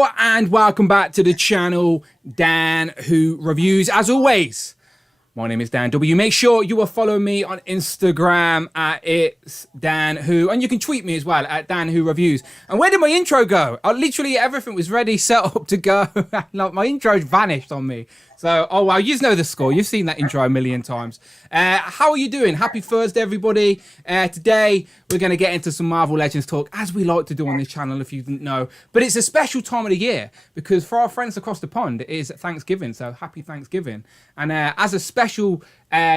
Hello and welcome back to the channel, Dan Who Reviews. As always, my name is Dan W. Make sure you will follow me on Instagram at It's Dan Who, and you can tweet me as well at Dan Who Reviews. And where did my intro go? Literally everything was ready, set up to go. My intro vanished on me. So, oh wow, you know the score. You've seen that intro a million times. How are you doing? Happy Thursday, everybody. Today, we're going to get into some Marvel Legends talk, as we like to do on this channel, if you didn't know. But it's a special time of the year, because for our friends across the pond, it is Thanksgiving. So, happy Thanksgiving. And as a special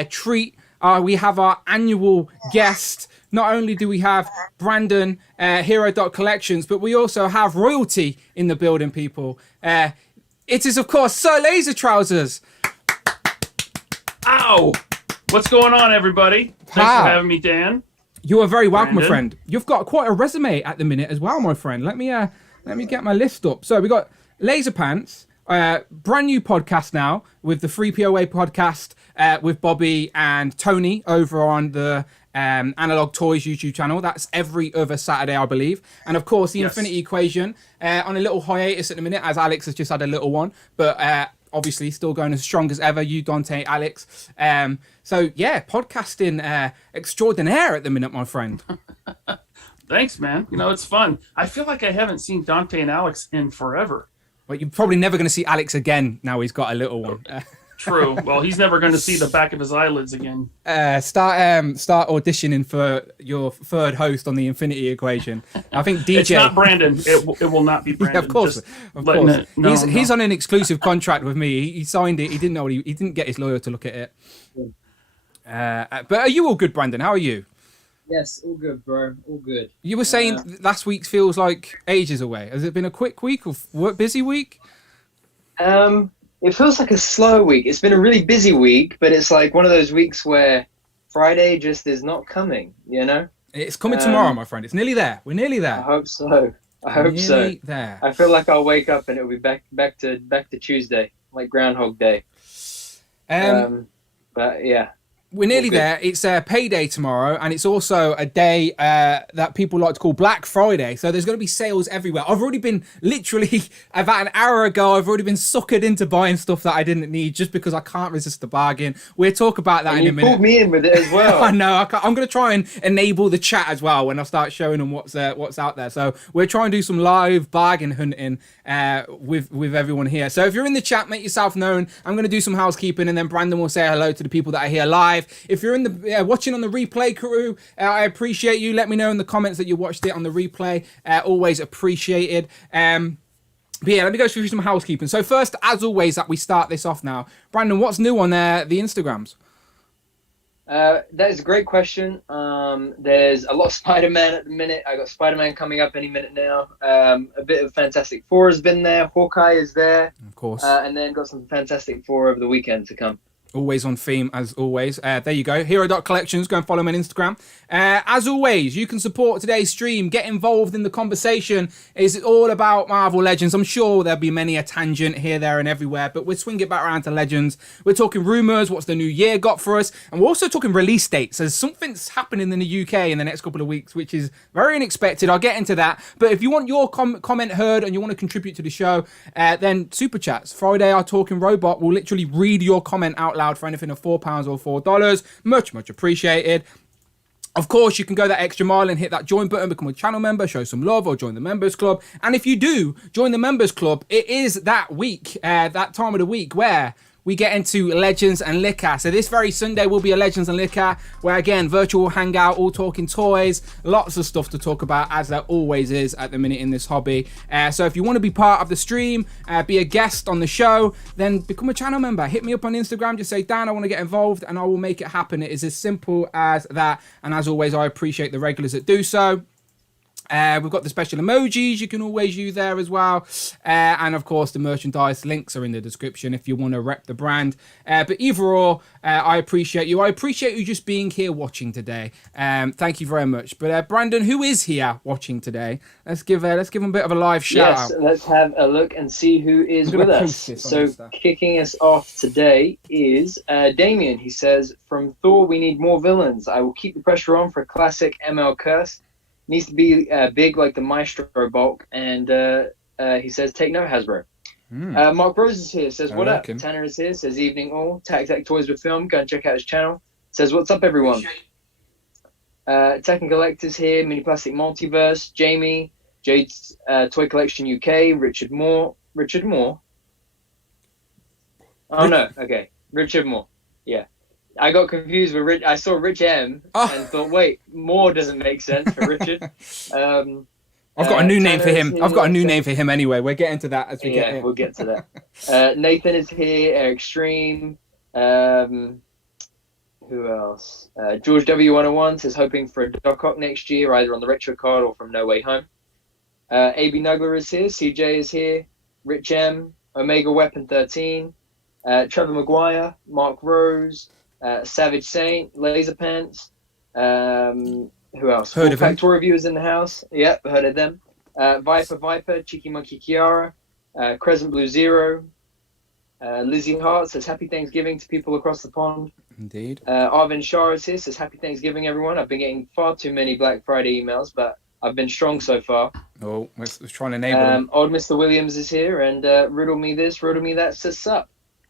treat, we have our annual guest. Not only do we have Brandon, Hero.Collections, but we also have royalty in the building, people. It is, of course, Sir Laser Trousers. Ow! What's going on, everybody? Thanks for having me, Dan. You are very welcome, my friend. You've got quite a resume at the minute as well, my friend. Let me get my list up. So we got Laser Pants, brand new podcast now with the Free POA podcast with Bobby and Tony over on the Analog Toys YouTube channel. That's every other Saturday, I believe. And of course, the Infinity Equation on a little hiatus at the minute, as Alex has just had a little one. But obviously, still going as strong as ever. You, Dante, Alex. So yeah, podcasting extraordinaire at the minute, my friend. Thanks, man. You know, it's fun. I feel like I haven't seen Dante and Alex in forever. Well, you're probably never going to see Alex again now he's got a little one. True. Well, he's never going to see the back of his eyelids again. Start auditioning for your third host on the Infinity Equation. I think DJ. It's not Brandon. It will not be Brandon. Yeah, of course. He's on an exclusive contract with me. He signed it. He didn't know. He didn't get his lawyer to look at it. But are you all good, Brandon? How are you? Yes, all good, bro. All good. You were saying last week feels like ages away. Has it been a quick week or busy week? It feels like a slow week. It's been a really busy week, but it's like one of those weeks where Friday just is not coming, you know? It's coming tomorrow, my friend. It's nearly there. We're nearly there. I hope so. Nearly there. I feel like I'll wake up and it'll be back to Tuesday, like Groundhog Day. But yeah. We're nearly there. It's payday tomorrow, and it's also a day that people like to call Black Friday. So there's going to be sales everywhere. I've already been literally about an hour ago. I've already been suckered into buying stuff that I didn't need just because I can't resist the bargain. We'll talk about that in a minute. You pulled me in with it as well. I know. I'm going to try and enable the chat as well when I start showing them what's out there. So we're trying to do some live bargain hunting with everyone here. So if you're in the chat, make yourself known. I'm going to do some housekeeping, and then Brandon will say hello to the people that are here live. If you're in the watching on the replay, crew, I appreciate you. Let me know in the comments that you watched it on the replay. Always apprecited. But yeah, let me go through some housekeeping. So first, as always, that we start this off now. Brandon, what's new on the Instagrams? That is a great question. There's a lot of Spider-Man at the minute. I got Spider-Man coming up any minute now. A bit of Fantastic Four has been there. Hawkeye is there. Of course. And then got some Fantastic Four over the weekend to come. Always on theme, as always. There you go. Hero.Collections. Go and follow me on Instagram. As always, you can support today's stream. Get involved in the conversation. It's all about Marvel Legends. I'm sure there'll be many a tangent here, there, and everywhere, but we'll swing it back around to Legends. We're talking rumours, what's the new year got for us, and we're also talking release dates. There's something's happening in the UK in the next couple of weeks, which is very unexpected. I'll get into that. But if you want your comment heard and you want to contribute to the show, then Super Chats. Friday, our Talking Robot will literally read your comment out loud for anything of £4 or $4. Much appreciated. Of course, you can go that extra mile and hit that join button, become a channel member, show some love, or join the members club. And if you do join the members club, it is that week, that time of the week where we get into Legends and Liquor. So this very Sunday will be a Legends and Liquor, where again, virtual hangout, all talking toys, lots of stuff to talk about, as there always is at the minute in this hobby. So if you want to be part of the stream, be a guest on the show, then become a channel member. Hit me up on Instagram, just say, Dan, I want to get involved, and I will make it happen. It is as simple as that. And as always, I appreciate the regulars that do so. We've got the special emojis you can always use there as well. And of course, the merchandise links are in the description if you want to rep the brand. But either or, I appreciate you. I appreciate you just being here watching today. Thank you very much. But Brandon, who is here watching today? Let's give him a bit of a live shout out. Yes, let's have a look and see who is with us. So kicking us off today is Damien. He says, from Thor, we need more villains. I will keep the pressure on for a classic ML curse. Needs to be big like the Maestro bulk, and He says, take note, Hasbro. Hmm. Mark Rose is here. Says, I what like up? him. Tanner is here. Says, evening all. Tac Toys with Film. Go and check out his channel. Says, what's up, everyone? Tech and Collectors here. Mini Plastic Multiverse. Jamie. Jade's Toy Collection UK. Richard Moore. Richard Moore? Oh, no. Okay. Richard Moore. Yeah. I got confused with Rich. I saw Rich M and thought, wait, Moore doesn't make sense for Richard. I've got a new name for Tanner him. is I've got a here. new name for him anyway. We're getting to that as we get in. We'll get to that. Nathan is here. Eric Stream. Who else? George W101 says hoping for a Doc Ock next year, either on the retro card or from No Way Home. AB Nuggler is here. CJ is here. Rich M. Omega Weapon 13. Trevor Maguire. Mark Rose. Savage Saint. Laser Pants. Who else? Heard of him. Tour Reviewers in the house. Yep, heard of them. Viper, Cheeky Monkey Kiara, Crescent Blue Zero, Lizzie Hart says happy Thanksgiving to people across the pond. Indeed. Arvin Shah is here, says happy Thanksgiving, everyone. I've been getting far too many Black Friday emails, but I've been strong so far. Oh, let's try and enable them. Old Mr. Williams is here, and riddle me this, riddle me that, says sup.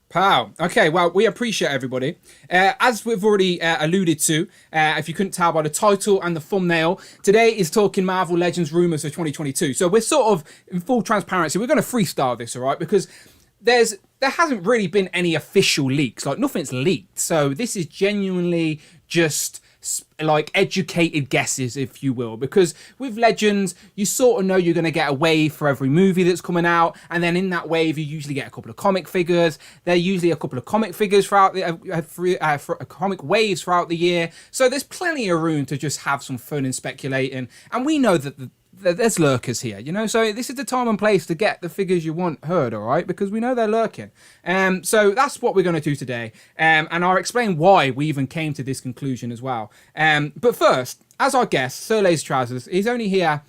Pow. Okay, well, we appreciate everybody. As we've already alluded to, if you couldn't tell by the title and the thumbnail, today is talking Marvel Legends rumors for 2022. So we're sort of, in full transparency, we're going to freestyle this, all right? Because there hasn't really been any official leaks. Like, nothing's leaked. So this is genuinely just like educated guesses, if you will, because with Legends you sort of know you're going to get a wave for every movie that's coming out, and then in that wave you usually get a couple of comic figures. There are usually a couple of comic figures throughout the comic waves throughout the year, so there's plenty of room to just have some fun and speculating. And we know that there's lurkers here, you know, so this is the time and place to get the figures you want heard, all right, because we know they're lurking. So that's what we're going to do today, and I'll explain why we even came to this conclusion as well. But first, as our guest, Sir Laser Trousers, he's only here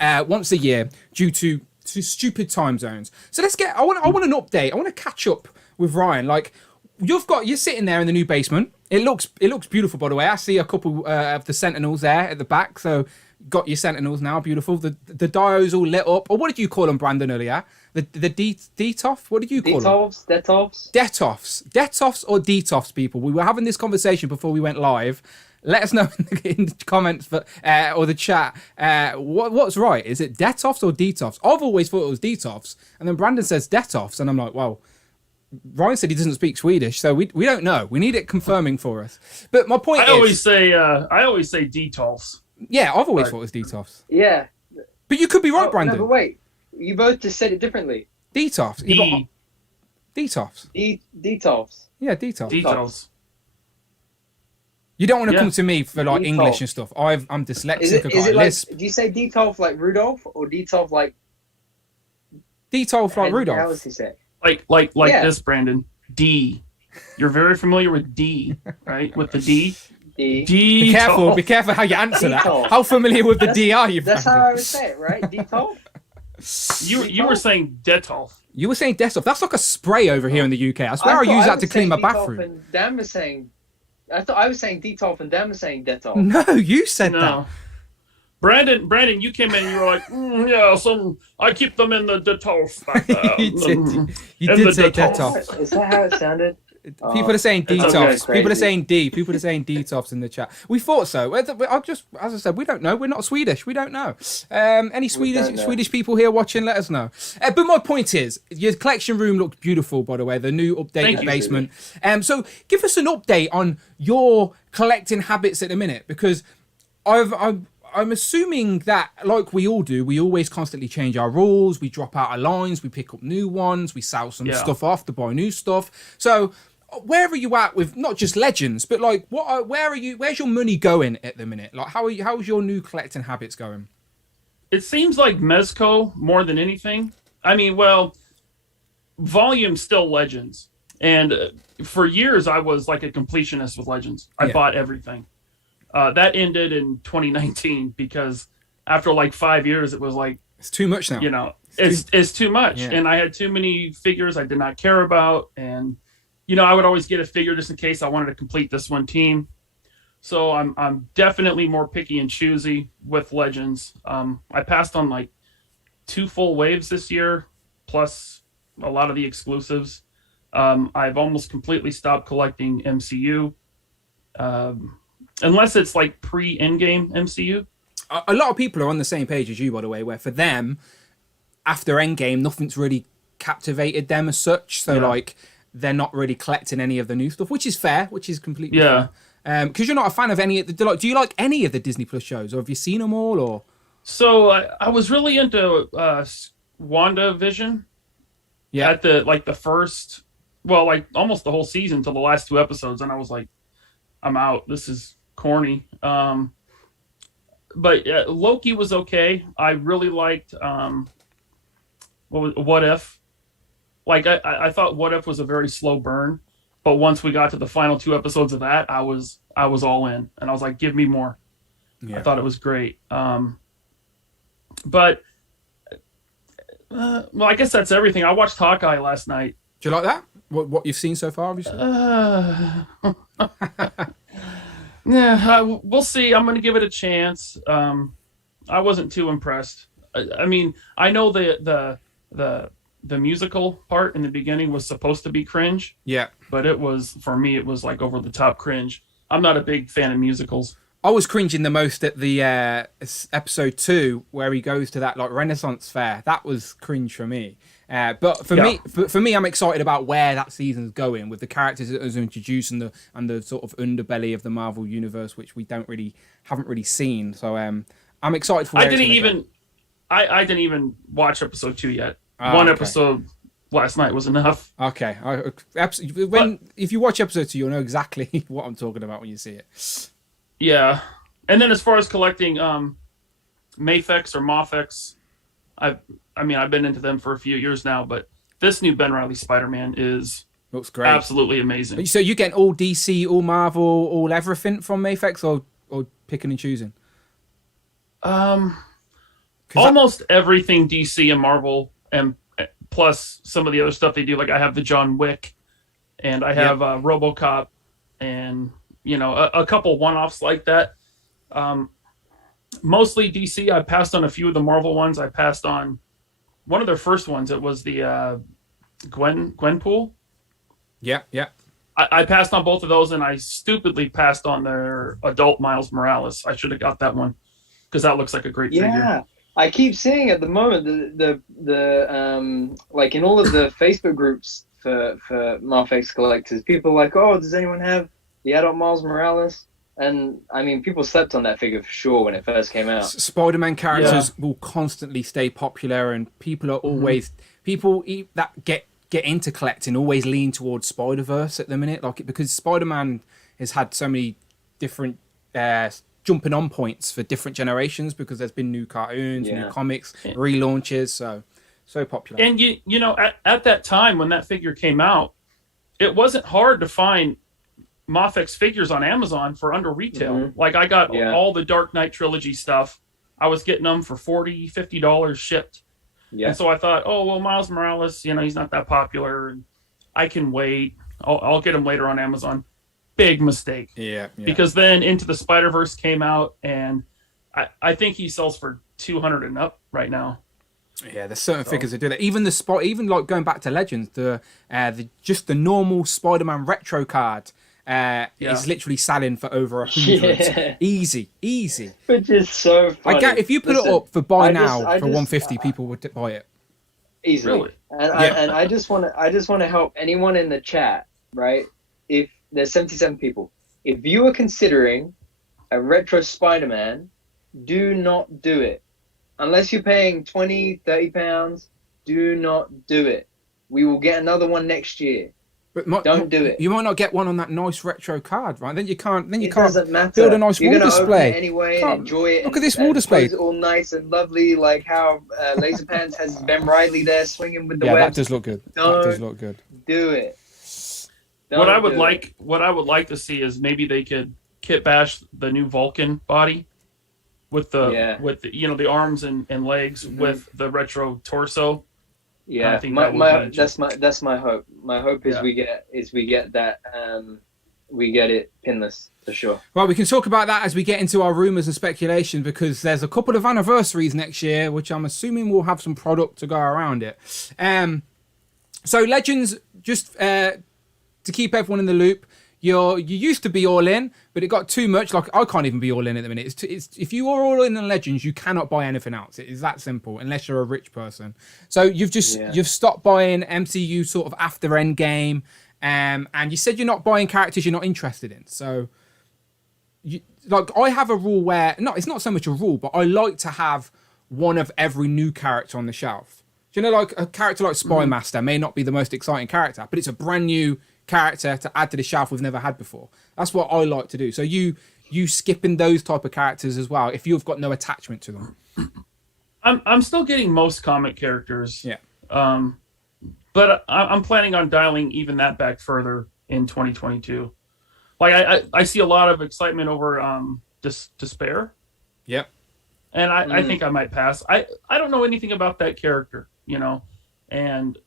once a year due to stupid time zones. So let's get. I want an update. I want to catch up with Ryan. Like, you're sitting there in the new basement. It looks beautiful, by the way. I see a couple of the Sentinels there at the back. So got your Sentinels now, beautiful. The dio's all lit up. Or what did you call them, Brandon, earlier? The Detoff? What did you call them? Detoffs or Detoffs, people. We were having this conversation before we went live. Let us know in the comments or the chat what's right. Is it Detoffs or Detoffs? I've always thought it was Detoffs. And then Brandon says Detoffs. And I'm like, well, Ryan said he doesn't speak Swedish, so we don't know. We need it confirming for us. But my point is, I always say Detoffs. Yeah, I've always thought it was Detoffs. Yeah. But you could be right, Brandon. No, but wait. You both just said it differently. Detoffs. Detoffs. Detoffs. Yeah, Detoffs. Detoffs. You don't want to come to me for like Detoff. English and stuff. I'm dyslexic. Is it I've got a like, lisp. do you say Detolf like Rudolph or Detolf like... Detolf like Rudolph. How does he say? Like Yeah. this, Brandon. D. You're very familiar with D, right? With the D. D. Be careful how you answer that. Detolf. How familiar with the D are you, That's Brandon? how I would say it, right? Detolf? You were saying Detolf. You were saying Detolf. That's like a spray over here in the UK. I swear I use that to clean my bathroom. And Dan was saying... I thought I was saying Detolf and Dan was saying Detolf. No, you said No. Brandon, you came in and you were like, I keep them in the Detolf back there. that. You In did the say Detolf. Detolf. Is that how it sounded? People are saying It's Detoffs. okay, People are crazy. saying D. People are saying Detoffs in the chat. We thought so. As I said, we don't know. We're not Swedish. We don't know. Any Swedish people here watching? Let us know. But my point is, your collection room looks beautiful, by the way. The new updated Thank you. basement. So give us an update on your collecting habits at the minute, because I'm assuming that, like we all do, we always constantly change our rules. We drop out our lines. We pick up new ones. We sell some stuff off to buy new stuff. So where are you at with not just Legends, but like where are you? Where's your money going at the minute? Like how's your new collecting habits going? It seems like Mezco more than anything. I mean, well, volume still Legends. And for years, I was like a completionist with Legends. I bought everything. That ended in 2019 because after like 5 years, it was like... It's too much now. You know, it's too much. Yeah. And I had too many figures I did not care about. And, you know, I would always get a figure just in case I wanted to complete this one team. So I'm definitely more picky and choosy with Legends. I passed on like 2 full waves this year, plus a lot of the exclusives. I've almost completely stopped collecting MCU, unless it's like pre-Endgame MCU. A lot of people are on the same page as you, by the way, where for them, after Endgame, nothing's really captivated them as such. So, like, they're not really collecting any of the new stuff, which is fair, which is completely fair. Because you're not a fan of any of the... Do you like any of the Disney Plus shows, or have you seen them all, or...? So, I was really into WandaVision. Yeah. At the first... Well, like, almost the whole season till the last 2 episodes, and I was like, I'm out. This is corny. But Loki was okay. I really liked What If. Like I thought What If was a very slow burn, but once we got to the final 2 episodes of that, I was all in, and I was like, give me more. I thought it was great. But well, I guess that's everything. I watched Hawkeye last night. Do you like that? What you've seen so far, obviously? Yeah, we'll see. I'm going to give it a chance. I wasn't too impressed. I mean, I know the musical part in the beginning was supposed to be cringe. Yeah. But it was, for me, it was like over the top cringe. I'm not a big fan of musicals. I was cringing the most at the episode 2 where he goes to that like Renaissance fair. That was cringe for me. But for me, I'm excited about where that season's going with the characters that was introduced and the sort of underbelly of the Marvel universe, which we haven't really seen. So I'm excited for. I didn't even watch episode 2 yet. One episode last night was enough. Okay, if you watch episode 2, you'll know exactly what I'm talking about when you see it. Yeah, and then as far as collecting Mafex or Mafex, I've been into them for a few years now, but this new Ben Reilly Spider-Man looks great, absolutely amazing. So you getting all DC, all Marvel, all everything from Mafex, or picking and choosing? Almost everything DC and Marvel, and plus some of the other stuff they do. Like I have the John Wick, and I have RoboCop, and a couple one-offs like that. Mostly DC. I passed on a few of the Marvel ones. I passed on one of their first ones. It was the Gwenpool. Yeah. I passed on both of those, and I stupidly passed on their adult Miles Morales. I should have got that one because that looks like a great figure. Yeah, I keep seeing at the moment the like in all of the Facebook groups for Marfex collectors, people are like, oh, does anyone have the adult Miles Morales? And I mean, people slept on that figure for sure when it first came out. Spider-Man characters will constantly stay popular, and people are always people that get into collecting always lean towards Spider-Verse at the minute, because Spider-Man has had so many different jumping on points for different generations because there's been new cartoons, new comics, relaunches, so popular. And at that time when that figure came out, it wasn't hard to find Mafex figures on Amazon for under retail. Like I got all the Dark Knight trilogy stuff. I was getting them for $40-$50 shipped. Yeah. And so I thought, oh well, Miles Morales, he's not that popular, and I can wait. I'll get him later on Amazon. Big mistake. Yeah. Because then Into the Spider-Verse came out, and I think he sells for $200 and up right now. Yeah, there's certain figures that do that. Even like going back to Legends, the normal Spider-Man retro card is literally selling for over 100. Yeah. Easy. Which is so funny. If you put it up for buy now for 150, people would buy it easily. Really? And I just want to help anyone in the chat, right? If there's 77 people, if you are considering a retro Spider-Man, do not do it. Unless you're paying 20, 30 pounds, do not do it. We will get another one next year. But don't do it. You might not get one on that nice retro card, right? Then you can't. Then you doesn't matter. Build a nice wall display. Open it anyway and enjoy it. Look at this wall display. It's all nice and lovely, like how Laser Pants has Ben Reilly there swinging with the web. Yeah, that does look good. That does look good. Do it. What I would like to see is maybe they could kit bash the new Vulcan body with the arms and legs with the retro torso. Yeah, that's my hope. My hope is we get that we get it pinless for sure. Well, we can talk about that as we get into our rumours and speculation, because there's a couple of anniversaries next year, which I'm assuming will have some product to go around it. So Legends, just to keep everyone in the loop, you used to be all in, but it got too much. Like, I can't even be all in at the minute. It's if you are all in on Legends, you cannot buy anything else. It is that simple, unless you're a rich person. So you've stopped buying MCU sort of after Endgame, and you said you're not buying characters you're not interested in. So, I have a rule where it's not so much a rule, but I like to have one of every new character on the shelf. Do you know, like a character like Spy Master may not be the most exciting character, but it's a brand new character to add to the shelf we've never had before. That's what I like to do. So you skipping those type of characters as well if you've got no attachment to them. I'm still getting most comic characters. Yeah. But I'm planning on dialing even that back further in 2022. Like I see a lot of excitement over Despair. Yep. And I think I might pass. I don't know anything about that character, and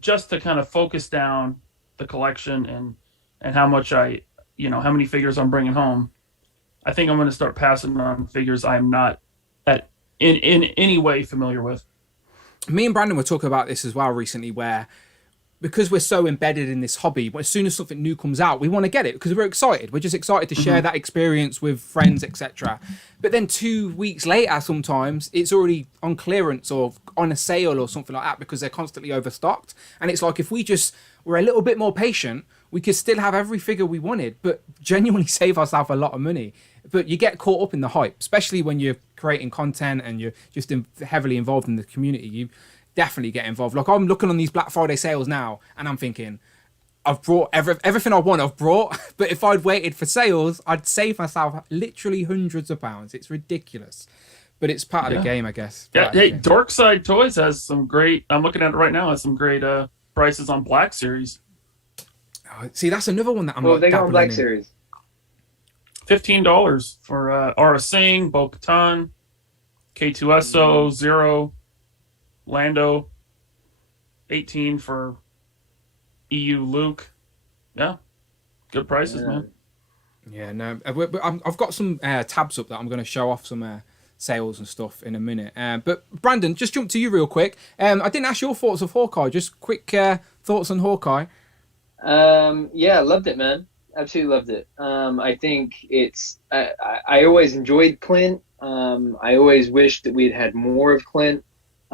just to kind of focus down the collection and how much how many figures I'm bringing home, I think I'm going to start passing on figures I'm not in any way familiar with. Me and Brandon were talking about this as well recently, where because we're so embedded in this hobby, as soon as something new comes out, we want to get it because we're excited. We're just excited to share that experience with friends, etc. But then 2 weeks later, sometimes it's already on clearance or on a sale or something like that because they're constantly overstocked. And it's like if we just were a little bit more patient, we could still have every figure we wanted, but genuinely save ourselves a lot of money. But you get caught up in the hype, especially when you're creating content and you're just heavily involved in the community. You definitely get involved. Like, I'm looking on these Black Friday sales now and I'm thinking, I've brought everything I want, I've brought, but if I'd waited for sales, I'd save myself literally hundreds of pounds. It's ridiculous, but it's part of the game, I guess. Hey, Dorkside Toys has some great, I'm looking at it right now, has some great prices on Black Series. Oh, see, that's another one that I'm they got on Black Series. $15 for Aura Singh, Bo-Katan, K2SO, Zero, Lando. 18 for EU Luke. Yeah, good prices, man. Yeah, no, I've got some tabs up that I'm going to show off some sales and stuff in a minute. But Brandon, just jump to you real quick. I didn't ask your thoughts of Hawkeye. Just quick thoughts on Hawkeye. Yeah, loved it, man. Absolutely loved it. I think it's. I always enjoyed Clint. I always wished that we'd had more of Clint.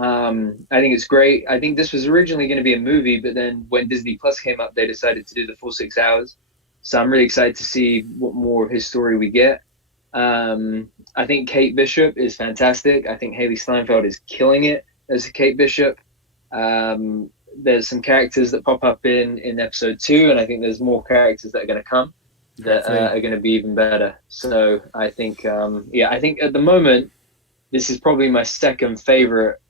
I think it's great. I think this was originally going to be a movie, but then when Disney Plus came up, they decided to do the full 6 hours. So I'm really excited to see what more of his story we get. I think Kate Bishop is fantastic. I think Haley Steinfeld is killing it as Kate Bishop. There's some characters that pop up in episode 2, and I think there's more characters that are going to come that are going to be even better. So I think, I think at the moment, this is probably my second favorite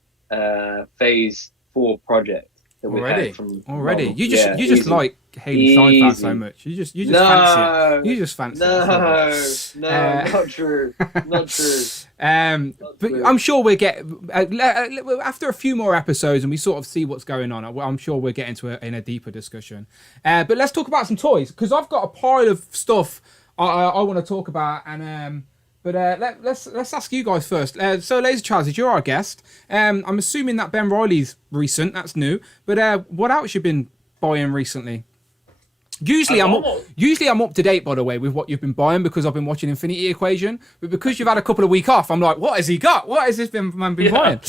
Phase 4 project that we've had from already. Marvel. You just like Haley Steinfeld so much. You just fancy it. You just fancy it. No, not true. Not true. But I'm sure we'll get after a few more episodes and we sort of see what's going on. I'm sure we'll get into in a deeper discussion. But let's talk about some toys, because I've got a pile of stuff I want to talk about. And but let's ask you guys first. So, Laser Charles, you're our guest. I'm assuming that Ben Reilly's recent. That's new. But what else you been buying recently? Usually I'm up to date, by the way, with what you've been buying because I've been watching Infinity Equation. But because you've had a couple of weeks off, I'm like, what has he got? What has this man been buying?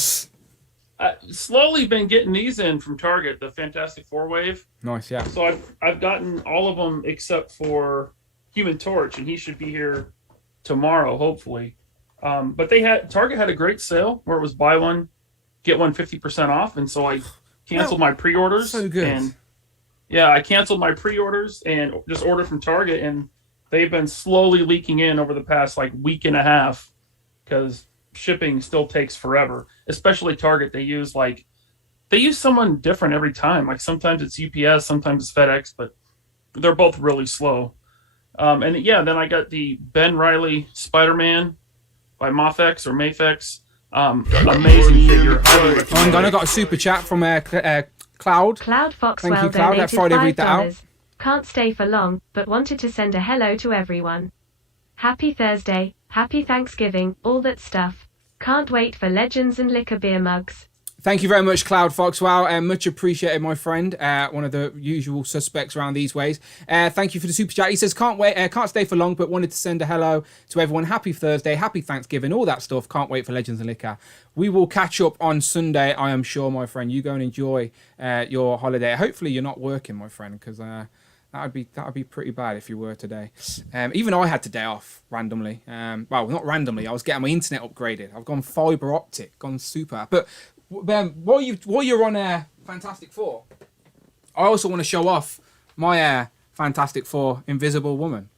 Slowly been getting these in from Target, the Fantastic Four wave. Nice, yeah. So I've gotten all of them except for Human Torch, and he should be here tomorrow, hopefully. But Target had a great sale where it was buy one, get one 50% off, and so I canceled my pre-orders. So good. And I canceled my pre-orders and just ordered from Target, and they've been slowly leaking in over the past week and a half because shipping still takes forever. Especially Target, they use someone different every time. Like sometimes it's UPS, sometimes it's FedEx, but they're both really slow. Then I got the Ben Reilly Spider-Man by Mafex or Mafex. Amazing figure. I'm gonna got a super chat from Cloud. Cloud Foxwell. Thank you, Cloud. That Friday read that out. Can't stay for long, but wanted to send a hello to everyone. Happy Thursday, happy Thanksgiving, all that stuff. Can't wait for Legends and liquor beer mugs. Thank you very much, Cloud Fox. Wow, much appreciated, my friend. One of the usual suspects around these ways. Thank you for the super chat. He says, can't stay for long, but wanted to send a hello to everyone. Happy Thursday, happy Thanksgiving, all that stuff. Can't wait for Legends and Liquor. We will catch up on Sunday, I am sure, my friend. You go and enjoy your holiday. Hopefully you're not working, my friend, because that would be pretty bad if you were today. Even I had today off randomly. Well, not randomly. I was getting my internet upgraded. I've gone fiber optic, gone super. But while you're on Fantastic Four, I also want to show off my Fantastic Four Invisible Woman.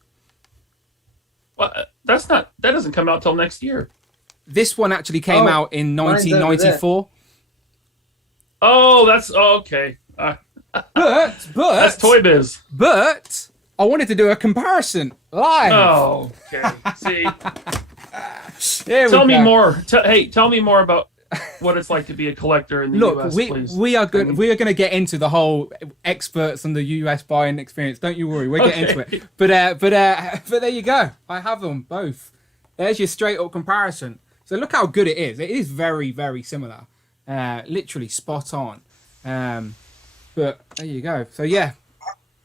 Well, that doesn't come out till next year. This one actually came out in 1994. Oh, that's okay. But that's Toy Biz. But I wanted to do a comparison live. Oh, okay. See, tell me more. Tell me more about what it's like to be a collector in the US, please. We are going to get into the whole experts on the US buying experience. Don't you worry, we'll get into it. But there you go. I have them both. There's your straight up comparison. So look how good it is. It is very, very similar. Literally spot on. But there you go. So yeah,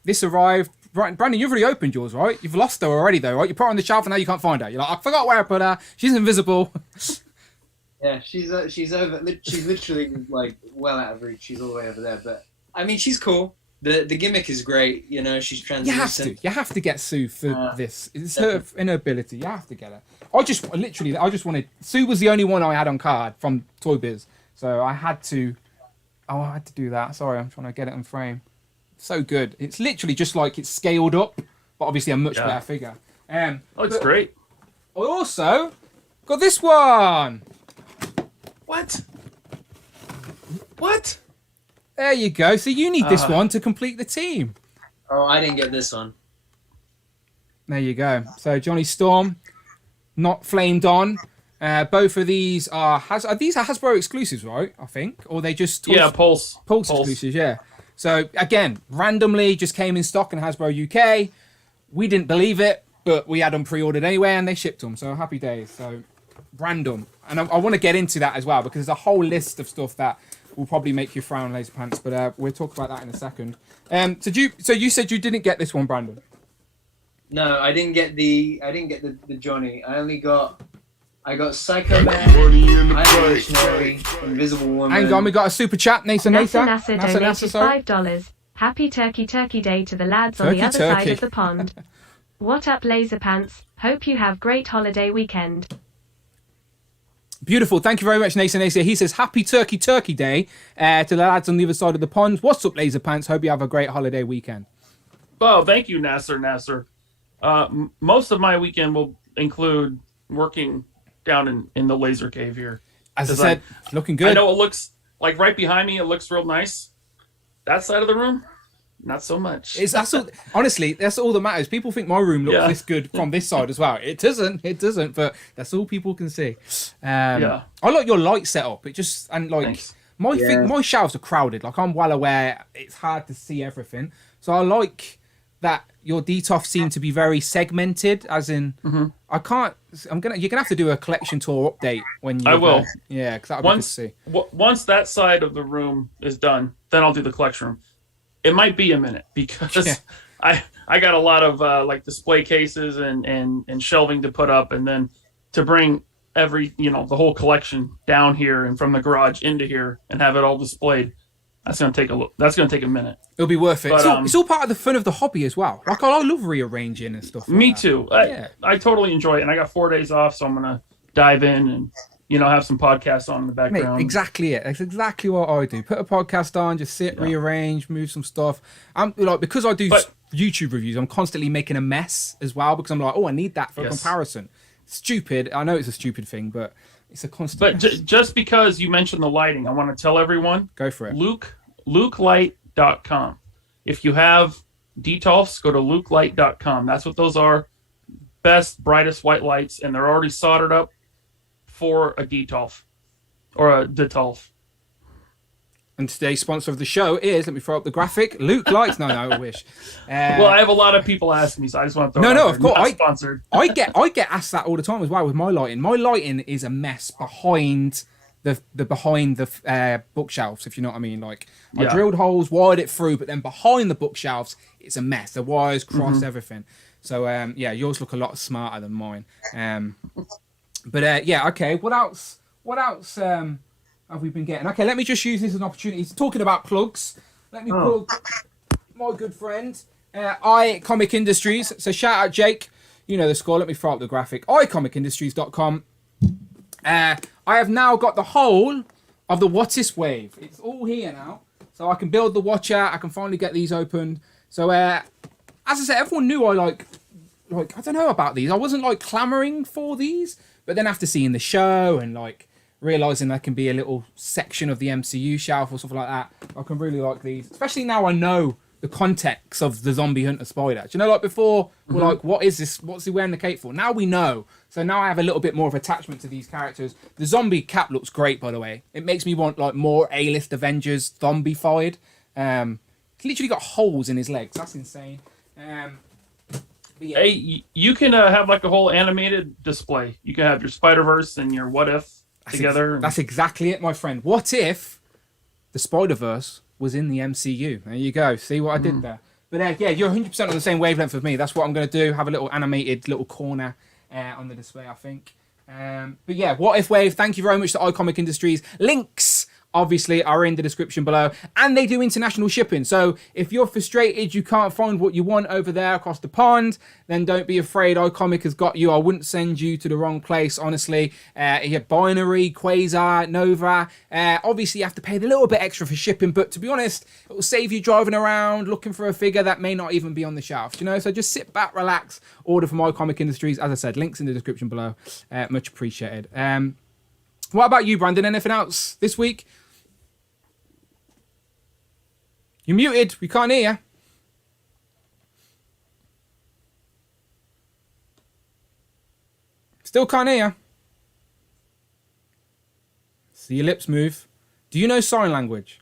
this arrived. Right, Brandon, you've already opened yours, right? You've lost her already, though, right? You put her on the shelf and now you can't find her. You're like, I forgot where I put her. She's invisible. Yeah, she's over. She's literally like well out of reach. She's all the way over there. But I mean, she's cool. The gimmick is great. You know, she's translucent. You have to get Sue for this. It's her inability. You have to get her. I just wanted. Sue was the only one I had on card from Toy Biz, so I had to. Oh, I had to do that. Sorry, I'm trying to get it in frame. So good. It's literally just like it's scaled up, but obviously a much better figure. It's great. I also got this one. What? There you go. So you need this one to complete the team. Oh, I didn't get this one. There you go. So Johnny Storm, not flamed on. Both of these are these are Hasbro exclusives, right? I think, or they just Pulse exclusives, yeah. So again, randomly just came in stock in Hasbro UK. We didn't believe it, but we had them pre-ordered anyway, and they shipped them. So happy days. So random, and I want to get into that as well because there's a whole list of stuff that will probably make you frown, Laser Pants. But we'll talk about that in a second. So you said you didn't get this one, Brandon? No, I didn't get the Johnny. I got Psycho Man, Revolutionary, Invisible Woman. Hang on, we got a super chat. NASA donated $5. Happy Turkey Day to the lads on the other side of the pond. What up, Laser Pants? Hope you have great holiday weekend. Beautiful. Thank you very much, Nasa. He says, Happy Turkey Day to the lads on the other side of the pond. What's up, Laser Pants? Hope you have a great holiday weekend. Oh, thank you, Nasser. Most of my weekend will include working down in the laser cave here. As I said, looking good. I know it looks like right behind me, it looks real nice. That side of the room, not so much. Honestly, that's all that matters. People think my room looks this good from this side as well. It doesn't, but that's all people can see. I like your light setup. It just, and like, my shelves are crowded. Like, I'm well aware it's hard to see everything. So I like that your DTOF seem to be very segmented, as in, you're gonna have to do a collection tour update when you. I will. Yeah, because that'll be good to see. Once that side of the room is done, then I'll do the collection room. It might be a minute because I got a lot of like display cases and shelving to put up, and then to bring the whole collection down here and from the garage into here and have it all displayed. That's gonna take a minute. It'll be worth it. But, it's all part of the fun of the hobby as well. Like, I love rearranging and stuff. Me too. I totally enjoy it, and I got 4 days off, so I'm gonna dive in and have some podcasts on in the background. Mate, exactly it. That's exactly what I do. Put a podcast on, just sit, rearrange, move some stuff. I'm like, because I do YouTube reviews, I'm constantly making a mess as well because I'm like, I need that for a comparison. Stupid. I know it's a stupid thing, but it's a constant. But just because you mentioned the lighting, I want to tell everyone. Go for it. LukeLight.com. If you have DTOFs, go to LukeLight.com. That's what those are. Best, brightest white lights, and they're already soldered up for a DTOF or a DTOF. And today's sponsor of the show is, let me throw up the graphic, Luke Lights. No, I wish. Well, I have a lot of people asking me, so I just want to throw it No, out of there. course. Not sponsored. I get asked that all the time as well with my lighting. My lighting is a mess behind the bookshelves, if you know what I mean. Like, I drilled holes, wired it through, but then behind the bookshelves, it's a mess. The wires cross everything. So, yours look a lot smarter than mine. Okay. What else? Have we been getting? Okay, let me just use this as an opportunity. Talking about plugs, let me plug my good friend, iComic Industries. So shout out Jake. You know the score. Let me throw up the graphic. iComicIndustries.com. I have now got the whole of the What If wave. It's all here now. So I can build the Watcher. I can finally get these opened. So as I said, everyone knew I like I don't know about these. I wasn't like clamoring for these, but then after seeing the show and like realizing there can be a little section of the MCU shelf or something like that, I can really like these. Especially now I know the context of the Zombie Hunter Spider. Do you know, like before, we're like, what is this? What's he wearing the cape for? Now we know. So now I have a little bit more of attachment to these characters. The zombie cap looks great, by the way. It makes me want like more A-list Avengers zombified. He's literally got holes in his legs. That's insane. Hey, you can have like a whole animated display. You can have your Spider-Verse and your What If together. That's exactly it, my friend. What if the Spider-Verse was in the MCU? There you go. See what I did there? But you're 100% on the same wavelength with me. That's what I'm going to do. Have a little animated little corner on the display, I think. What If Wave, thank you very much to iComic Industries. Links obviously are in the description below, and they do international shipping. So if you're frustrated you can't find what you want over there across the pond, then don't be afraid. iComic has got you. I wouldn't send you to the wrong place, honestly. You have Binary, Quasar, Nova. Obviously you have to pay a little bit extra for shipping, but to be honest, it will save you driving around looking for a figure that may not even be on the shelf, you know. So just sit back, relax, order from iComic Industries. As I said, links in the description below. Much appreciated. What about you, Brandon? Anything else this week? You're muted. We can't hear you. Still can't hear you. See your lips move. Do you know sign language?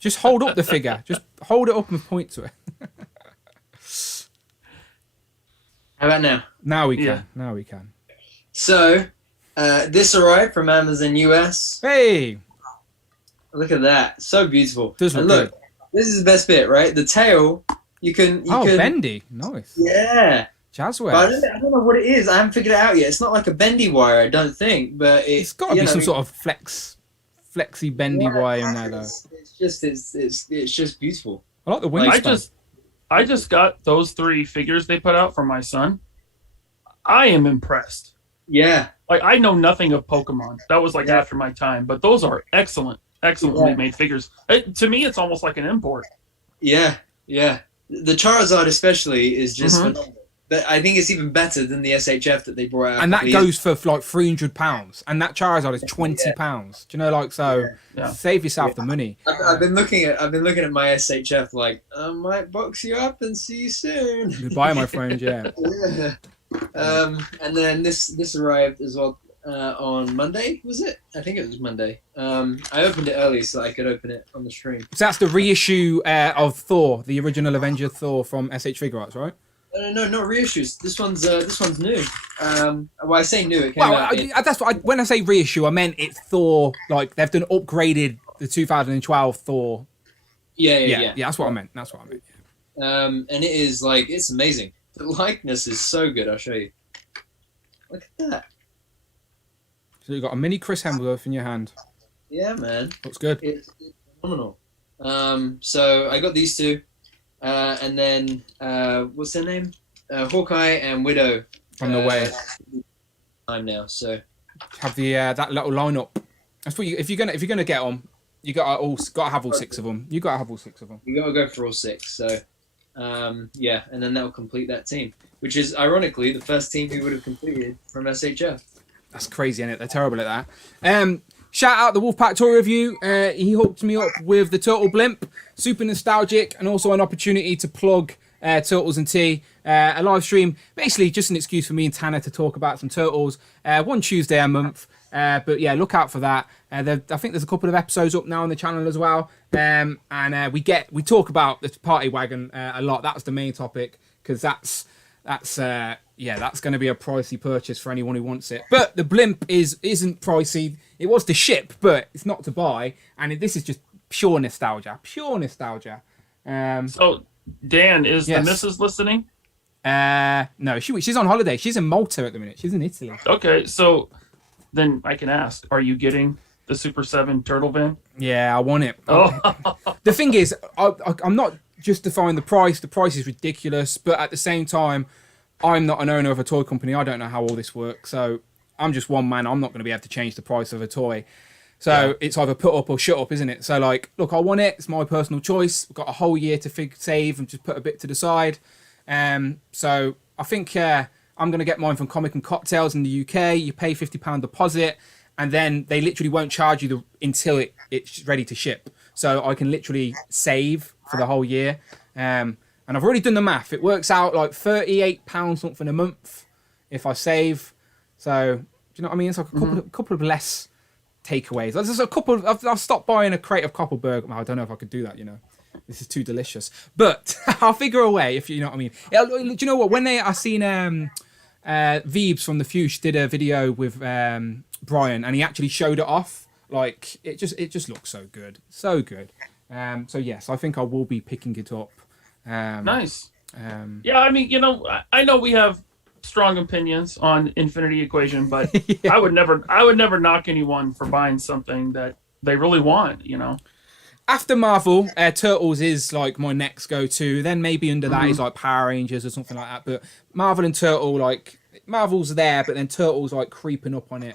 Just hold up the figure. Just hold it up and point to it. How about now? Now we can. Yeah. Now we can. So, this arrived from Amazon US. Hey! Look at that. So beautiful. Does look and look, good. This is the best bit, right? The tail, you can... bendy. Nice. Yeah. Jazzware. But I don't know what it is. I haven't figured it out yet. It's not like a bendy wire, I don't think, but it's got to be some sort of flexy bendy wire in there, though. It's just beautiful. I like the wingspan. I just got those 3 figures they put out for my son. I am impressed. Yeah. Like, I know nothing of Pokemon. That was like after my time, but those are excellently made figures. To me, it's almost like an import. Yeah. The Charizard especially is just phenomenal. But I think it's even better than the SHF that they brought out. And that goes for like £300. And that Charizard is £20. Do you know, like, so save yourself the money. I've been looking at my SHF like, I might box you up and see you soon. Goodbye, my friend, yeah. And then this arrived as well on Monday, was it? I think it was Monday. I opened it early so I could open it on the stream. So that's the reissue of Thor, the original Avenger Thor from SH Figure Arts, right? No, not reissues. This one's new. Well, I say new. It came out. That's what when I say reissue, I meant it's Thor. Like they've done upgraded the 2012 Thor. Yeah. That's what I meant. Yeah. And it is like it's amazing. The likeness is so good. I'll show you. Look at that. So you've got a mini Chris Hemsworth in your hand. Yeah, man. Looks good. It's phenomenal. So I got these 2. And then what's their name? Hawkeye and Widow. On the way. Time now, so have the that little lineup. That's what if you're gonna get them, you gotta have all 6 of them. You gotta have all 6 of them. You gotta go for all 6. So and then that'll complete that team, which is ironically the first team we would have completed from SHF. That's crazy, isn't it? They're terrible at that. Shout out the Wolfpack Toy Review. He hooked me up with the Turtle Blimp. Super nostalgic, and also an opportunity to plug Turtles and Tea. A live stream, basically just an excuse for me and Tanner to talk about some Turtles. One Tuesday a month. But yeah, look out for that. I think there's a couple of episodes up now on the channel as well. And we talk about the party wagon a lot. That's the main topic, because that's going to be a pricey purchase for anyone who wants it. But the blimp isn't pricey. It was to ship, but it's not to buy. And this is just pure nostalgia. So, Dan, is yes. the missus listening? No, she's on holiday. She's in Malta at the minute. She's in Italy. Okay, so then I can ask, are you getting the Super 7 turtle van? Yeah, I want it. Oh. The thing is, I'm not justifying the price. The price is ridiculous, but at the same time, I'm not an owner of a toy company. I don't know how all this works. So I'm just one man. I'm not going to be able to change the price of a toy. So it's either put up or shut up, isn't it? So like, look, I want it. It's my personal choice. I've got a whole year to save and just put a bit to the side. So I think I'm going to get mine from Comic and Cocktails in the UK. You pay £50 deposit, and then they literally won't charge you until it's ready to ship. So I can literally save for the whole year. And I've already done the math. It works out like £38 something a month if I save. So do you know what I mean? It's like a couple of less takeaways. There's a couple. I've stopped buying a crate of Koppelberg. Well, I don't know if I could do that. This is too delicious. But I'll figure a way, if you know what I mean. Do you know what? When I seen Veebs from the Fuchs did a video with Brian, and he actually showed it off. Like it just looks so good, so good. So yes, I think I will be picking it up. Nice. Yeah, I mean, I know we have strong opinions on Infinity Equation, but yeah. I would never knock anyone for buying something that they really want. After Marvel, Turtles is like my next go-to. Then maybe under that is like Power Rangers or something like that. But Marvel and Turtle, like Marvel's there, but then Turtles like creeping up on it.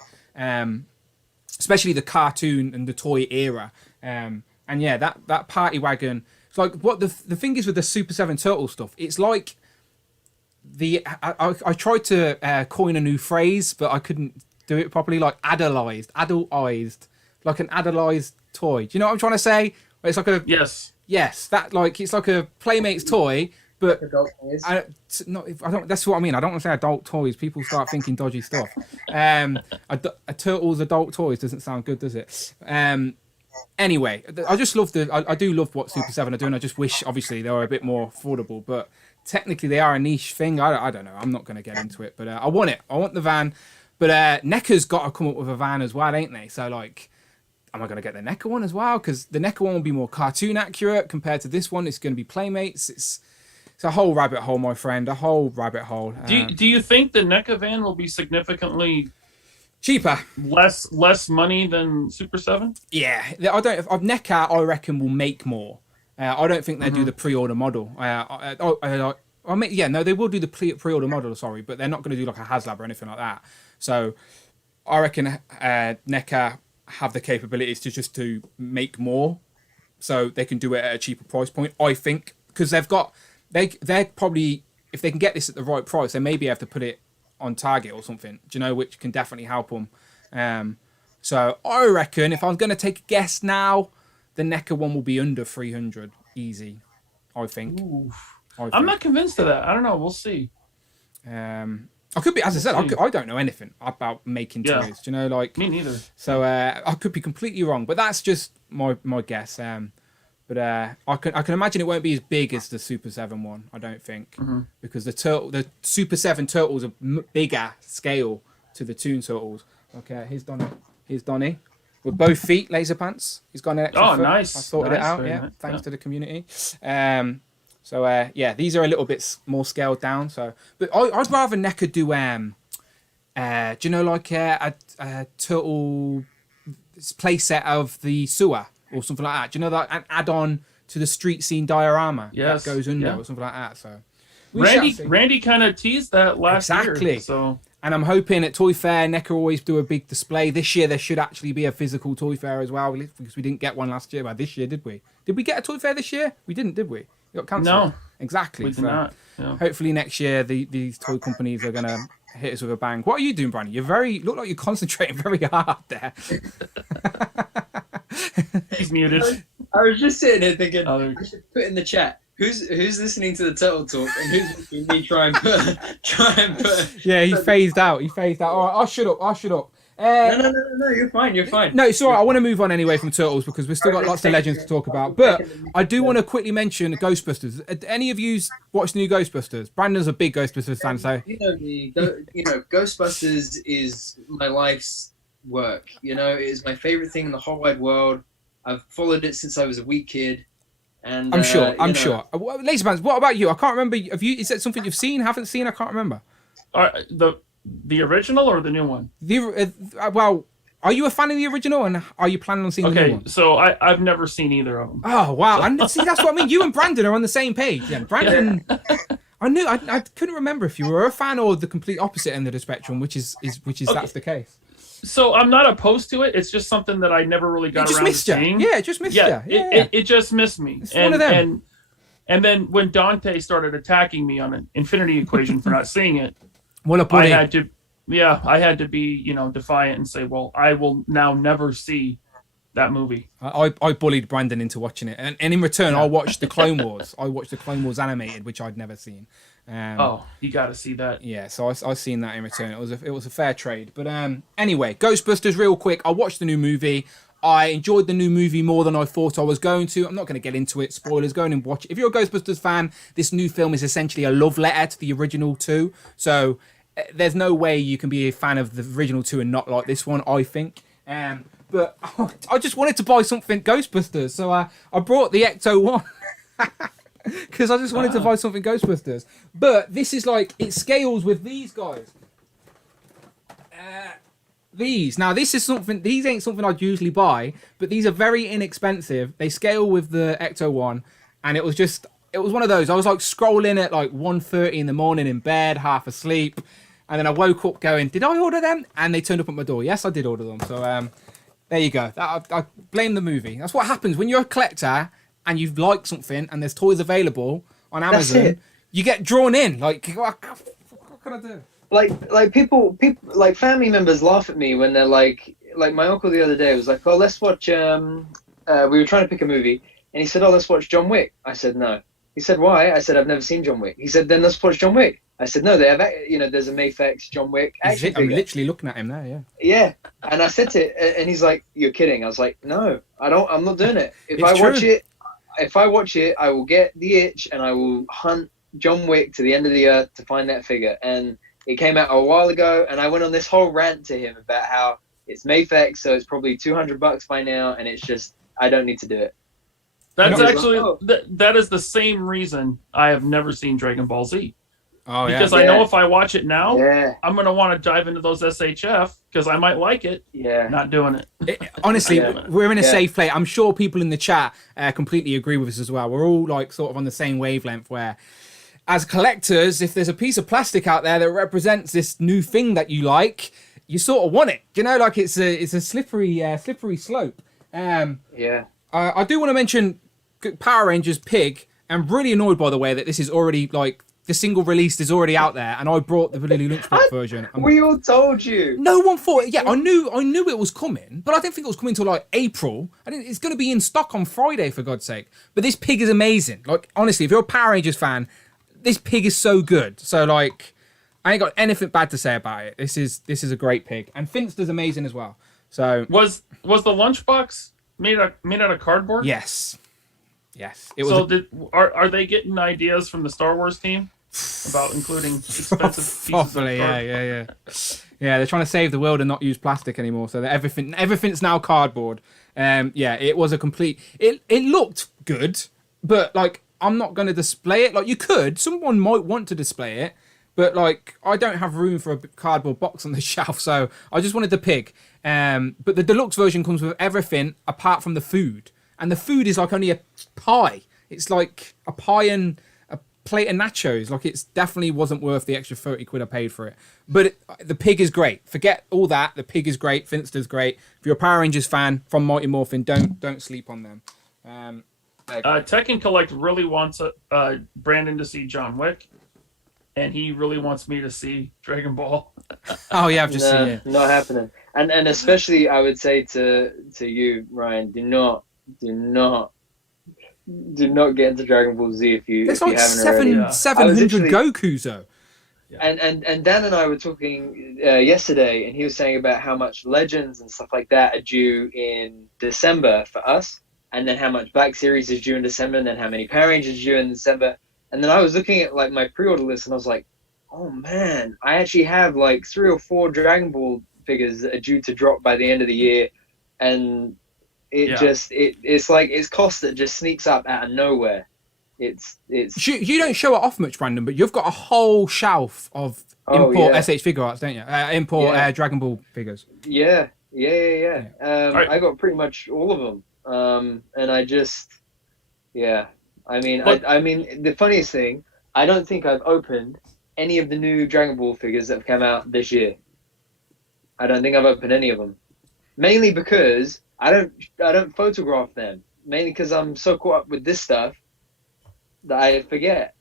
Especially the cartoon and the toy era. And yeah, that party wagon. It's like what the thing is with the Super 7 Turtle stuff. It's like I tried to coin a new phrase, but I couldn't do it properly. Like adultized, like an adultized toy. Do you know what I'm trying to say? It's like a yes, that like it's like a Playmates toy, but I don't. That's what I mean. I don't want to say adult toys. People start thinking dodgy stuff. A Turtles adult toys doesn't sound good, does it? Anyway, I just love I do love what Super 7 are doing. I just wish, obviously, they were a bit more affordable, but technically they are a niche thing. I don't know. I'm not going to get into it, but I want it. I want the van. But NECA's got to come up with a van as well, ain't they? So like, am I going to get the NECA one as well? Because the NECA one will be more cartoon accurate compared to this one. It's going to be Playmates. It's a whole rabbit hole, my friend. A whole rabbit hole. Do you think the NECA van will be significantly cheaper, less money than Super 7? Yeah, NECA, I reckon, will make more. I don't think they do the pre-order model. They will do the pre-order model. Sorry, but they're not going to do like a HasLab or anything like that. So I reckon NECA have the capabilities to make more, so they can do it at a cheaper price point. I think because they're probably, if they can get this at the right price, they may be able to put it on Target or something, which can definitely help them. So I reckon if I was going to take a guess now, the NECA one will be under 300 easy. I think. I'm not convinced of that. I don't know. We'll see. I could be, as I said, I don't know anything about making toys. Me neither. So I could be completely wrong, but that's just my guess. But I can imagine it won't be as big as the Super 7 one. I don't think, because the Super 7 Turtles are bigger scale to the Toon Turtles. Okay, here's Donnie with both feet, laser pants. He's got an extra foot. Nice. I sorted it out. Yeah, nice. Thanks to the community. So these are a little bit more scaled down. So, but I'd rather NECA do a turtle playset of the sewer or something like that. Do you know that an add-on to the street scene diorama that goes under or something like that? So Randy kind of teased that last year. So. And I'm hoping at Toy Fair, NECA always do a big display. This year there should actually be a physical Toy Fair as well, because we didn't get one last year. Well, this year did we? Did we get a Toy Fair this year? We didn't, did we? It got cancelled. No, exactly. We did not. No. Hopefully next year these toy companies are gonna hit us with a bang. What are you doing, Brandon? You look like you're concentrating very hard there. He's muted. I was just sitting here thinking, I should put in the chat. Who's listening to the Turtle Talk and who's listening to me try and put. Yeah, he phased out. All right, I'll shut up. No, you're fine. You're fine. No, it's all right. I want to move on anyway from Turtles because we've still got lots of legends to talk about. But I do want to quickly mention Ghostbusters. Any of you watched the new Ghostbusters? Brandon's a big Ghostbusters fan, so Ghostbusters is my life's work. It is my favorite thing in the whole wide world. I've followed it since I was a wee kid, and I'm sure. Laserbands, what about you? I can't remember. Is that something you've seen? Haven't seen? I can't remember. The original or the new one? Well, are you a fan of the original, and are you planning on seeing the new one? Okay, so I've never seen either of them. Oh wow! And see, that's what I mean. You and Brandon are on the same page. Yeah, Brandon. I couldn't remember if you were a fan or the complete opposite end of the spectrum, which is that's the case. So I'm not opposed to it. It's just something that I never really got around to seeing. Yeah, it just missed you. Yeah. It just missed me. It's one of them. And then when Dante started attacking me on an infinity equation for not seeing it, I had to be, defiant and say, well, I will now never see that movie. I bullied Brandon into watching it, and in return, I watched the Clone Wars. I watched the Clone Wars animated, which I'd never seen. You got to see that. Yeah, so I seen that in return. It was a fair trade. But anyway, Ghostbusters, real quick. I watched the new movie. I enjoyed the new movie more than I thought I was going to. I'm not going to get into it. Spoilers. Go in and watch it. If you're a Ghostbusters fan, this new film is essentially a love letter to the original two. So there's no way you can be a fan of the original two and not like this one, I think. But I just wanted to buy something Ghostbusters, so I brought the Ecto one because I just wanted to buy something Ghostbusters. But this is it scales with these guys. These ain't something I'd usually buy, but these are very inexpensive. They scale with the Ecto one, and it was one of those. I was scrolling at 1:30 in the morning in bed, half asleep, and then I woke up going, "Did I order them?" And they turned up at my door. Yes, I did order them. So there you go. I blame the movie. That's what happens when you're a collector and you like something and there's toys available on Amazon. You get drawn in. What can I do? People family members laugh at me when they're like my uncle the other day was like, "Oh, let's watch." We were trying to pick a movie, and he said, "Oh, let's watch John Wick." I said, "No." He said, "Why?" I said, "I've never seen John Wick." He said, "Then let's watch John Wick." I said, "No, they have. There's a Mayfex John Wick action figure." I'm literally looking at him there. Yeah. Yeah, and I said to, and he's like, "You're kidding." I was like, "No, I don't. I'm not doing it. If I watch it, I will get the itch and I will hunt John Wick to the end of the earth to find that figure." And it came out a while ago, and I went on this whole rant to him about how it's Mayfex, so it's probably $200 by now, and it's just I don't need to do it. That's that is the same reason I have never seen Dragon Ball Z. Oh, yeah. Because I know if I watch it now, Yeah. I'm going to want to dive into those SHF because I might like it. Yeah. Not doing it. Honestly, we're in a safe place. I'm sure people in the chat completely agree with us as well. We're all sort of on the same wavelength where, as collectors, if there's a piece of plastic out there that represents this new thing that you like, you sort of want it. It's a slippery slope. Yeah. I do want to mention Power Rangers Pig. I'm really annoyed by the way that this is already the single released is already out there, and I brought the Lily Lunchbox version. We all told you. No one thought. Yeah, I knew it was coming, but I didn't think it was coming until April. It's going to be in stock on Friday, for God's sake. But this pig is amazing. Honestly, if you're a Power Rangers fan, this pig is so good. So I ain't got anything bad to say about it. This is a great pig, and Finster's amazing as well. So was the lunchbox made out of cardboard? Yes. It was. Are they getting ideas from the Star Wars team about including expensive pieces of card? Yeah. They're trying to save the world and not use plastic anymore, so that everything's now cardboard. It was a complete. It looked good, but I'm not going to display it. You could. Someone might want to display it, but I don't have room for a cardboard box on the shelf, so I just wanted the pig. But the deluxe version comes with everything apart from the food. And the food is only a pie. It's a pie and a plate of nachos. It definitely wasn't worth the extra 30 quid I paid for it. But the pig is great. Forget all that. The pig is great. Finster's great. If you're a Power Rangers fan from Mighty Morphin, don't sleep on them. Tech and Collect really wants Brandon to see John Wick, and he really wants me to see Dragon Ball. Oh yeah, I've just seen it. Not happening. And especially I would say to you, Ryan, do not get into Dragon Ball Z if you haven't already. There's 700 Gokus though. And Dan and I were talking yesterday, and he was saying about how much Legends and stuff like that are due in December for us, and then how much Black Series is due in December, and then how many Power Rangers is due in December. And then I was looking at like my pre-order list, and I was like, oh man, I actually have like 3 or 4 Dragon Ball figures that are due to drop by the end of the year, and it's like it's cost that just sneaks up out of nowhere. It's you don't show it off much, Brandon, but you've got a whole shelf of import SH figure arts, don't you? Import Dragon Ball figures. Yeah. I got pretty much all of them, and I just I mean the funniest thing, I don't think I've opened any of the new Dragon Ball figures that have come out this year. I don't think I've opened any of them, mainly because I don't photograph them, mainly because I'm so caught up with this stuff that I forget.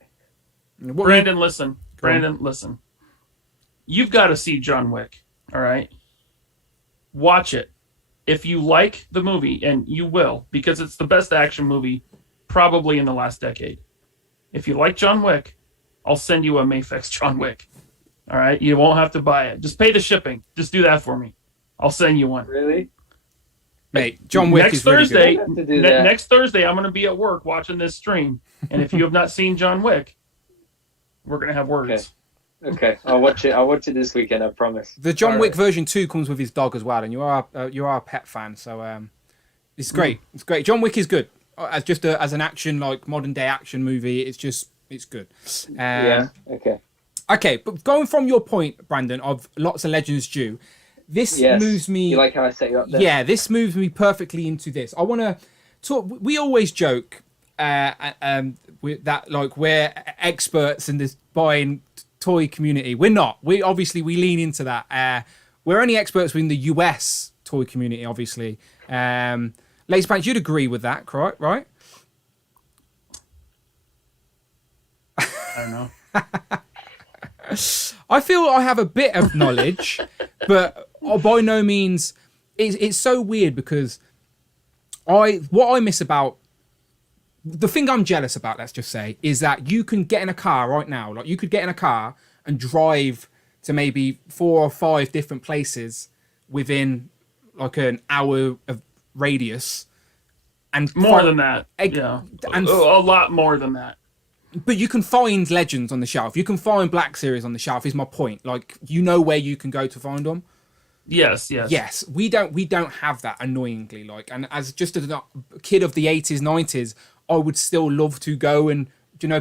Brandon, listen. You've got to see John Wick, all right? Watch it. If you like the movie, and you will, because it's the best action movie probably in the last decade. If you like John Wick, I'll send you a Mayfix John Wick. All right? You won't have to buy it. Just pay the shipping. Just do that for me. I'll send you one. Really? Mate, John Wick is Thursday, really good. Next Thursday, I'm going to be at work watching this stream. And if you have not seen John Wick, we're going to have words. Okay. I'll watch it this weekend, I promise. The John Wick version 2 comes with his dog as well, and you are a pet fan, so it's great. It's great. John Wick is good. As an action, like modern day action movie, it's good. Okay. Okay, but going from your point, Brandon, of lots of Legends due, this moves me. You like how I set you up there? Yeah, this moves me perfectly into this. I want to talk. We always joke with that, like we're experts in this buying toy community. We're not. We lean into that. We're only experts within the US toy community, obviously. Lace Pants, you'd agree with that, right? I don't know. I feel I have a bit of knowledge, but by no means. It's so weird because what I miss about the thing I'm jealous about, let's just say, is that you can get in a car right now. Like you could get in a car and drive to maybe 4 or 5 different places within like an hour of radius, and more than that. And a lot more than that. But you can find Legends on the shelf. You can find Black Series on the shelf. Is my point. Like you know where you can go to find them. Yes. We don't have that, annoyingly. Like, and as just a kid of the 80s, 90s, I would still love to go and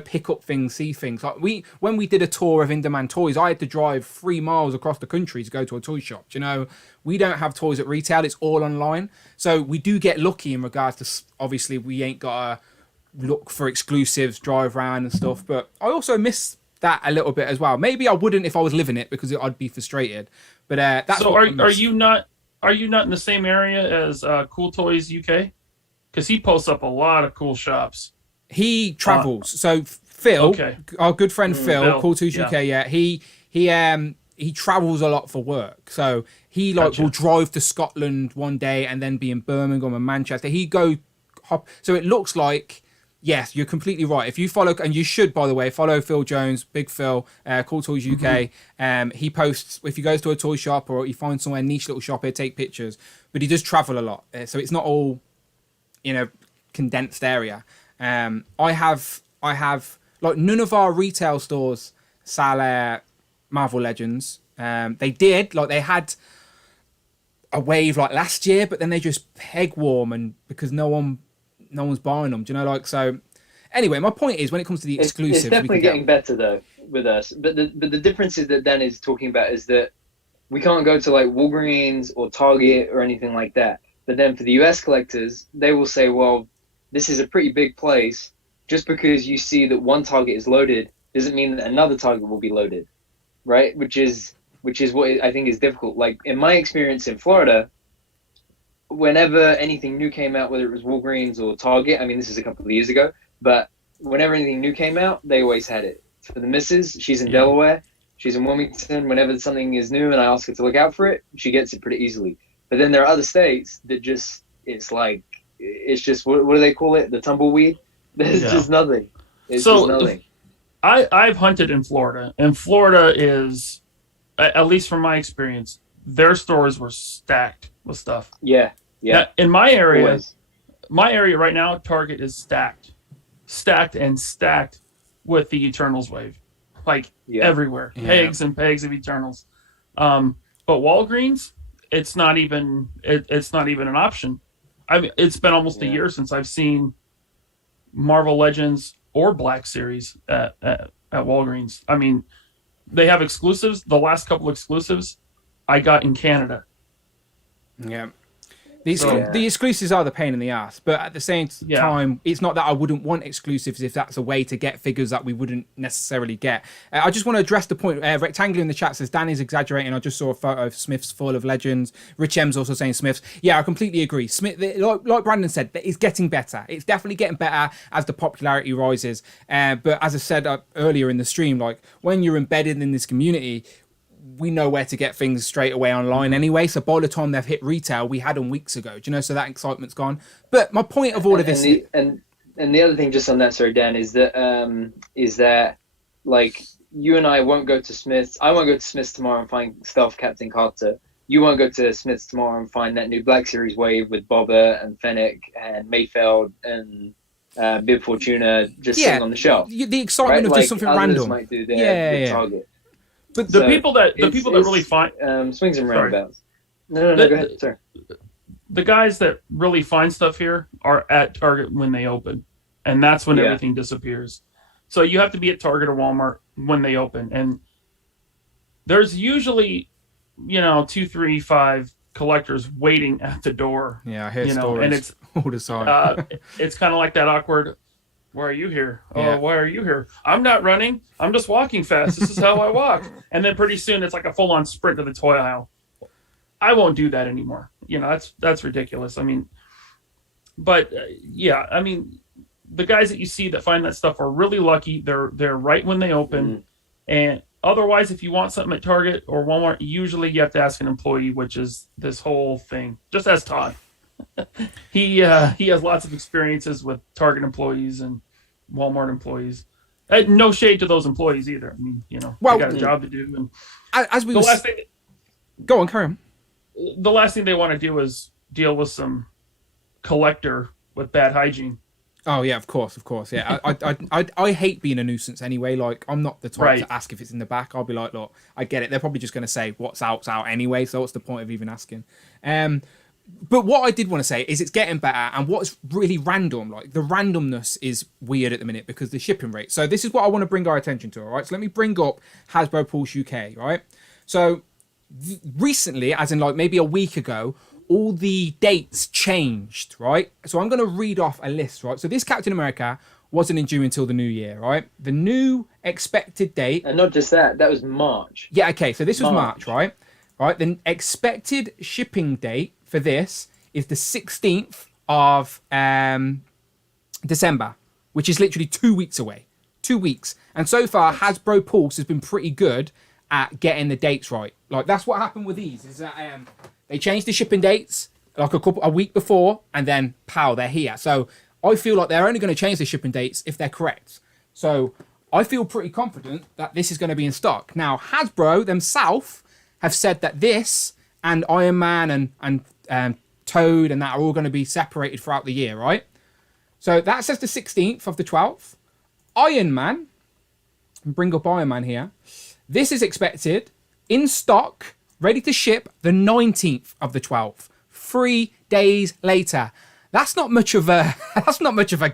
pick up things, see things. Like when we did a tour of In-Demand Toys, I had to drive 3 miles across the country to go to a toy shop. We don't have toys at retail. It's all online. So we do get lucky in regards to, obviously, we ain't got to look for exclusives, drive around and stuff. But I also miss that a little bit as well. Maybe I wouldn't if I was living it because I'd be frustrated. But that's so. Are you not in the same area as Cool Toys UK? Because he posts up a lot of cool shops. He travels. So Phil, our good friend Phil, Cool Toys UK, he travels a lot for work. So he will drive to Scotland one day and then be in Birmingham and Manchester. So it looks like, yes, you're completely right. If you follow, and you should, by the way, follow Phil Jones, Big Phil, Cool Toys UK. He posts, if he goes to a toy shop or he finds somewhere niche little shop, he'll take pictures. But he does travel a lot. So it's not all, condensed area. I have like none of our retail stores sell Marvel Legends. They did, like they had a wave like last year, but then they just peg warm, and because no one's buying them. So anyway, my point is when it comes to the exclusives, it's definitely getting better though with us. But the difference is that Dan is talking about is that we can't go to like Walgreens or Target or anything like that. But then for the US collectors, they will say, well, this is a pretty big place. Just because you see that one Target is loaded doesn't mean that another Target will be loaded, right? Which is what I think is difficult. Like in my experience in Florida, whenever anything new came out, whether it was Walgreens or Target, I mean, this is a couple of years ago, but whenever anything new came out, they always had it. For the missus, she's in Delaware, she's in Wilmington. Whenever something is new and I ask her to look out for it, she gets it pretty easily. But then there are other states that it's just, what do they call it? The tumbleweed? There's just nothing. It's just nothing. I've hunted in Florida, and Florida is, at least from my experience, their stores were stacked with stuff. Yeah. Now, in my area, Always. right now, Target is stacked with the Eternals wave, like everywhere, pegs and pegs of Eternals. But Walgreens, it's not even an option. I mean, it's been almost a year since I've seen Marvel Legends or Black Series at Walgreens. I mean, they have exclusives. The last couple exclusives I got in Canada. Yeah. The exclusives are the pain in the ass, but at the same time, it's not that I wouldn't want exclusives if that's a way to get figures that we wouldn't necessarily get. I just want to address the point. Rectangular in the chat says Danny's exaggerating. I just saw a photo of Smith's full of legends. Rich M's also saying Smith's. Yeah, I completely agree. Smith, like Brandon said, it's getting better. It's definitely getting better as the popularity rises. But as I said earlier in the stream, like when you're embedded in this community, we know where to get things straight away online anyway. So by the time they've hit retail, we had them weeks ago. Do you know? So that excitement's gone. But my point of all of this, and the other thing, just on that, sorry, Dan, is that like you and I won't go to Smith's. I won't go to Smith's tomorrow and find stuff Captain Carter. You won't go to Smith's tomorrow and find that new Black Series wave with Boba and Fennec and Mayfeld and Bib Fortuna just sitting on the shelf. The excitement of just something random. Might do their Target. But the people that really find swings and roundabouts. No, go ahead. Sorry. The guys that really find stuff here are at Target when they open, and that's when everything disappears. So you have to be at Target or Walmart when they open, and there's usually 2, 3, 5 collectors waiting at the door. Yeah, I hear stories, and it's all the time. It's kind of like that awkward. Why are you here? Oh, why are you here? I'm not running. I'm just walking fast. This is how I walk. And then pretty soon it's like a full-on sprint to the toy aisle. I won't do that anymore. That's ridiculous. I mean, but I mean, the guys that you see that find that stuff are really lucky. They're right when they open. And otherwise, if you want something at Target or Walmart, usually you have to ask an employee, which is this whole thing. Just ask Todd. He has lots of experiences with Target employees and Walmart employees. No shade to those employees either. I mean, they got a job to do. And as we go on, carry on. The last thing they want to do is deal with some collector with bad hygiene. Oh yeah, of course. Yeah, I hate being a nuisance anyway. Like I'm not the type to ask if it's in the back. I'll be like, look, I get it. They're probably just going to say what's out's out anyway. So what's the point of even asking? But what I did want to say is it's getting better, and what's really random, like the randomness is weird at the minute because the shipping rate. So this is what I want to bring our attention to, all right? So let me bring up Hasbro Pulse UK, right? So recently, as in like maybe a week ago, all the dates changed, right? So I'm going to read off a list, right? So this Captain America wasn't due until the new year, right? The new expected date... And not just that was March. Yeah, okay, so this was March, right? Right, the expected shipping date for this is the 16th of December, which is literally 2 weeks away. 2 weeks. And so far, Hasbro Pulse has been pretty good at getting the dates right. Like, that's what happened with these, is that they changed the shipping dates like a week before, and then, pow, they're here. So I feel like they're only going to change the shipping dates if they're correct. So I feel pretty confident that this is going to be in stock. Now, Hasbro themselves have said that this and Iron Man and Toad and that are all going to be separated throughout the year, right? So that says the 16th of the 12th. Iron Man, bring up Iron Man here. This is expected in stock, ready to ship the 19th of the 12th. 3 days later. That's not much of a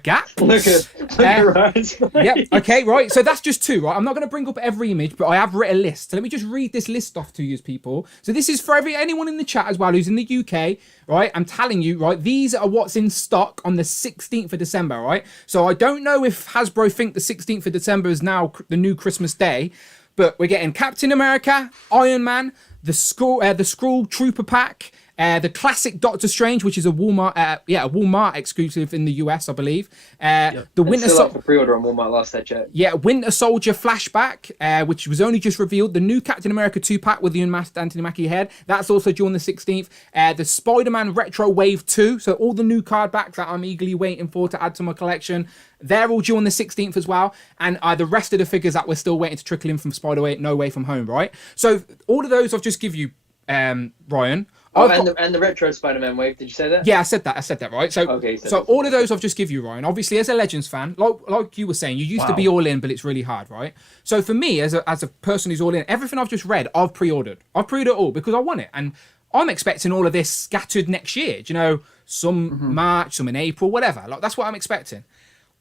gap. Look at right. Yep. Okay. Right. So that's just 2. Right. I'm not going to bring up every image, but I have written a list. So let me just read this list off to you, people. So this is for anyone in the chat as well who's in the UK. Right. I'm telling you. Right. These are what's in stock on the 16th of December. Right. So I don't know if Hasbro think the 16th of December is now the new Christmas day, but we're getting Captain America, Iron Man, the Skrull Trooper pack. The classic Doctor Strange, which is a Walmart exclusive in the US, I believe. The Winter still up for pre-order on Walmart last I checked. Yeah, Winter Soldier flashback, which was only just revealed. The new Captain America 2-pack with the unmasked Anthony Mackie head. That's also due on the 16th. The Spider-Man Retro Wave 2. So all the new card backs that I'm eagerly waiting for to add to my collection. They're all due on the 16th as well. And the rest of the figures that we're still waiting to trickle in from Spider-Man No Way From Home, right? So all of those I've just give you, Ryan. And the retro Spider-Man wave. Did you say that? Yeah, I said that, right? So, okay, so all of those I've just give you, Ryan. Obviously, as a Legends fan, like you were saying, you used to be all in, but it's really hard, right? So for me, as a person who's all in, everything I've just read, I've pre-ordered. I've pre-ordered it all because I want it, and I'm expecting all of this scattered next year. Do you know, some March, some in April, whatever. Like that's what I'm expecting.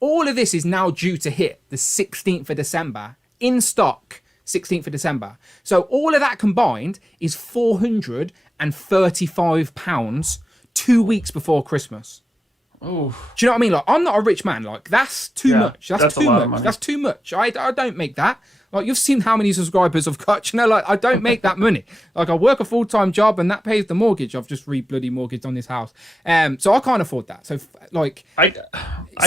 All of this is now due to hit the 16th of December in stock. 16th of December. So all of that combined is £435 2 weeks before Christmas. Oh, do you know what I mean? Like, I'm not a rich man. Like, that's too much. That's too much. Money. That's too much. I don't make that. Like, you've seen how many subscribers I've got. You know, like, I don't make that money. Like, I work a full-time job and that pays the mortgage. I've just bloody mortgaged on this house. So I can't afford that. So, like... I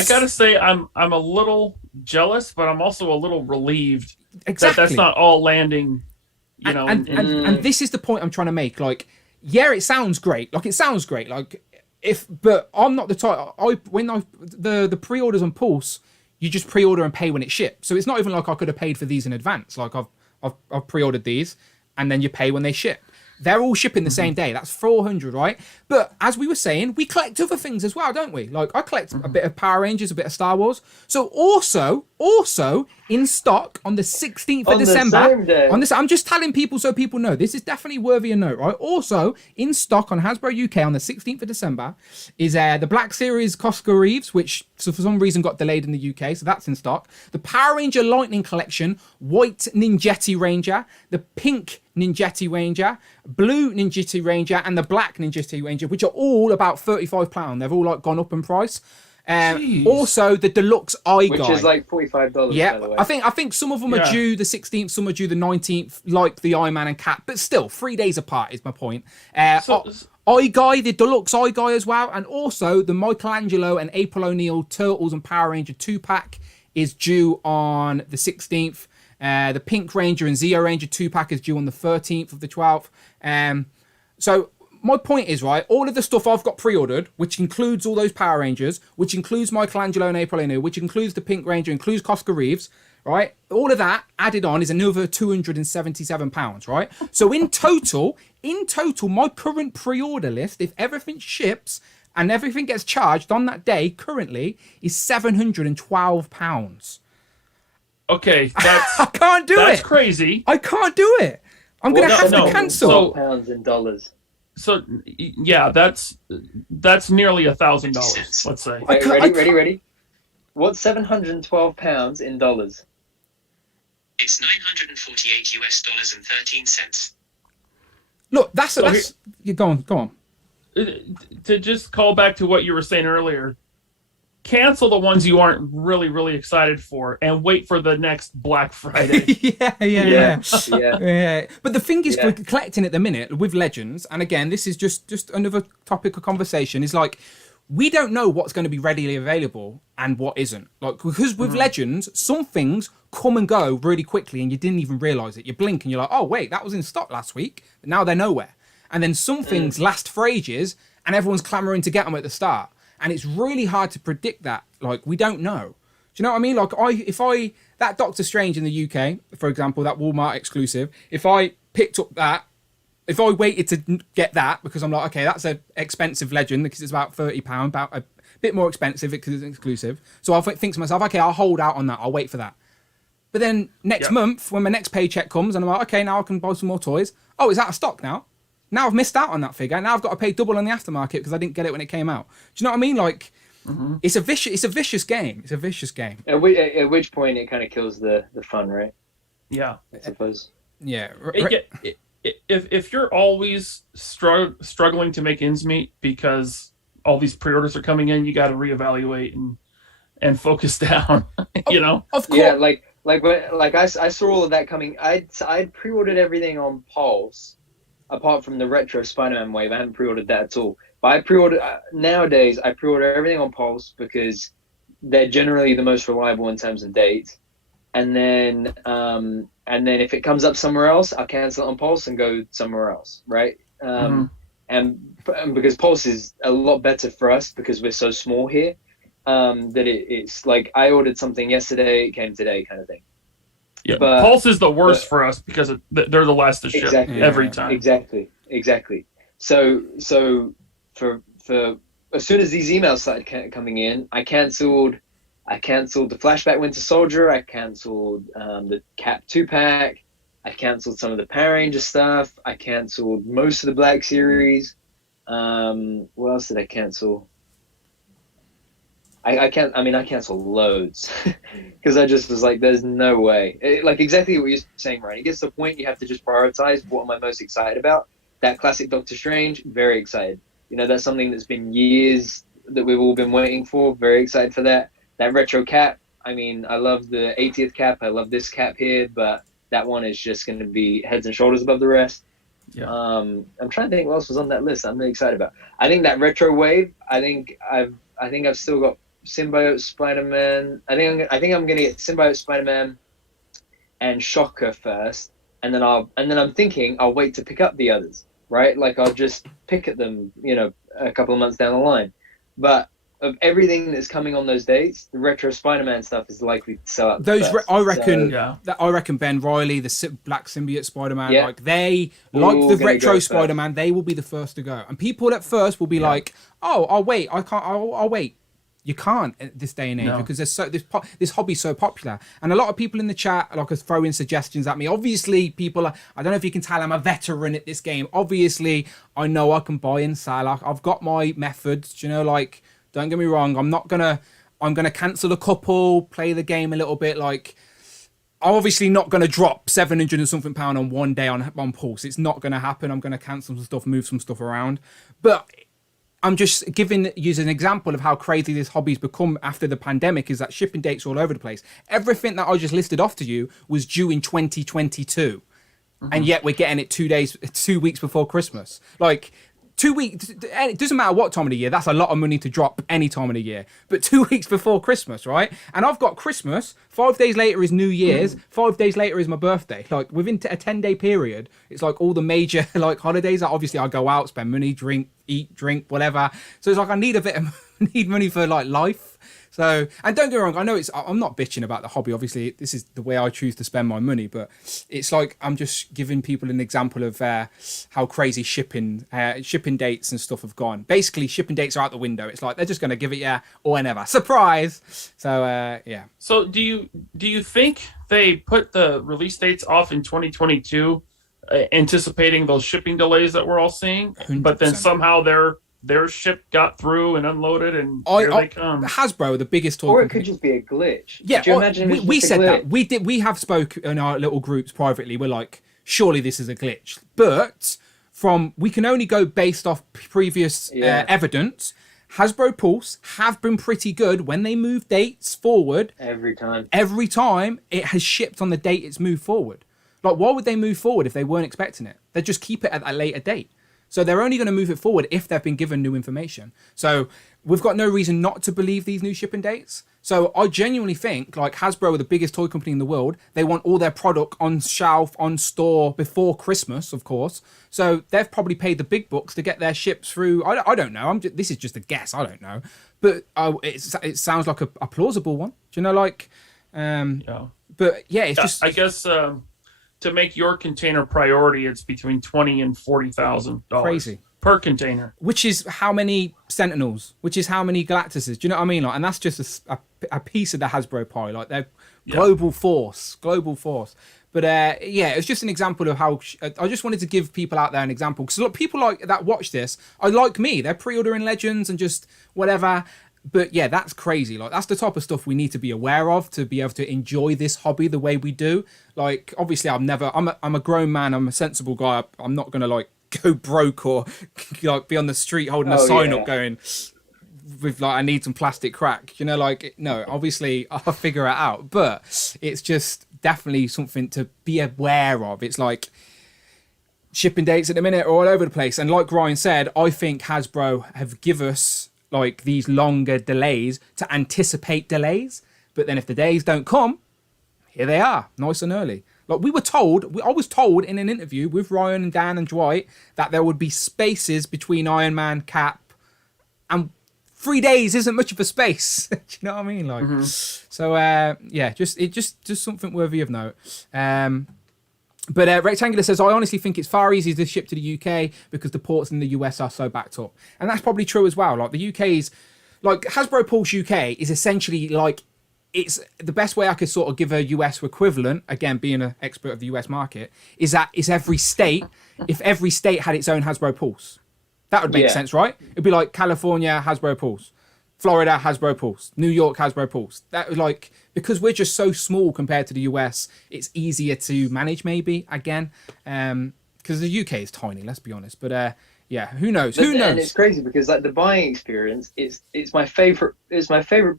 gotta say, I'm a little jealous, but I'm also a little relieved that that's not all landing, you know. And this is the point I'm trying to make. Like, yeah, it sounds great. Like, but I'm not the type. The pre-orders on Pulse, you just pre-order and pay when it ships. So it's not even like I could have paid for these in advance. Like I've pre-ordered these, and then you pay when they ship. They're all shipping the same day. That's 400, right? But as we were saying, we collect other things as well, don't we? Like I collect a bit of Power Rangers, a bit of Star Wars. So also in stock on the 16th of December. On this, I'm just telling people so people know. This is definitely worthy of note, right? Also in stock on Hasbro UK on the 16th of December is the Black Series Cosca Reeves, which for some reason got delayed in the UK, so that's in stock. The Power Ranger Lightning Collection, White Ninjetti Ranger, the Pink Ninjetti Ranger, Blue Ninjetti Ranger, and the Black Ninjetti Ranger, which are all about £35. They've all like gone up in price. Also, the deluxe Eye Guy, which is like $45. Yeah, by the way. I think some of them are due the 16th, some are due the 19th, like the Iron Man and Cap, but still 3 days apart is my point. Eye Guy, the deluxe Eye Guy as well, and also the Michelangelo and April O'Neil Turtles and Power Ranger 2-pack is due on the 16th. The Pink Ranger and Zeo Ranger 2-pack is due on the 13th of the 12th. So my point is, right, all of the stuff I've got pre-ordered, which includes all those Power Rangers, which includes Michelangelo and April O'Neil, which includes the Pink Ranger, includes Cosca Reeves, right? All of that added on is another £277, right? So in total, my current pre-order list, if everything ships and everything gets charged on that day, currently is £712. Okay, that's I can't do it. That's crazy. I can't do it. I'm gonna have to cancel. So, pounds in dollars. So yeah, that's nearly $1,000. Let's say. Wait, ready? What's £712 in dollars? It's $948 Look, that's you go on. To just call back to what you were saying earlier, cancel the ones you aren't really excited for and wait for the next Black Friday. Yeah. But the thing is, for collecting at the minute with Legends, and again, this is just another topic of conversation, is like, we don't know what's going to be readily available and what isn't. Like, because with Legends, some things come and go really quickly and you didn't even realize it. You blink and you're like, oh wait, that was in stock last week, but now they're nowhere. And then some things last for ages and everyone's clamoring to get them at the start. And it's really hard to predict that. Like, we don't know. Do you know what I mean? Like, that Doctor Strange in the UK, for example, that Walmart exclusive, if I picked up that, if I waited to get that, because I'm like, okay, that's an expensive Legend because it's about £30, about a bit more expensive because it's exclusive. So I'll think to myself, okay, I'll hold out on that. I'll wait for that. But then next month, when my next paycheck comes and I'm like, okay, now I can buy some more toys. Oh, it's out of stock now. Now I've missed out on that figure. Now I've got to pay double on the aftermarket because I didn't get it when it came out. Do you know what I mean? Like, it's a vicious game. It's a vicious game. At which point it kind of kills the fun, right? Yeah, I suppose. Yeah. If you're always struggling to make ends meet because all these pre-orders are coming in, you got to reevaluate and focus down. You know. Of course. Yeah, like I saw all of that coming. I'd pre-ordered everything on Pulse. apart from the retro Spider-Man wave, I haven't pre-ordered that at all. But I pre-order nowadays. I pre-order everything on Pulse because they're generally the most reliable in terms of dates. And then if it comes up somewhere else, I'll cancel it on Pulse and go somewhere else, right? And because Pulse is a lot better for us because we're so small here, that it's like I ordered something yesterday, it came today, kind of thing. Yeah, but Pulse is the worst for us because they're the last to ship every time. Exactly. So for as soon as these emails started coming in, I canceled the Flashback Winter Soldier. I canceled the Cap 2-pack. I canceled some of the Power Ranger stuff. I canceled most of the Black Series. What else did I cancel? I canceled loads because I just was like, there's no way. Like exactly what you're saying, Ryan. It gets to the point you have to just prioritize what am I most excited about. That classic Doctor Strange, very excited. You know, that's something that's been years that we've all been waiting for. Very excited for that. That retro cap. I mean, I love the 80th cap. I love this cap here, but that one is just going to be heads and shoulders above the rest. Yeah. I'm trying to think what else was on that list. I'm really excited about. I think that retro wave. I think I've still got Symbiote Spider-Man. I think I'm gonna get Symbiote Spider-Man and Shocker first, and then I'm thinking I'll wait to pick up the others, right? Like I'll just pick at them, you know, a couple of months down the line. But of everything that's coming on those dates, the retro Spider-Man stuff is likely to sell out. I reckon Ben Reilly, the Black Symbiote Spider-Man, like the retro Spider-Man, they will be the first to go. And people at first will be like, "Oh, I'll wait. I'll wait." You can't at this day and age because this hobby's so popular, and a lot of people in the chat like are throwing suggestions at me. Obviously, people are. I don't know if you can tell I'm a veteran at this game. Obviously, I know I can buy and sell. I've got my methods. You know, like don't get me wrong. I'm gonna cancel a couple, play the game a little bit. Like I'm obviously not gonna drop £700 and something on one day on Pulse. It's not gonna happen. I'm gonna cancel some stuff, move some stuff around, but I'm just giving you an example of how crazy this hobby's become after the pandemic is that shipping dates are all over the place. Everything that I just listed off to you was due in 2022. And yet we're getting it 2 weeks before Christmas. Like 2 weeks, it doesn't matter what time of the year. That's a lot of money to drop any time of the year. But 2 weeks before Christmas, right? And I've got Christmas. 5 days later is New Year's. 5 days later is my birthday. Like within a 10-day period, it's like all the major like holidays. Like, obviously, I go out, spend money, eat, drink, whatever. So it's like I need need money for like life. So, and don't get me wrong, I know I'm not bitching about the hobby. Obviously, this is the way I choose to spend my money, but it's like I'm just giving people an example of how crazy shipping dates and stuff have gone. Basically, shipping dates are out the window. It's like they're just going to give it or whenever. Surprise! So, yeah. So, do you think they put the release dates off in 2022, anticipating those shipping delays that we're all seeing, 100%. But then somehow their ship got through and unloaded, and here they come. Hasbro are the biggest toy company. Or it could just be a glitch. Yeah, Could you imagine we said that. We have spoke in our little groups privately. We're like, surely this is a glitch. But we can only go based off previous evidence. Hasbro Pulse have been pretty good when they move dates forward. Every time it has shipped on the date it's moved forward. Like, why would they move forward if they weren't expecting it? They'd just keep it at a later date. So they're only going to move it forward if they've been given new information. So we've got no reason not to believe these new shipping dates. So I genuinely think like Hasbro are the biggest toy company in the world. They want all their product on shelf, on store before Christmas, of course. So they've probably paid the big bucks to get their ships through. I don't know. This is just a guess. I don't know. But it sounds like a plausible one. Do you know, like... But yeah, it's just... I guess... to make your container priority, it's between $20,000 and $40,000 crazy per container. Which is how many Sentinels? Which is how many Galactuses? Do you know what I mean? Like, and that's just a piece of the Hasbro pie. Like they're global force. But it's just an example of how I just wanted to give people out there an example because look, people like that watch this are like me. They're pre-ordering Legends and just whatever. But yeah, that's crazy. Like that's the type of stuff we need to be aware of to be able to enjoy this hobby the way we do. Like obviously I'm a grown man, I'm a sensible guy. I'm not gonna like go broke or like be on the street holding a sign up going with like I need some plastic crack. You know, like no, obviously I'll figure it out. But it's just definitely something to be aware of. It's like shipping dates at the minute are all over the place. And like Ryan said, I think Hasbro have give us like these longer delays to anticipate delays. But then if the days don't come, here they are, nice and early. Like I was told in an interview with Ryan and Dan and Dwight that there would be spaces between Iron Man, Cap, and 3 days isn't much of a space. Do you know what I mean? Like, so yeah, just something worthy of note. But Rectangular says, I honestly think it's far easier to ship to the UK because the ports in the US are so backed up. And that's probably true as well. Like the UK's, like Hasbro Pulse UK is essentially like, it's the best way I could sort of give a US equivalent, again, being an expert of the US market, is that it's every state, if every state had its own Hasbro Pulse. That would make sense, right? It'd be like California, Hasbro Pulse. Florida, Hasbro Pulse. New York, Hasbro Pulse. That was like, because we're just so small compared to the US, it's easier to manage maybe, again. Because the UK is tiny, let's be honest. But yeah, who knows? Who knows? And it's crazy because like the buying experience, it's my favorite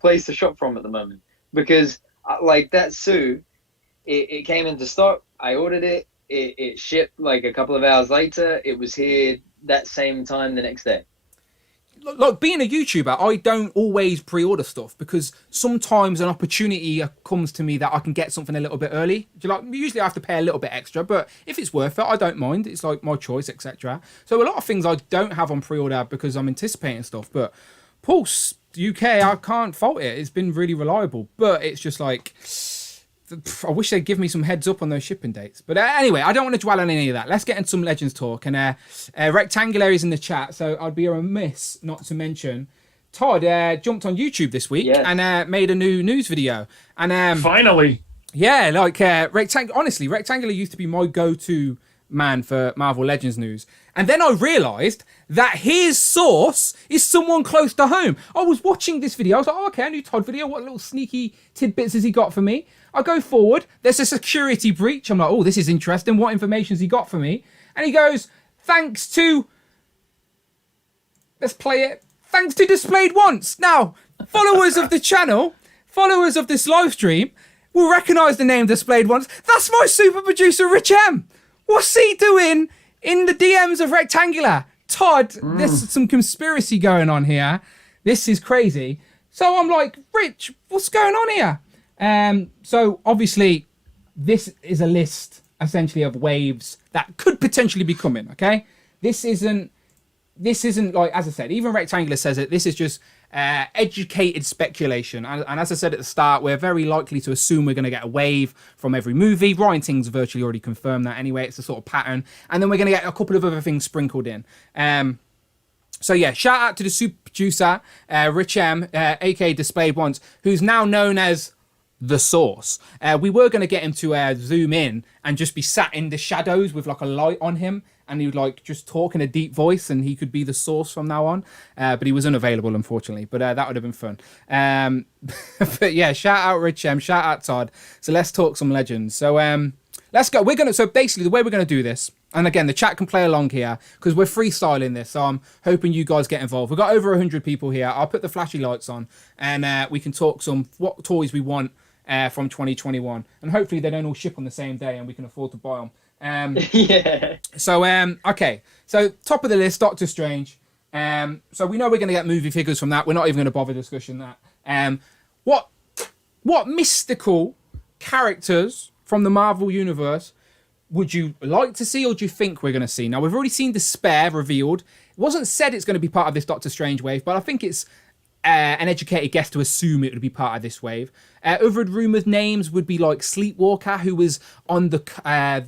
place to shop from at the moment. Because like that suit, it came into stock, I ordered it, it shipped like a couple of hours later, it was here that same time the next day. Like being a YouTuber, I don't always pre-order stuff because sometimes an opportunity comes to me that I can get something a little bit early. Like usually I have to pay a little bit extra, but if it's worth it, I don't mind. It's like my choice, etc. So a lot of things I don't have on pre-order because I'm anticipating stuff. But Pulse UK, I can't fault it. It's been really reliable, but it's just like, I wish they'd give me some heads up on those shipping dates. But anyway, I don't want to dwell on any of that. Let's get into some Legends talk. And Rectangular is in the chat, so I'd be remiss not to mention Todd jumped on YouTube this week and made a new news video. And finally, yeah, like honestly, Rectangular used to be my go-to man for Marvel Legends news. And then I realised that his source is someone close to home. I was watching this video. I was like, oh, okay, a new Todd video. What little sneaky tidbits has he got for me? I go forward. There's a security breach. I'm like, oh, this is interesting. What information has he got for me? And he goes, thanks to... Let's play it. Thanks to Displayed Once. Now, followers of the channel, followers of this live stream, will recognise the name Displayed Once. That's my super producer, Rich M. What's he doing in the DMs of Rectangular? Todd, there's some conspiracy going on here. This is crazy. So I'm like, Rich, what's going on here? So obviously, this is a list essentially of waves that could potentially be coming. Okay, this isn't like, as I said, even Rectangular says it. This is just educated speculation. And as I said at the start, we're very likely to assume we're going to get a wave from every movie. Ryan Ting's virtually already confirmed that anyway. It's a sort of pattern. And then we're going to get a couple of other things sprinkled in. So yeah, shout out to the super producer, Rich M, aka Displayed Once, who's now known as the source. We were going to get him to zoom in and just be sat in the shadows with like a light on him, and he would like just talk in a deep voice, and he could be the source from now on. But he was unavailable, unfortunately. But that would have been fun. But yeah, shout out Rich M, shout out Todd. So let's talk some Legends. So let's go. So basically, the way we're going to do this, and again, the chat can play along here because we're freestyling this. So I'm hoping you guys get involved. We've got over 100 people here. I'll put the flashy lights on, and we can talk what toys we want from 2021, and hopefully they don't all ship on the same day and we can afford to buy them. Yeah. So okay, so top of the list, Doctor Strange. So we know we're going to get movie figures from that. We're not even going to bother discussing that. What mystical characters from the Marvel universe would you like to see, or do you think we're going to see? Now, we've already seen Despair revealed. It wasn't said it's going to be part of this Doctor Strange wave, but I think it's an educated guess to assume it would be part of this wave. Other rumoured names would be like Sleepwalker, who was on the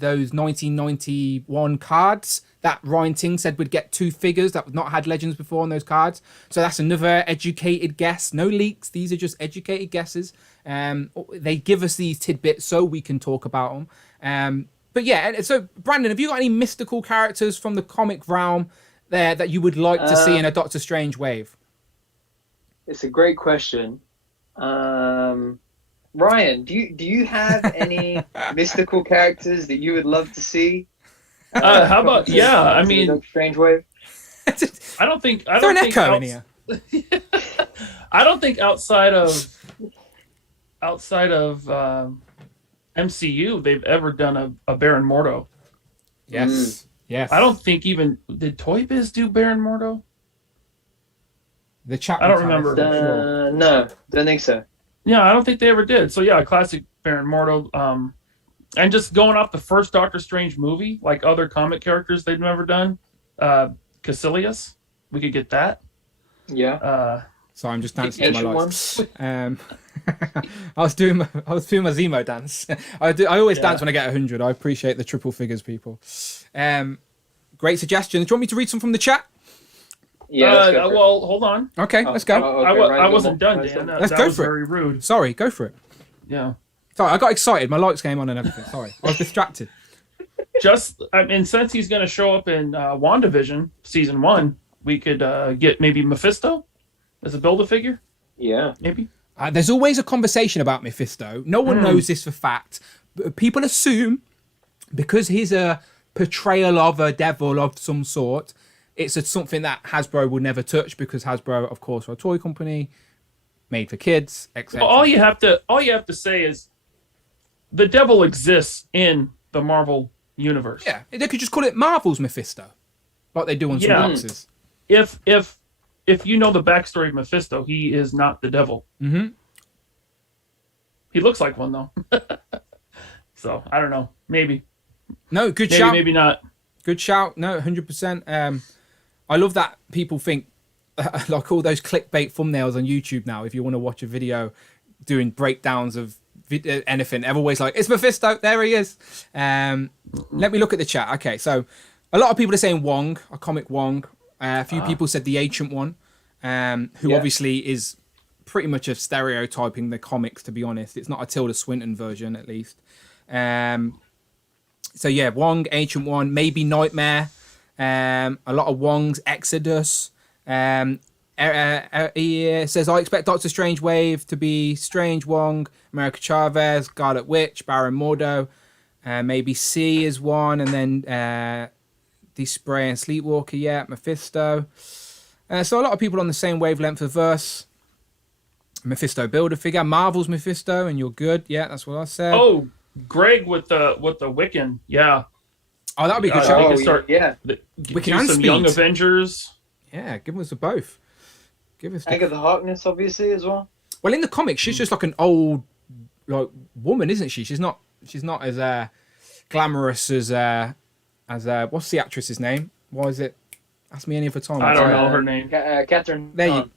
those 1991 cards that Ryan Ting said would get 2 figures that not had Legends before on those cards. So that's another educated guess. No leaks. These are just educated guesses. They give us these tidbits so we can talk about them. But yeah, so Brandon, have you got any mystical characters from the comic realm there that you would like to see in a Doctor Strange wave? It's a great question. Ryan, do you have any mystical characters that you would love to see? How about I mean, Strange wave. I don't think an echo in here. I don't think outside of MCU they've ever done a Baron Mordo. Yes. Yes. I don't think even did Toy Biz do Baron Mordo? The chat. I don't remember. Sure. No, don't think so. Yeah, I don't think they ever did. So yeah, classic Baron Mordo. And just going off the first Doctor Strange movie, like other comic characters they've never done, Caecilius, we could get that. Yeah. So I'm just dancing to my Ancient life. I was doing my Zemo dance. I always dance when I get 100. I appreciate the triple figures, people. Great suggestions. Do you want me to read some from the chat? Yeah. let's go for it. Well, hold on. Okay, let's go. Okay, I wasn't done, Ryan, Dan. Let's That go was for it. very rude. Sorry, go for it. Yeah. Sorry, I got excited. My lights came on and everything. Sorry, I was distracted. Since he's going to show up in WandaVision season 1, we could get maybe Mephisto as a Build-A-Figure. Yeah. Maybe. There's always a conversation about Mephisto. No one knows this for fact. But people assume because he's a portrayal of a devil of some sort, it's something that Hasbro will never touch because Hasbro, of course, are a toy company made for kids, etc. All you have to say is the devil exists in the Marvel universe. Yeah, they could just call it Marvel's Mephisto, like they do on some boxes. If you know the backstory of Mephisto, he is not the devil. Mm-hmm. He looks like one though. So I don't know. Maybe. No, good shout. Maybe not. Good shout. No, 100%. I love that people think like all those clickbait thumbnails on YouTube now. If you want to watch a video doing breakdowns of anything, they're always like, it's Mephisto. There he is. Let me look at the chat. Okay, so a lot of people are saying Wong, a comic Wong. A few people said the Ancient One, who obviously is pretty much a stereotyping the comics, to be honest. It's not a Tilda Swinton version, at least. So yeah, Wong, Ancient One, maybe Nightmare. A lot of Wongs, Exodus. He says, I expect Doctor Strange Wave to be Strange Wong, America Chavez, Scarlet Witch, Baron Mordo. Maybe C is one, and then Spray and Sleepwalker, Mephisto. So a lot of people on the same wavelength of verse. Mephisto Build-A-Figure, Marvel's Mephisto, and you're good. Yeah, that's what I said. Oh, Greg with the Wiccan. Yeah. Oh, that would be a good They show. could start. Wiccan Do and some Speed. Young Avengers. Yeah, give us a both. Give us. Agatha Harkness, obviously, as well. Well, in the comics, she's just like an old woman, isn't she? She's not as glamorous as what's the actress's name? Why is it? Ask me any other time. I don't know her name. Catherine. There you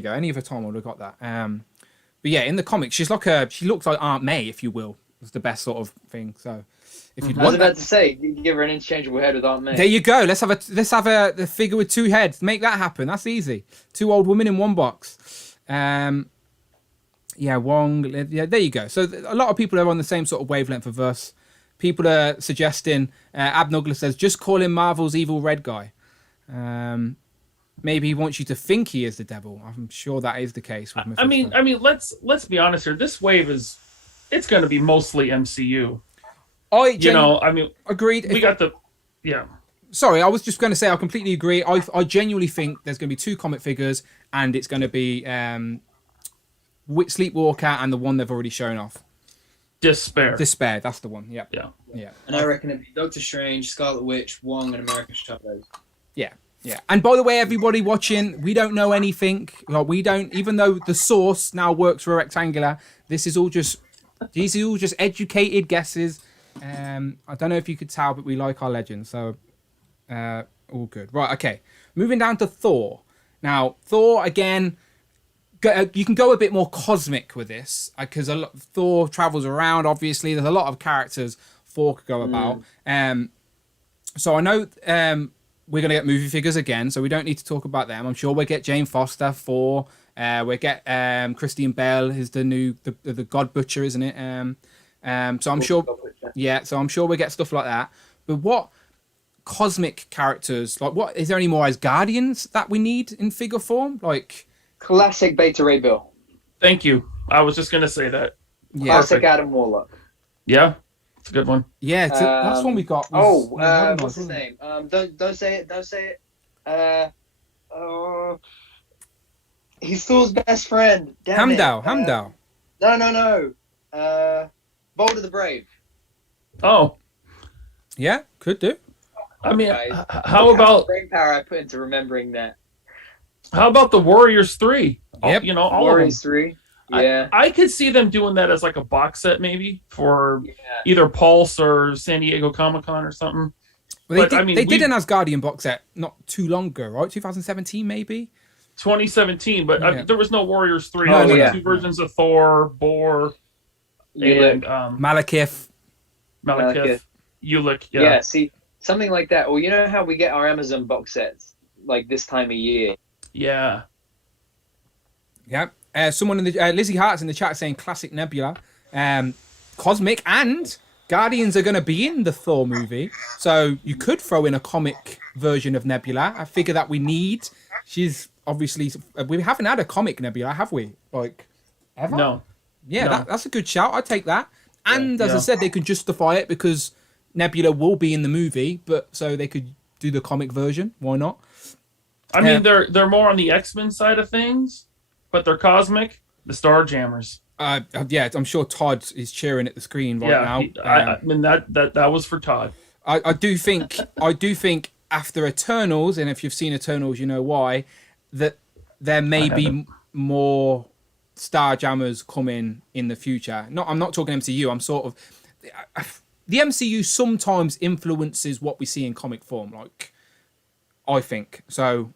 go. Any other time I would have got that. But yeah, in the comics, she looks like Aunt May, if you will. It's the best sort of thing. So if you'd I was want about that, to say, give her an interchangeable head with Aunt May. there you go. Let's have a figure with two heads. Make that happen. That's easy. Two old women in one box. Wong. Yeah, there you go. So a lot of people are on the same sort of wavelength of us. People are suggesting. Abnugler says, just call him Marvel's evil red guy. Maybe he wants you to think he is the devil. I'm sure that is the case with Mephisto. I mean, let's be honest here. This wave it's going to be mostly MCU. Agreed. We got Sorry, I was just going to say I completely agree. I genuinely think there's going to be two comic figures, and it's going to be Sleepwalker and the one they've already shown off. Despair. That's the one. Yeah. And I reckon it'd be Doctor Strange, Scarlet Witch, Wong, and America Chavez. Yeah. And by the way, everybody watching, we don't know anything. We don't, even though the source now works for Rectangular, these are all just educated guesses. I don't know if you could tell, but we like our legends, so all good. Right, okay. Moving down to Thor. Now, Thor, again, you can go a bit more cosmic with this, because Thor travels around, obviously. There's a lot of characters Thor could go about. So I know we're going to get movie figures again, so we don't need to talk about them. I'm sure we'll get Jane Foster, Thor. We'll get Christian Bale, who's the God Butcher, isn't it? So I'm sure, so I'm sure we'll get stuff like that. But what cosmic characters, what is there any more as Guardians that we need in figure form? Classic Beta Ray Bill. Thank you. I was just going to say that. Yeah. Classic Adam Warlock. Yeah, it's a good one. Yeah, last one we got. What's his name? Don't say it. Don't say it. He's Thor's best friend. Damn Hamdall. No. Boulder the Brave. Oh. Yeah, could do. I mean, Guys, how look about brain power I put into remembering that? the Warriors 3? Yep. You know, all Warriors of them. 3. Yeah. I could see them doing that as like a box set maybe for Yeah. either Pulse or San Diego Comic-Con or something. Well, But, I mean, they did we- an Asgardian box set not too long ago, right? 2017 maybe. 2017, but Yeah. there was no Warriors 3. Oh, There were yeah. 2 versions of Thor, Bor, and Malekith. Malekith, Ulick. Yeah. See, something like that. Well, you know how we get our Amazon box sets like this time of year. Yeah. Yeah. Someone in the Lizzie Hart's in the chat saying classic Nebula, Cosmic, and Guardians are going to be in the Thor movie, so you could throw in a comic version of Nebula. I figure that we need. She's obviously we haven't had a comic Nebula, have we? Like ever? No. Yeah, No. that's a good shout. I'd take that. And as I Yeah. said, they could justify it because Nebula will be in the movie, but so they could do the comic version. Why not? I mean, they're more on the X-Men side of things, but they're cosmic. The Starjammers. Yeah, I'm sure Todd is cheering at the screen right now. I mean that was for Todd. I do think after Eternals, and if you've seen Eternals, you know why, that there may be more Starjammers coming in the future. I'm not talking MCU. I'm sort of the MCU sometimes influences what we see in comic form. Like I think so.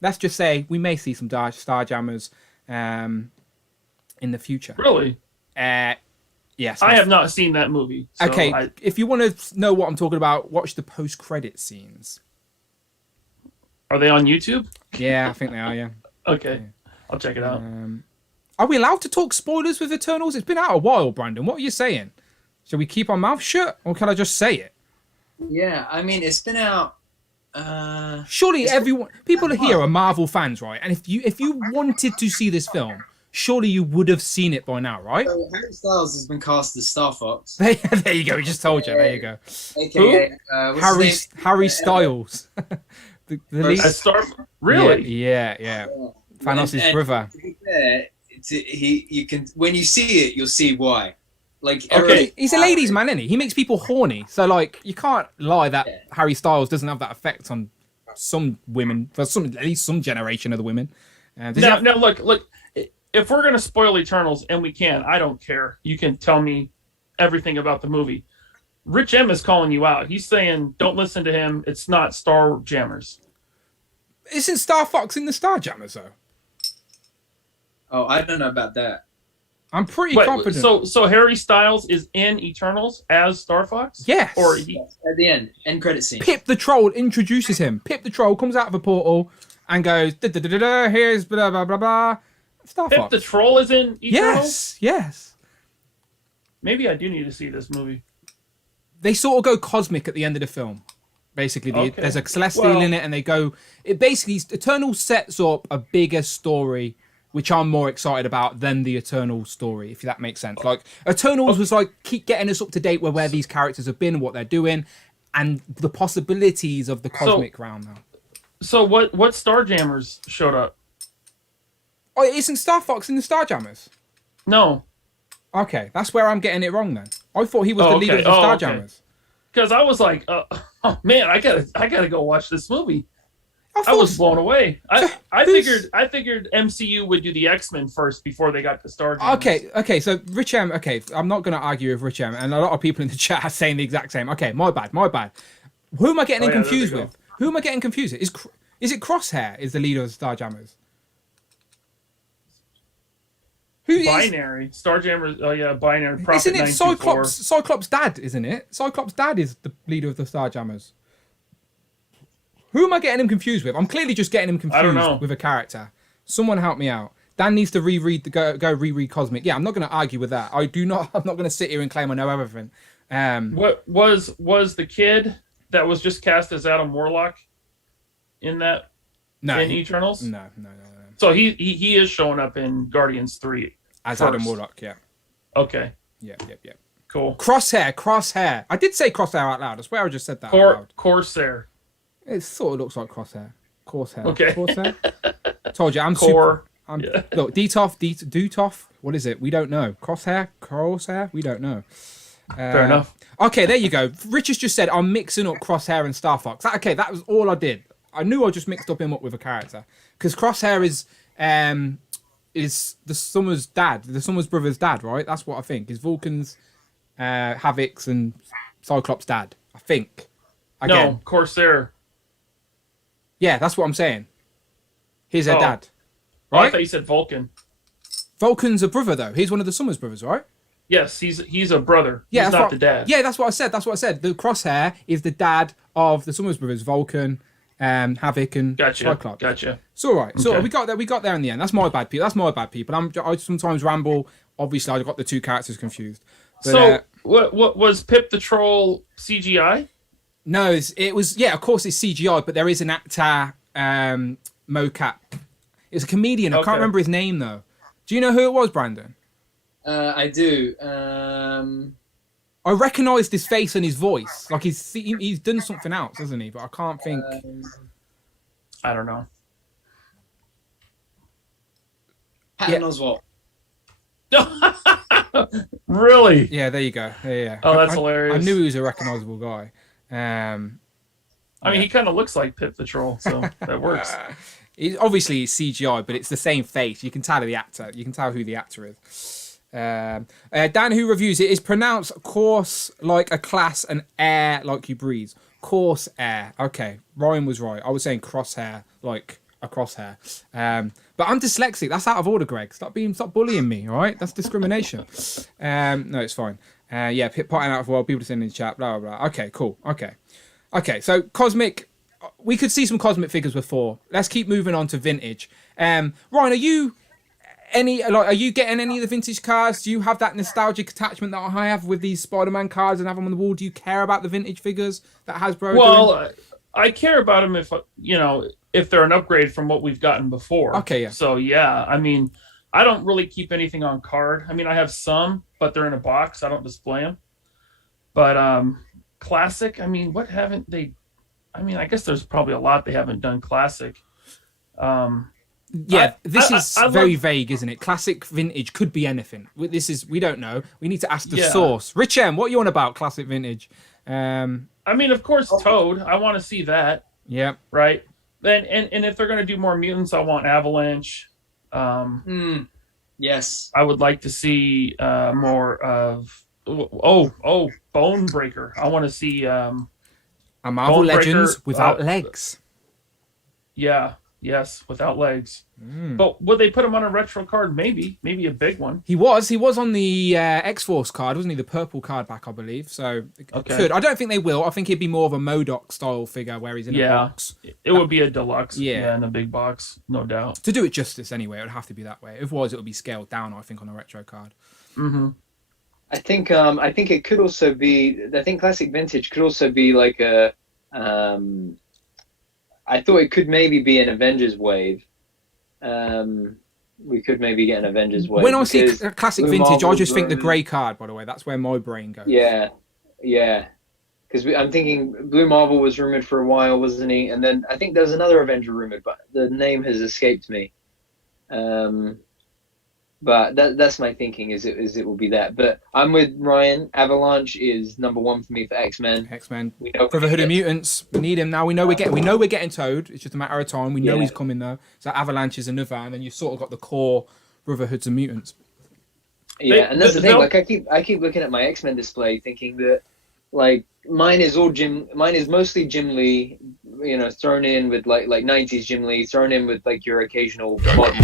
Let's just say we may see some Starjammers in the future. Really? Yes. I have not seen that movie. So Okay, if you want to know what I'm talking about, watch the post-credit scenes. Are they on YouTube? Yeah, I think they are, yeah. Okay. I'll check it out. Are we allowed to talk spoilers with Eternals? It's been out a while, Brandon. What are you saying? Shall we keep our mouth shut, or can I just say it? Yeah, I mean, it's been out. Surely people here are Marvel fans, right? And if you wanted to see this film, surely you would have seen it by now, right? So Harry Styles has been cast as Star Fox. There you go. He just told you. There you go. AKA, what's his name? Harry Styles. the lead. A Star. Really? Yeah. Thanos' brother. To be fair, you can when you see it, you'll see why. Like, Okay. He's a ladies' man, isn't he? He makes people horny. So, like, you can't lie that Harry Styles doesn't have that effect on some women, for at least some generation of the women. Now, look. If we're gonna spoil Eternals, and we can, I don't care. You can tell me everything about the movie. Rich M is calling you out. He's saying, "Don't listen to him. It's not Starjammers." Isn't Star Fox in the Starjammers, though? Oh, I don't know about that. I'm pretty confident. So Harry Styles is in Eternals as Star Fox? Yes. Or At the end credit scene. Pip the Troll introduces him. Pip the Troll comes out of a portal and goes, da-da-da-da-da, here's blah, blah, blah, blah. Star Pip Fox. the Troll is in Eternals? Yes. Maybe I do need to see this movie. They sort of go cosmic at the end of the film. Basically, Okay. there's a celestial in it, and they go. It basically Eternal sets up a bigger story, which I'm more excited about than the Eternal story, if that makes sense. Like Eternals was like keep getting us up to date with where these characters have been, what they're doing, and the possibilities of the cosmic realm now. So what Starjammers showed up? Oh, isn't Star Fox in the Starjammers? No. Okay, that's where I'm getting it wrong then. I thought he was the leader of the Starjammers. Because I was like, oh man, I gotta go watch this movie. I was blown away. I figured MCU would do the X-Men first before they got to Starjammers. Okay. So Rich M. Okay, I'm not going to argue with Rich M. And a lot of people in the chat are saying the exact same. Okay, my bad. Who am I getting confused with? Who am I getting confused with? Is it Crosshair? Is the leader of the Starjammers? Binary. Starjammers. Oh yeah, Binary. Prophet Isn't it 924. Cyclops' dad? Isn't it? Cyclops' dad is the leader of the Starjammers. Who am I getting him confused with? I'm clearly just getting him confused with a character. Someone help me out. Dan needs to go reread Cosmic. Yeah, I'm not going to argue with that. I'm not going to sit here and claim I know everything. What was the kid that was just cast as Adam Warlock in that? No, in Eternals? No. So he is showing up in Guardians 3 as first. Adam Warlock. Yeah. Okay. Yeah. Cool. Crosshair. I did say Crosshair out loud. I swear I just said that out loud. Corsair. It sort of looks like Crosshair. Okay. Corsair. Told you, I'm Core. super. Look, Dutoff. What is it? We don't know. Crosshair. We don't know. Fair enough. Okay, there you go. Rich has just said I'm mixing up Crosshair and Star Fox. Okay, that was all I did. I knew I just mixed him up with a character because Crosshair is the Summers dad, the Summers brothers' dad, right? That's what I think. Is Vulcan's, Havoc's, and Cyclops' dad? I think. Again. No, Corsair. Yeah, that's what I'm saying. He's their dad, Oh, I right? thought you said Vulcan. Vulcan's a brother though. He's one of the Summers brothers, right? Yes, he's a brother. Yeah, He's that's not the dad. Yeah, that's what I said. The Crosshair is the dad of the Summers brothers, Vulcan, Havoc, and Cyclops. Gotcha. It's all right. So Okay. we got there in the end. That's my bad people. I sometimes ramble. Obviously, I got the two characters confused. But, So what was Pip the Troll CGI? no, it was of course it's CGI, but there is an actor mocap. It's a comedian. I Okay. can't remember his name though. Do you know who it was, Brandon? I do. I recognised his face and his voice. Like he's done something else, hasn't he? But I can't think. I don't know. Patton Oswalt. Really? Yeah, there you go. Yeah. Oh, that's hilarious. I knew he was a recognisable guy. I mean, he kind of looks like Pip the Troll, so that works. Obviously it's CGI, but it's the same face. You can tell the actor. You can tell who the actor is. Dan, who reviews it, is pronounced course like a class and air like you breathe. Course air. Okay, Ryan was right. I was saying crosshair like a crosshair. But I'm dyslexic. That's out of order, Greg. Stop bullying me. All right, that's discrimination. No, it's fine. Yeah, Pip potting out of world. People sending in the chat. Blah blah blah. Okay, cool. Okay. So cosmic. We could see some cosmic figures before. Let's keep moving on to vintage. Ryan, are you getting any of the vintage cards? Do you have that nostalgic attachment that I have with these Spider-Man cards and have them on the wall? Do you care about the vintage figures that Hasbro are doing? Well, I care about them if they're an upgrade from what we've gotten before. Okay, yeah. So yeah, I mean, I don't really keep anything on card. I mean, I have some, but they're in a box. I don't display them. But classic. I mean, what haven't they? I mean, I guess there's probably a lot they haven't done classic. Yeah, this is very vague, isn't it? Classic, vintage, could be anything. We don't know. We need to ask the source. Rich M, what are you on about, classic, vintage? I mean, of course, Toad. I want to see that. Yeah. Right. And if they're going to do more mutants, I want Avalanche. Yes. I would like to see more of Bone Breaker. I want to see a Marvel Bone Legends Breaker, without legs. Yeah. Yes, without legs. But would they put him on a retro card? Maybe a big one. He was on the X-Force card, wasn't he? The purple card back, I believe. So could. I don't think they will. I think he'd be more of a MODOK style figure where he's in a box. It would be a deluxe. Yeah, in a big box, no doubt. To do it justice, anyway, it would have to be that way. Otherwise, it would be scaled down. I think on a retro card. Mm-hmm. I think it could also be. I think classic vintage could also be like a. I thought it could maybe be an Avengers wave. We could maybe get an Avengers wave. When I see classic Blue vintage, I Marvel's just think the rumored. grey card, by the way. That's where my brain goes. Yeah. Because I'm thinking Blue Marvel was rumored for a while, wasn't he? And then I think there's another Avenger rumored, but the name has escaped me. But that's my thinking. Is it will be that? But I'm with Ryan. Avalanche is number one for me for X-Men. X-Men. We know Brotherhood of Mutants. We need him now. We know we're getting Toad. It's just a matter of time. We know Yeah. he's coming though. So Avalanche is another, and then you've sort of got the core Brotherhoods of Mutants. Yeah, and that's the thing. Like I keep looking at my X-Men display, thinking that like mine is mostly Jim Lee, thrown in with like 90s Jim Lee, thrown in with like your occasional mod,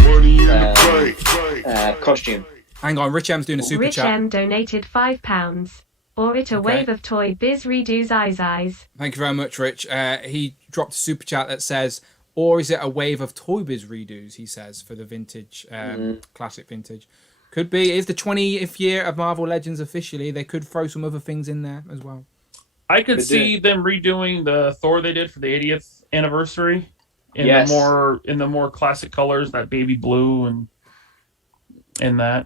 costume. Hang on, Rich M's doing a super Rich chat. M donated £5. Or it a wave of toy biz redos eyes. Thank you very much, Rich. He dropped a super chat that says, or is it a wave of Toy Biz redos, he says, for the vintage, classic vintage. Could be. It's the 20th year of Marvel Legends officially. They could throw some other things in there as well. I could see them redoing the Thor they did for the 80th anniversary in the more classic colors, that baby blue and that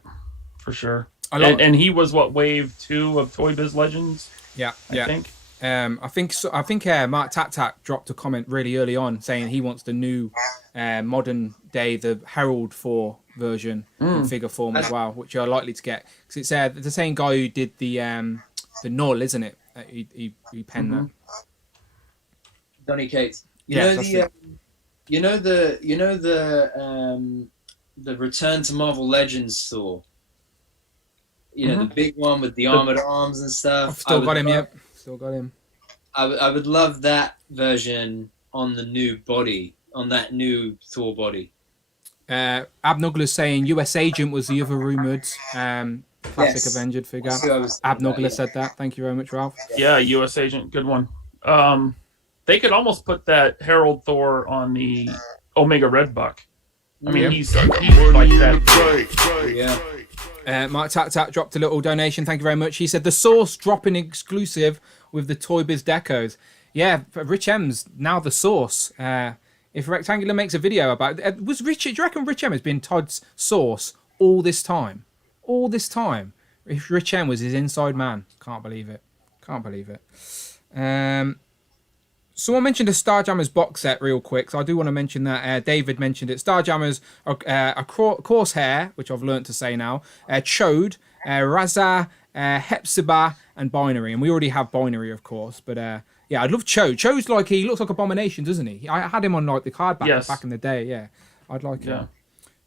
for sure. And he was wave 2 of Toy Biz Legends. Yeah, I think. I think Mark Tat dropped a comment really early on saying he wants the new modern day, the Herald 4 version in figure form as well, which you're likely to get because it's the same guy who did the the Null, isn't it? He penned that. Donny Cates. Yeah, The Return to Marvel Legends Thor. The big one with the armored arms and stuff. I've still got him. Yep, still got him. I would love that version on the new body, on that new Thor body. Abnugler's saying US Agent was the other rumoured classic Avenged figure. Abnugler said that. Thank you very much, Ralph. Yeah, US Agent, good one. They could almost put that Herald Thor on the Omega Red Buck. I mean, he's like that. Yeah. Mark Tat dropped a little donation. Thank you very much. He said the Source dropping exclusive with the Toy Biz decos. Yeah, Rich M's now the Source. If Rectangular makes a video about it, do you reckon Rich M has been Todd's Source all this time? All this time. If Rich M was his inside man. Can't believe it. Someone mentioned a Starjammers box set real quick, so I do want to mention that. David mentioned it. Starjammers, a Corsair, which I've learnt to say now, Chode, Raza, Hepzibah, and Binary. And we already have Binary, of course, but yeah, I'd love Chode. Chode's like, he looks like Abomination, doesn't he? I had him on like the card back in the day, yeah. I'd like him.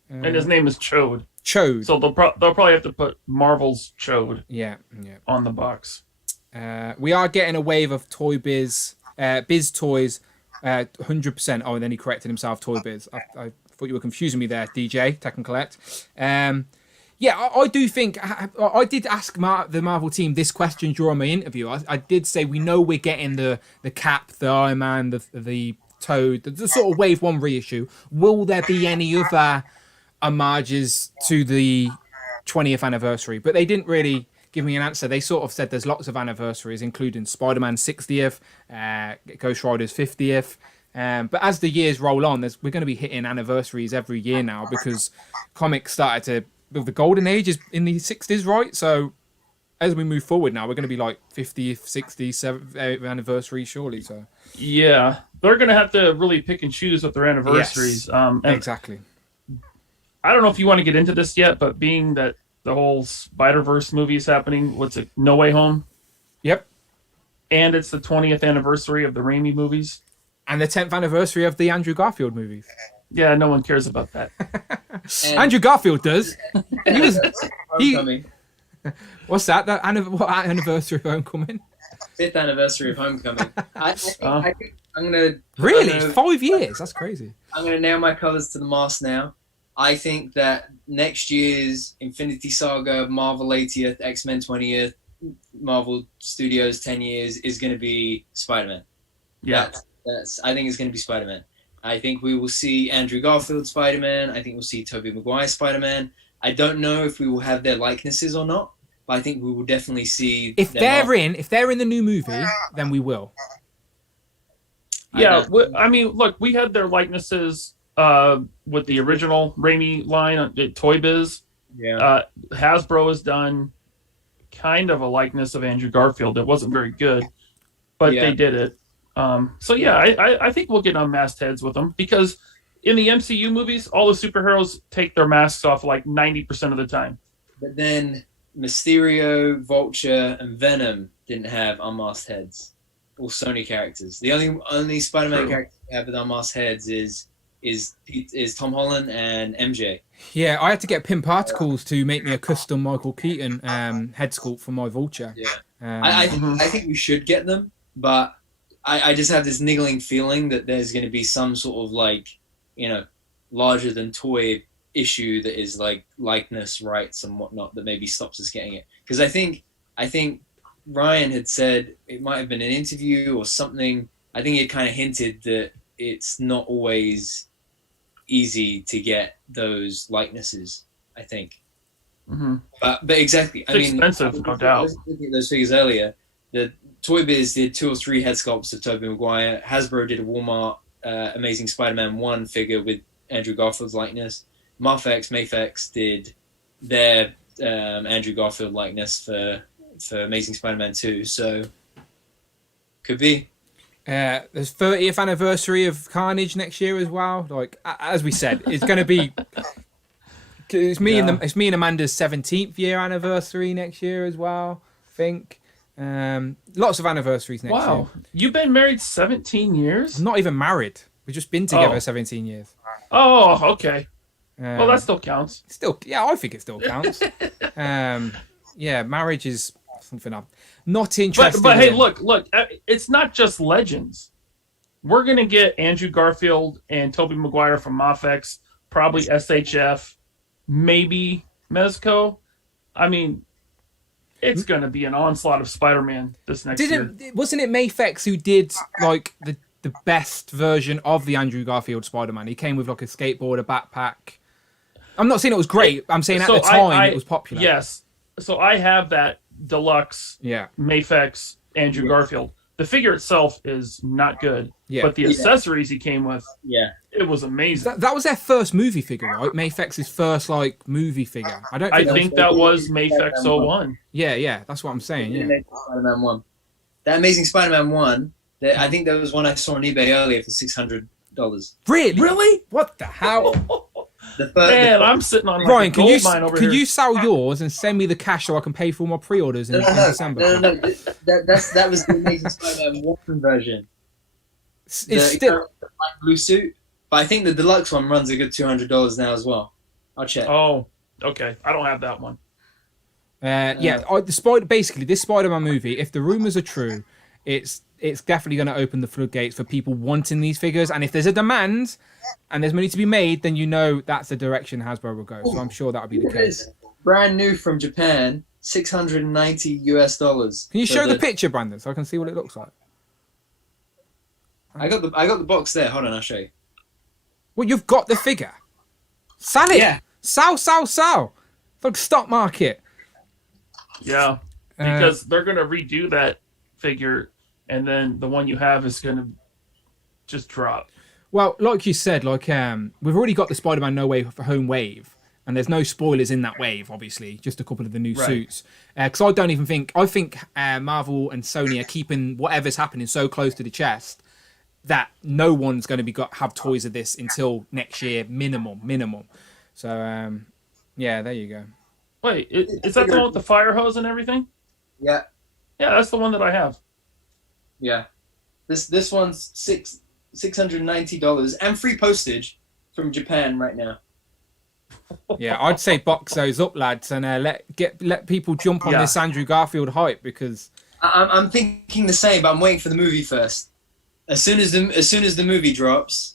And his name is Chode. Chode. So they'll probably have to put Marvel's Chode on the box. We are getting a wave of Toy Biz. Biz Toys, 100%. Oh, and then he corrected himself. Toy Biz. I thought you were confusing me there, DJ Tech and Collect. Yeah, I do think I did ask the Marvel team this question during my interview. I did say we know we're getting the Cap, the Iron Man, the Toad, the sort of Wave 1 reissue. Will there be any other homages to the 20th anniversary? But they didn't really give me an answer. They sort of said there's lots of anniversaries, including Spider-Man's 60th, Ghost Rider's 50th. But as the years roll on, we're going to be hitting anniversaries every year now because comics started to... The golden age is in the 60s, right? So as we move forward now, we're going to be like 50th, 60th, 7th anniversary, surely. So yeah, they're going to have to really pick and choose with their anniversaries. Yes, exactly. I don't know if you want to get into this yet, but being that the whole Spider-Verse movie is happening. What's it? No Way Home? Yep. And it's the 20th anniversary of the Raimi movies. And the 10th anniversary of the Andrew Garfield movies. Yeah, no one cares about that. Andrew Garfield does. Homecoming. What's that? What anniversary of Homecoming? 5th anniversary of Homecoming. I think I'm going to... Really? 5 years? That's crazy. I'm going to nail my colours to the mast now. I think that next year's Infinity Saga, Marvel 80th, X-Men 20th, Marvel Studios 10 years is going to be Spider-Man. Yeah. I think it's going to be Spider-Man. I think we will see Andrew Garfield Spider-Man. I think we'll see Tobey Maguire Spider-Man. I don't know if we will have their likenesses or not, but I think we will definitely see... If they're in the new movie, then we will. Yeah, I mean, look, we had their likenesses... with the original Raimi line at Toy Biz. Yeah. Hasbro has done kind of a likeness of Andrew Garfield. It wasn't very good, but they did it. So yeah, I think we'll get unmasked heads with them because in the MCU movies, all the superheroes take their masks off like 90% of the time. But then Mysterio, Vulture, and Venom didn't have unmasked heads. All Sony characters. The only Spider-Man character that have with unmasked heads is Tom Holland and MJ. Yeah, I had to get Pimp Particles to make me a custom Michael Keaton head sculpt for my Vulture. Yeah, I think we should get them, but I just have this niggling feeling that there's going to be some sort of like, larger than toy issue that is like likeness rights and whatnot that maybe stops us getting it. Because I think Ryan had said, it might have been an interview or something. I think he kind of hinted that it's not always easy to get those likenesses, I think. Mm-hmm. But exactly. It's expensive, no doubt. Looking at those figures earlier, the Toy Biz did 2 or 3 head sculpts of Tobey Maguire. Hasbro did a Walmart Amazing Spider-Man 1 figure with Andrew Garfield's likeness. Mafex did their Andrew Garfield likeness for Amazing Spider-Man 2. So, could be. There's 30th anniversary of Carnage next year as well. Like as we said, it's going to be. It's me and Amanda's 17th year anniversary next year as well. I think. Lots of anniversaries next year. Wow, you've been married 17 years? I'm not even married. We've just been together 17 years. Oh, okay. Well, that still counts. Still, yeah, I think it still counts. Yeah, marriage is something I'm not interested But hey, in. look, it's not just Legends. We're going to get Andrew Garfield and Tobey Maguire from Mafex, probably SHF, maybe Mezco. I mean, it's going to be an onslaught of Spider-Man this next year. Wasn't it Mafex who did like the best version of the Andrew Garfield Spider-Man? He came with like a skateboard, a backpack. I'm not saying it was great. I'm saying at the time it was popular. Yes. So I have that deluxe Mafex Andrew Garfield. The figure itself is not good, but the accessories he came with, it was amazing. That was their first movie figure, right? Mafex's first like movie figure. I think that was Mafex 01. Yeah, that's what I'm saying. Yeah, Spider-Man 1. That Amazing Spider-Man 1. I think there was one I saw on eBay earlier for $600. Really? What the hell? I'm sitting on Ryan, a gold mine over here. Can you sell yours and send me the cash so I can pay for all my pre-orders in December? No. That was the Amazing Spider-Man 1 version. It's still the black blue suit, but I think the deluxe one runs a good $200 now as well. I'll check. Oh, okay. I don't have that one. Basically, this Spider-Man movie, if the rumors are true, it's definitely going to open the floodgates for people wanting these figures. And if there's a demand and there's money to be made, then you know that's the direction Hasbro will go. So I'm sure that'll be the case. Brand new from Japan, $690. Can you show the picture, Brandon, so I can see what it looks like? I got the box there. Hold on, I'll show you. Well, you've got the figure. Sell it. Yeah. Sell. It's like stock market. Yeah, because they're going to redo that figure, and then the one you have is going to just drop. Well, like you said, we've already got the Spider-Man No Way Home wave, and there's no spoilers in that wave, obviously, just a couple of the new suits. Because I think Marvel and Sony are keeping whatever's happening so close to the chest that no one's going to have toys of this until next year, minimum. So, there you go. Wait, is that the one with the fire hose and everything? Yeah. Yeah, that's the one that I have. Yeah. This one's $690 and free postage from Japan right now. Yeah, I'd say box those up, lads, and let people jump on this Andrew Garfield hype, because I'm thinking the same, but I'm waiting for the movie first. As soon as the movie drops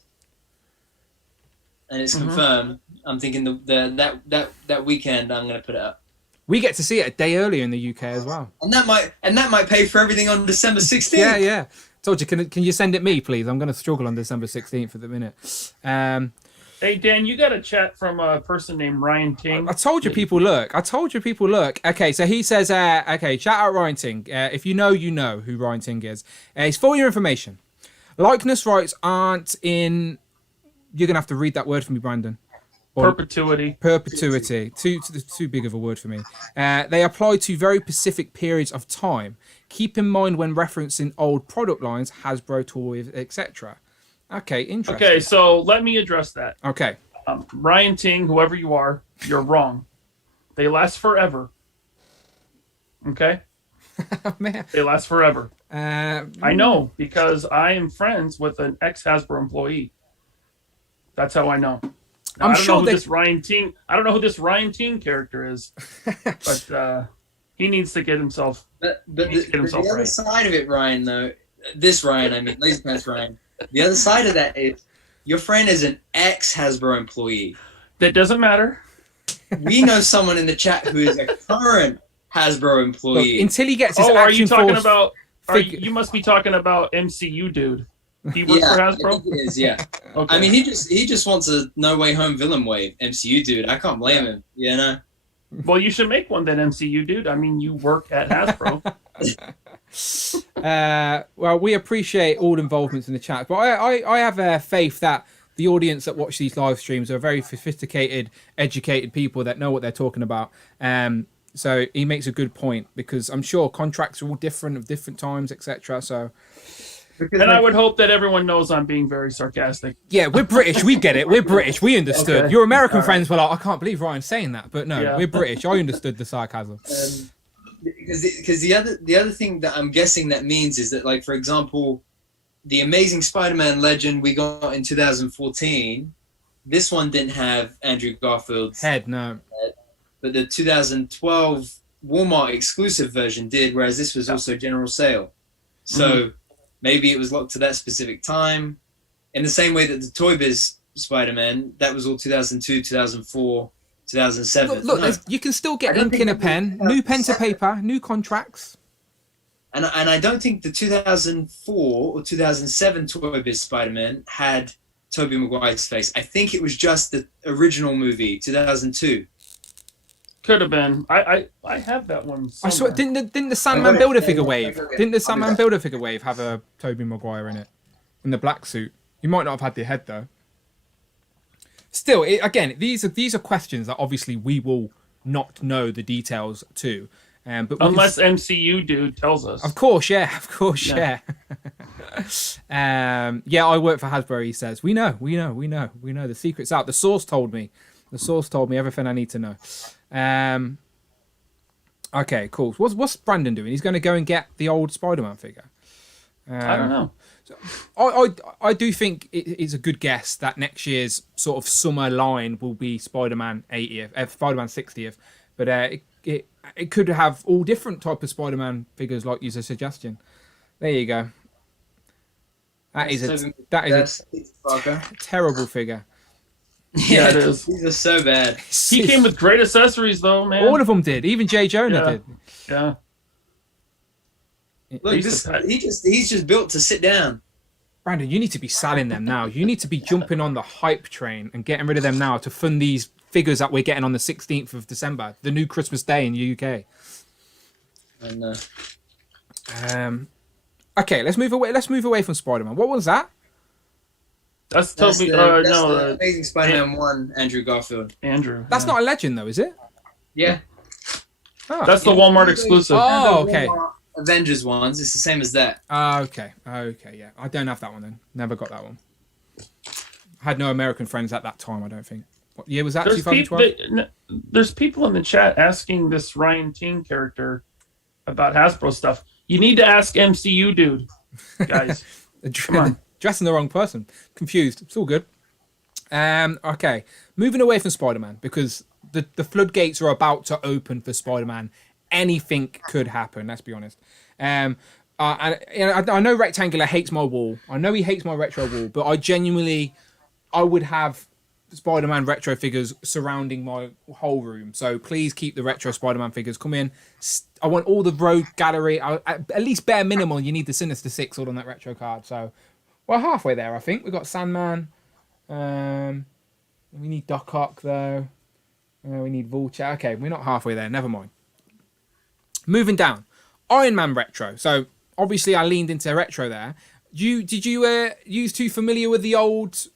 and it's confirmed, I'm thinking that weekend I'm gonna put it up. We get to see it a day earlier in the UK as well, and that might pay for everything on December 16th. Yeah. Told you, can you send it me, please? I'm gonna struggle on December 16th at the minute. Hey Dan, you got a chat from a person named Ryan Ting. I told you people lurk. Okay, so he says, shout out Ryan Ting. If you know who Ryan Ting is. It's for your information. Likeness rights aren't in. You're gonna have to read that word for me, Brandon. Perpetuity. Too big of a word for me. They apply to very specific periods of time. Keep in mind when referencing old product lines, Hasbro toys, etc. Okay, interesting. Okay, so let me address that. Okay. Ryan Ting, whoever you are, you're wrong. They last forever. Okay? Man. They last forever. I know, because I am friends with an ex-Hasbro employee. That's how I know. Now, I don't know who this Ryan Ting character is, but he needs to get himself. But the other side of it, Ryan, though, Lazy Pants Ryan. The other side of that is your friend is an ex-Hasbro employee. That doesn't matter. We know someone in the chat who is a current Hasbro employee. Look, until he gets his are you talking Force about? You must be talking about MCU dude. He works for Hasbro? I think it is, yeah. Okay. I mean, he just wants a No Way Home villain wave MCU dude. I can't blame him, you know? Well, you should make one then, MCU dude. I mean, you work at Hasbro. Well, we appreciate all involvements in the chat, but I have faith that the audience that watch these live streams are very sophisticated, educated people that know what they're talking about. So he makes a good point, because I'm sure contracts are all different at different times, etc. So. And I would hope that everyone knows I'm being very sarcastic. Yeah, we're British. We get it. We're British. We understood. Okay. Your American friends were like, I can't believe Ryan's saying that. But no, we're British. I understood the sarcasm. because the other thing that I'm guessing that means is that, like, for example, the Amazing Spider-Man Legend we got in 2014, this one didn't have Andrew Garfield's head, no. head, but the 2012 Walmart exclusive version did, whereas this was also general sale. So maybe it was locked to that specific time. In the same way that the Toy Biz Spider-Man, that was all 2002, 2004, 2007. Look, you can still get ink in a pen, new pen to paper, new contracts. And I don't think the 2004 or 2007 Toy Biz Spider-Man had Tobey Maguire's face. I think it was just the original movie, 2002. Could have been. I have that one somewhere. I swear, didn't the Sandman Build-A-Figure wave? Didn't the Sandman Build-A-Figure wave have a Tobey Maguire in it, in the black suit? You might not have had the head though. Still, again, these are questions that obviously we will not know the details to. But unless MCU dude tells us. Of course, yeah. Yeah, I work for Hasbro, he says. We know. The secret's out. The source told me. Everything I need to know. Okay, cool. What's Brandon doing? He's going to go and get the old Spider-Man figure. I don't know. I do think it's a good guess that next year's sort of summer line will be Spider-Man 80th, Spider-Man 60th, but it could have all different type of Spider-Man figures, like you suggestion. There you go. That is a terrible figure. Yeah, it is. These are so bad. He came with great accessories, though, man. All of them did. Even J. Jonah did. Yeah. Look, he's just built to sit down. Brandon, you need to be selling them now. You need to be jumping on the hype train and getting rid of them now to fund these figures that we're getting on the 16th of December, the new Christmas Day in the UK. Okay, let's move away from Spider-Man. What was that? That's Tobey. no, the Amazing Spider-Man 1, Andrew Garfield. Andrew. That's not a legend, though, is it? Yeah. Oh, that's the Walmart exclusive. Oh, okay. Avengers ones, it's the same as that. Okay, yeah. I don't have that one then. Never got that one. I had no American friends at that time, I don't think. What year was that? 2012? There's people in the chat asking this Ryan Ting character about Hasbro stuff. You need to ask MCU dude, guys. Come on. Dressing the wrong person. Confused. It's all good. Okay. Moving away from Spider-Man, because the floodgates are about to open for Spider-Man. Anything could happen, let's be honest. And I know Rectangular hates my wall. I know he hates my retro wall, but I would have Spider-Man retro figures surrounding my whole room. So please keep the retro Spider-Man figures. Come in. I want all the Rogue Gallery. At least bare minimum, you need the Sinister Six all on that retro card. So we're halfway there, I think. We've got Sandman. We need Doc Ock, though. We need Vulture. Okay, we're not halfway there. Never mind. Moving down. Iron Man retro. So obviously I leaned into retro there. Did you too familiar with the old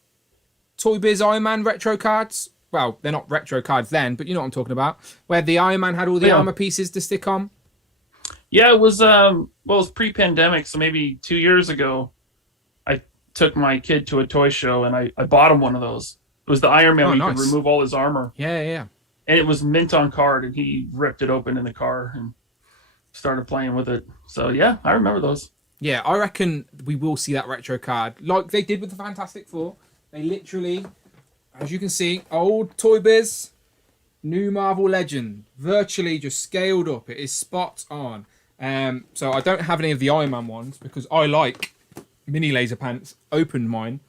Toy Biz Iron Man retro cards? Well, they're not retro cards then, but you know what I'm talking about. Where the Iron Man had all the armor pieces to stick on. Yeah, it was it was pre-pandemic, so maybe 2 years ago, I took my kid to a toy show and I bought him one of those. It was the Iron Man where you could remove all his armor. Yeah. And it was mint on card, and he ripped it open in the car and started playing with it. So yeah, I remember those. Yeah, I reckon we will see that retro card like they did with the Fantastic Four. They literally, as you can see, old Toy Biz, new Marvel Legend, virtually just scaled up. It is spot on. So I don't have any of the Iron Man ones because I like mini laser pants. Opened mine.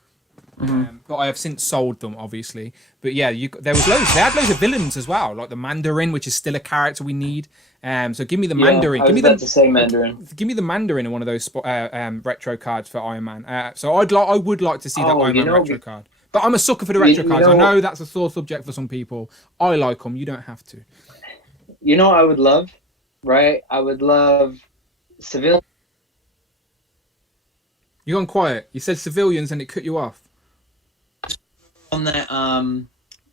But I have since sold them, obviously. But yeah, there was loads. They had loads of villains as well, like the Mandarin, which is still a character we need. So give me the Mandarin. I was about to say Mandarin. Give me the Mandarin in one of those retro cards for Iron Man. So I would like to see that Iron Man retro card. But I'm a sucker for the retro cards. I know that's a sore subject for some people. I like them. You don't have to. You know what I would love, right? I would love civilians. You're gone quiet. You said civilians and it cut you off. On that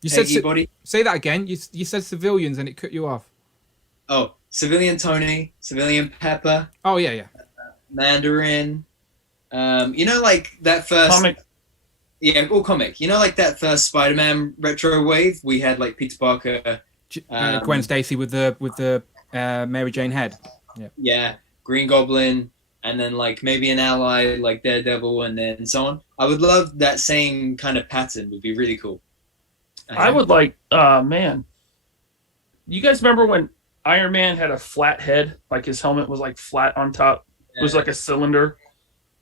you said body. Say that again. You said civilians and it cut you off. Oh, Civilian Tony, Civilian Pepper. Oh yeah. Mandarin. You know, like that first comic. Yeah, all comic. You know, like that first Spider-Man retro wave. We had like Peter Parker, Gwen Stacy with the Mary Jane head. Yeah, Green Goblin, and then like maybe an ally like Daredevil, and then so on. I would love that same kind of pattern. Would be really cool. I would like, man. You guys remember when Iron Man had a flat head, like his helmet was like flat on top? It was like a cylinder.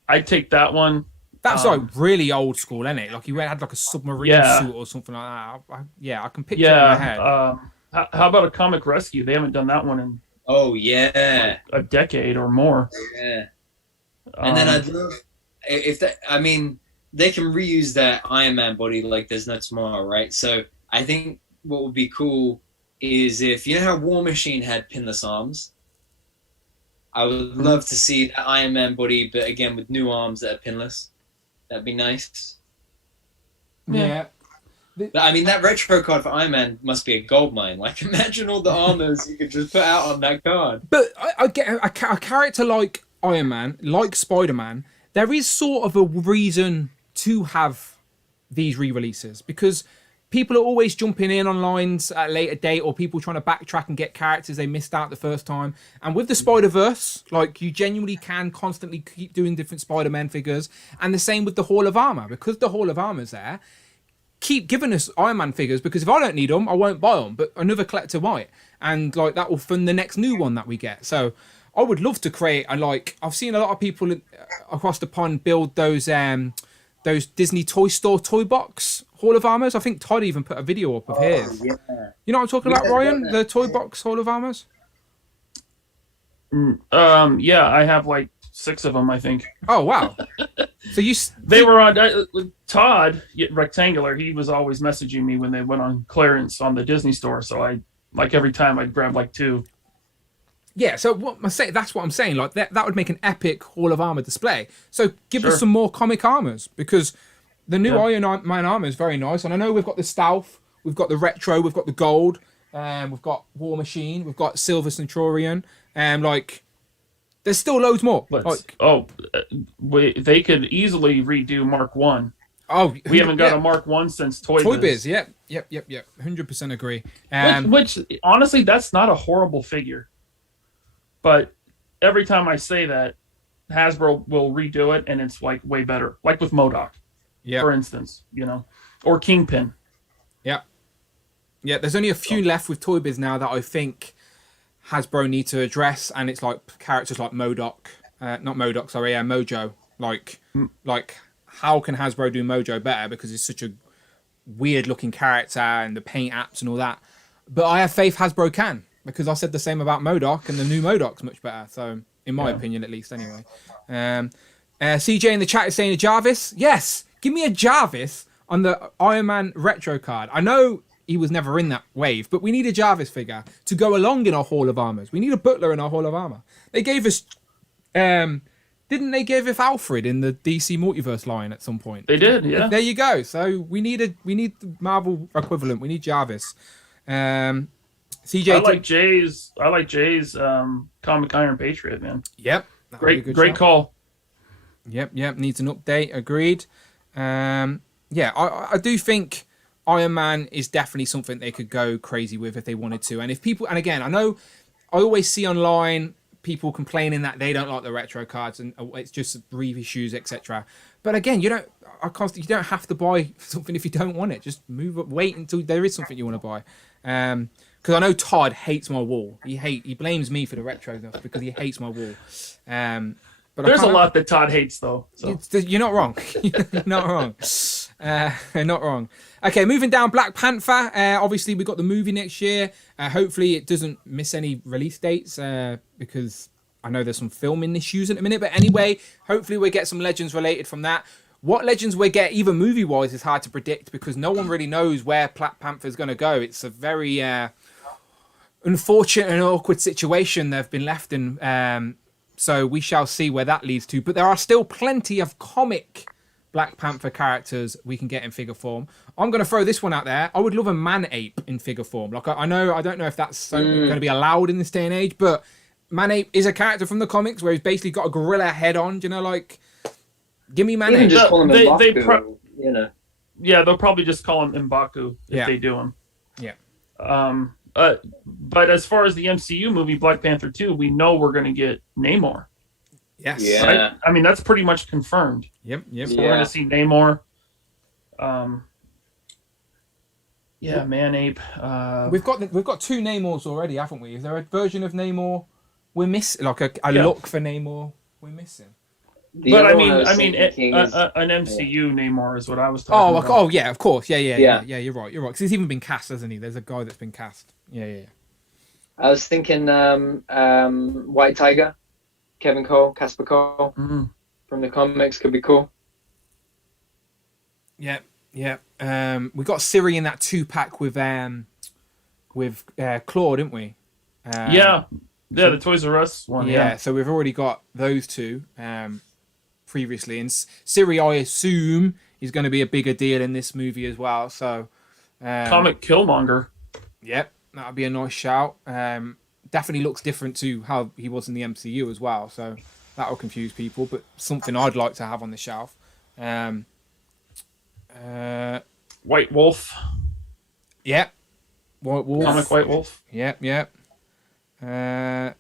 I'd take that one. That's like really old school, isn't it? Like he had like a submarine suit or something like that. I can picture it in my head. How about a Comic Rescue? They haven't done that one in a decade or more. Yeah. And then I'd love if that. I mean, they can reuse that Iron Man body like there's no tomorrow, right? So I think what would be cool is if you know how War Machine had pinless arms. I would love to see that Iron Man body, but again with new arms that are pinless. That'd be nice. Yeah. But I mean, that retro card for Iron Man must be a goldmine. Like, imagine all the armors you could just put out on that card. But I get a character like Iron Man, like Spider-Man, there is sort of a reason to have these re-releases because people are always jumping in on lines at a later date or people trying to backtrack and get characters they missed out the first time. And with the Spider-Verse, like you genuinely can constantly keep doing different Spider-Man figures. And the same with the Hall of Armor. Because the Hall of Armor's there, keep giving us Iron Man figures because if I don't need them, I won't buy them. But another collector might. And like that will fund the next new one that we get. So I would love to create, and like I've seen a lot of people across the pond build those Disney Toy Store toy box Hall of Armors. I think Todd even put a video up of his. Yeah. You know what I'm talking about, Ryan? The toy box Hall of Armors? Yeah, I have like 6 of them, I think. Oh, wow. So they were on Todd, Rectangular, he was always messaging me when they went on clearance on the Disney Store. So I, like every time I'd grab like 2. Yeah, so that's what I'm saying. Like that would make an epic Hall of Armor display. So give us some more comic armors because the new Iron Man armor is very nice. And I know we've got the Stealth, we've got the Retro, we've got the Gold, we've got War Machine, we've got Silver Centurion, and like there's still loads more. They could easily redo Mark 1. Oh, we haven't got a Mark 1 since Toy Biz. Yep. 100% agree. Which honestly, that's not a horrible figure. But every time I say that, Hasbro will redo it, and it's like way better. Like with MODOK, for instance, or Kingpin. Yeah. There's only a few left with Toy Biz now that I think Hasbro need to address, and it's like characters like Mojo. Like how can Hasbro do Mojo better because it's such a weird looking character and the paint apps and all that. But I have faith Hasbro can. Because I said the same about MODOK, and the new MODOK's much better. So, in my opinion, at least, anyway. CJ in the chat is saying a Jarvis. Yes, give me a Jarvis on the Iron Man retro card. I know he was never in that wave, but we need a Jarvis figure to go along in our Hall of Armors. We need a Butler in our Hall of Armor. They gave us, didn't they give us Alfred in the DC Multiverse line at some point? They did, yeah. There you go. So we need the Marvel equivalent. We need Jarvis. CJ, I like Jay's Comic Iron Patriot, man. Yep. Great call. Yep. Needs an update. Agreed. I do think Iron Man is definitely something they could go crazy with if they wanted to. And if people, and again, I know I always see online people complaining that they don't like the retro cards and it's just reissues, etc. But again, you don't have to buy something if you don't want it. Just wait until there is something you want to buy. Because I know Todd hates my wall. He blames me for the retro stuff because he hates my wall. But there's a lot that Todd hates, though. So. You're not wrong. You're not wrong. Not wrong. Okay, moving down. Black Panther. Obviously, we got the movie next year. Hopefully, it doesn't miss any release dates because I know there's some filming issues in a minute. But anyway, hopefully, we'll get some Legends related from that. What Legends we get, even movie-wise, is hard to predict because no one really knows where Black Panther is going to go. It's a very unfortunate and awkward situation they've been left in. So we shall see where that leads to. But there are still plenty of comic Black Panther characters we can get in figure form. I'm going to throw this one out there. I would love a Man-Ape in figure form. Like I don't know if that's going to be allowed in this day and age, but Man-Ape is a character from the comics where he's basically got a gorilla head on. Do you know, like... Give me Man-Ape. Just call him M'Baku, Yeah, they'll probably just call him M'Baku if they do him. Yeah. But as far as the MCU movie Black Panther 2, we know we're going to get Namor. Yes. Yeah. Right? I mean, that's pretty much confirmed. Yep. So we're going to see Namor. Yeah, Man-Ape. We've got two Namors already, haven't we? Is there a version of Namor we're missing? Like a Yeah. look for Namor we're missing? But I mean, an MCU Namor is what I was talking about. Oh, yeah, of course. Yeah. You're right. Because he's even been cast, hasn't he? There's a guy that's been cast. Yeah. I was thinking White Tiger, Kevin Cole, Casper Cole from the comics could be cool. Yeah. We got Siri in that 2-pack with Claw, didn't we? Yeah, the Toys R Us one. Yeah, so we've already got those two previously, and Siri, I assume, is going to be a bigger deal in this movie as well. So, Comic Killmonger. Yep, that would be a nice shout. Definitely looks different to how he was in the MCU as well. So that will confuse people, but something I'd like to have on the shelf. White Wolf. Yep. White Wolf. Comic White Wolf. Yep. The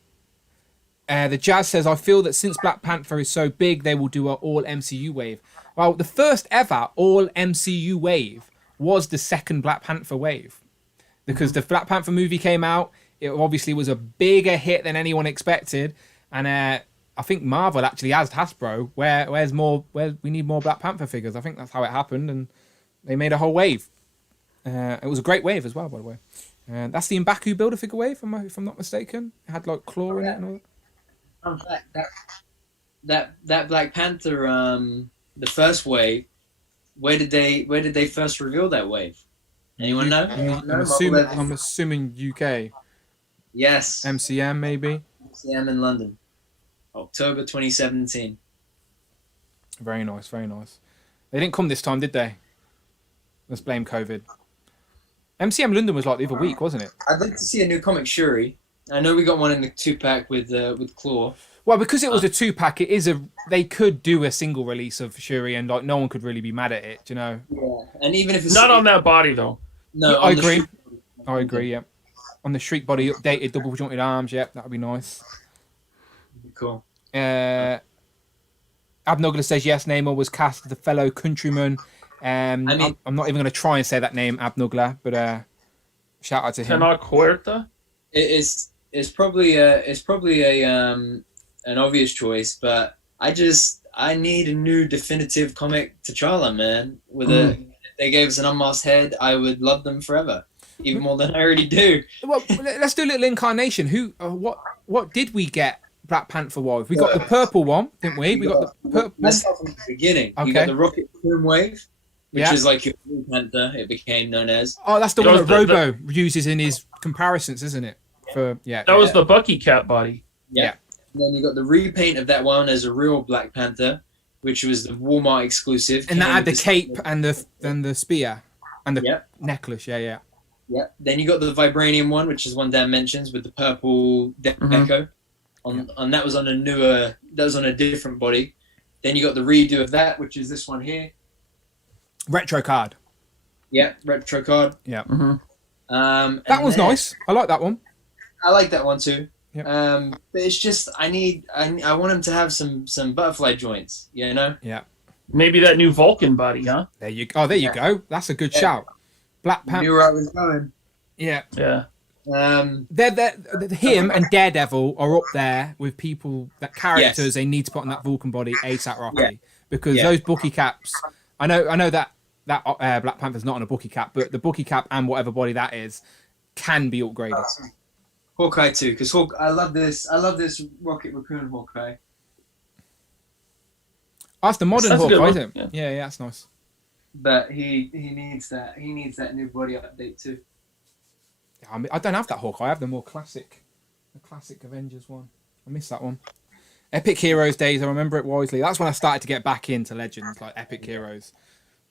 Jazz says, I feel that since Black Panther is so big, they will do an all MCU wave. Well, the first ever all MCU wave was the second Black Panther wave. Because the Black Panther movie came out, it obviously was a bigger hit than anyone expected. And I think Marvel actually asked Hasbro, where we need more Black Panther figures. I think that's how it happened. And they made a whole wave. It was a great wave as well, by the way. That's the M'Baku Build-A-Figure wave, if I'm not mistaken. It had like claw in it and all that. That Black Panther, the first wave. Where did they first reveal that wave? Anyone know? I'm assuming UK. Yes. MCM maybe. MCM in London, October 2017. Very nice. They didn't come this time, did they? Let's blame COVID. MCM London was like the other week, wasn't it? I'd like to see a new comic Shuri. I know we got one in the 2-pack with Claw. Well, because it was a 2-pack, they could do a single release of Shuri, and like no one could really be mad at it, you know. Yeah, and even if it's not on that body though. No, I agree. Yeah, on the Shriek body, updated, double jointed arms. Yep, that would be nice. Cool. Abnugler says yes. Namor was cast as a fellow countryman. I'm not even going to try and say that name, Abnugler, but shout out to him. Tenoch Huerta. It's probably an obvious choice, but I need a new definitive comic T'Challa, man. If they gave us an unmasked head, I would love them forever, even more than I already do. Well, let's do a little incarnation. What did we get? Black Panther wave. We got the purple one, didn't we? We got the purple. Let's start from the beginning. Okay. You got the Rocket Plume wave, which is like your Blue Panther. It became known as. Oh, that's the one that Robo uses in his comparisons, isn't it? That was the Bucky Cat body. Yeah. And then you got the repaint of that one as a real Black Panther, which was the Walmart exclusive. And that had the cape and the spear and the necklace. Yeah. Then you got the Vibranium one, which is one Dan mentions, with the purple deco. And that was on a different body. Then you got the redo of that, which is this one here. Retro card. Yeah, retro card. Yeah. That one's nice. I like that one. I like that one too. Yep. But it's just I want him to have some butterfly joints, you know? Yeah. Maybe that new Vulcan body, huh? There you go. You go. That's a good shout. Black Panther. Knew where I was going. Yeah. Yeah. Him and Daredevil are up there with characters they need to put on that Vulcan body ASAP Rocky because those Bucky caps. I know that Black Panther's not on a Bucky cap, but the Bucky cap and whatever body that is can be upgraded. Hawkeye too, because I love this Rocket Raccoon Hawkeye. That's the modern Hawkeye, isn't it? Yeah, that's nice. But he needs that new body update too. I don't have that Hawkeye. I have the classic Avengers one. I miss that one. Epic Heroes days, I remember it wisely. That's when I started to get back into Legends, like Epic Heroes.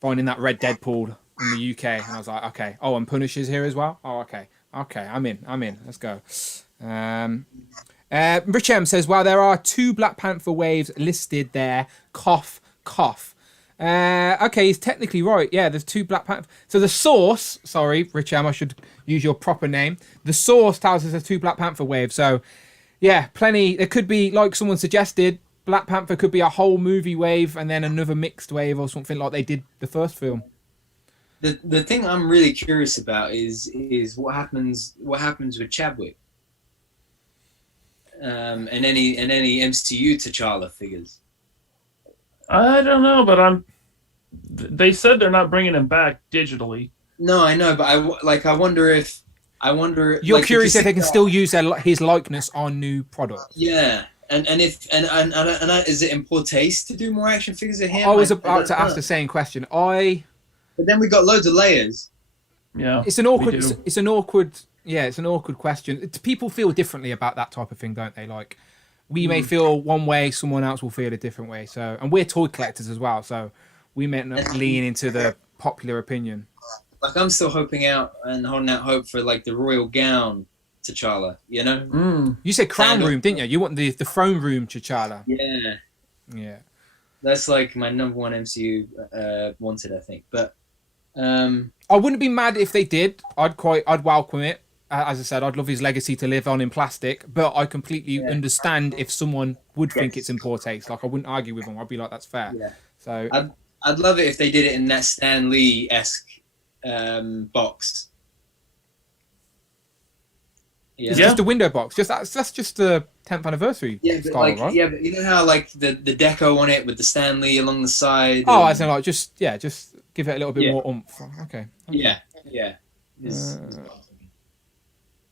Finding that red Deadpool in the UK, and I was like, okay. Oh, and Punisher's here as well? Oh, okay. I'm in. Let's go. Rich M says, well, there are 2 Black Panther waves listed there. Cough. Okay, he's technically right. Yeah, there's 2 Black Panther. So the source, sorry, Rich M, I should use your proper name. The source tells us there's 2 Black Panther waves. So, yeah, plenty. It could be, like someone suggested, Black Panther could be a whole movie wave and then another mixed wave or something like they did the first film. The thing I'm really curious about is what happens with Chadwick, and any MCU T'Challa figures. I don't know, but they said they're not bringing him back digitally. No, I know, but I wonder if you're like, curious if they can still use his likeness on new products. Yeah, and is it in poor taste to do more action figures of him? I was about to ask the same question. But then we got loads of layers. Yeah, it's an awkward question. People feel differently about that type of thing, don't they? Like, we may feel one way, someone else will feel a different way. So, and we're toy collectors as well, so we may not lean into the popular opinion. Like, I'm still holding out hope for like the royal gown T'Challa, you know? You said crown room, didn't you? You want the throne room T'Challa. Yeah. That's like my number 1 MCU wanted, I think. But I wouldn't be mad if they did. I'd welcome it. As I said, I'd love his legacy to live on in plastic. But I completely understand if someone would think it's in poor taste. Like, I wouldn't argue with them. I'd be like, that's fair. Yeah. So I'd love it if they did it in that Stan Lee-esque box. It's just a window box. That's just the 10th anniversary style, right? Yeah, but you know how like the deco on it with the Stan Lee along the side. Oh, I don't know. Just give it a little bit more oomph. Okay. Yeah.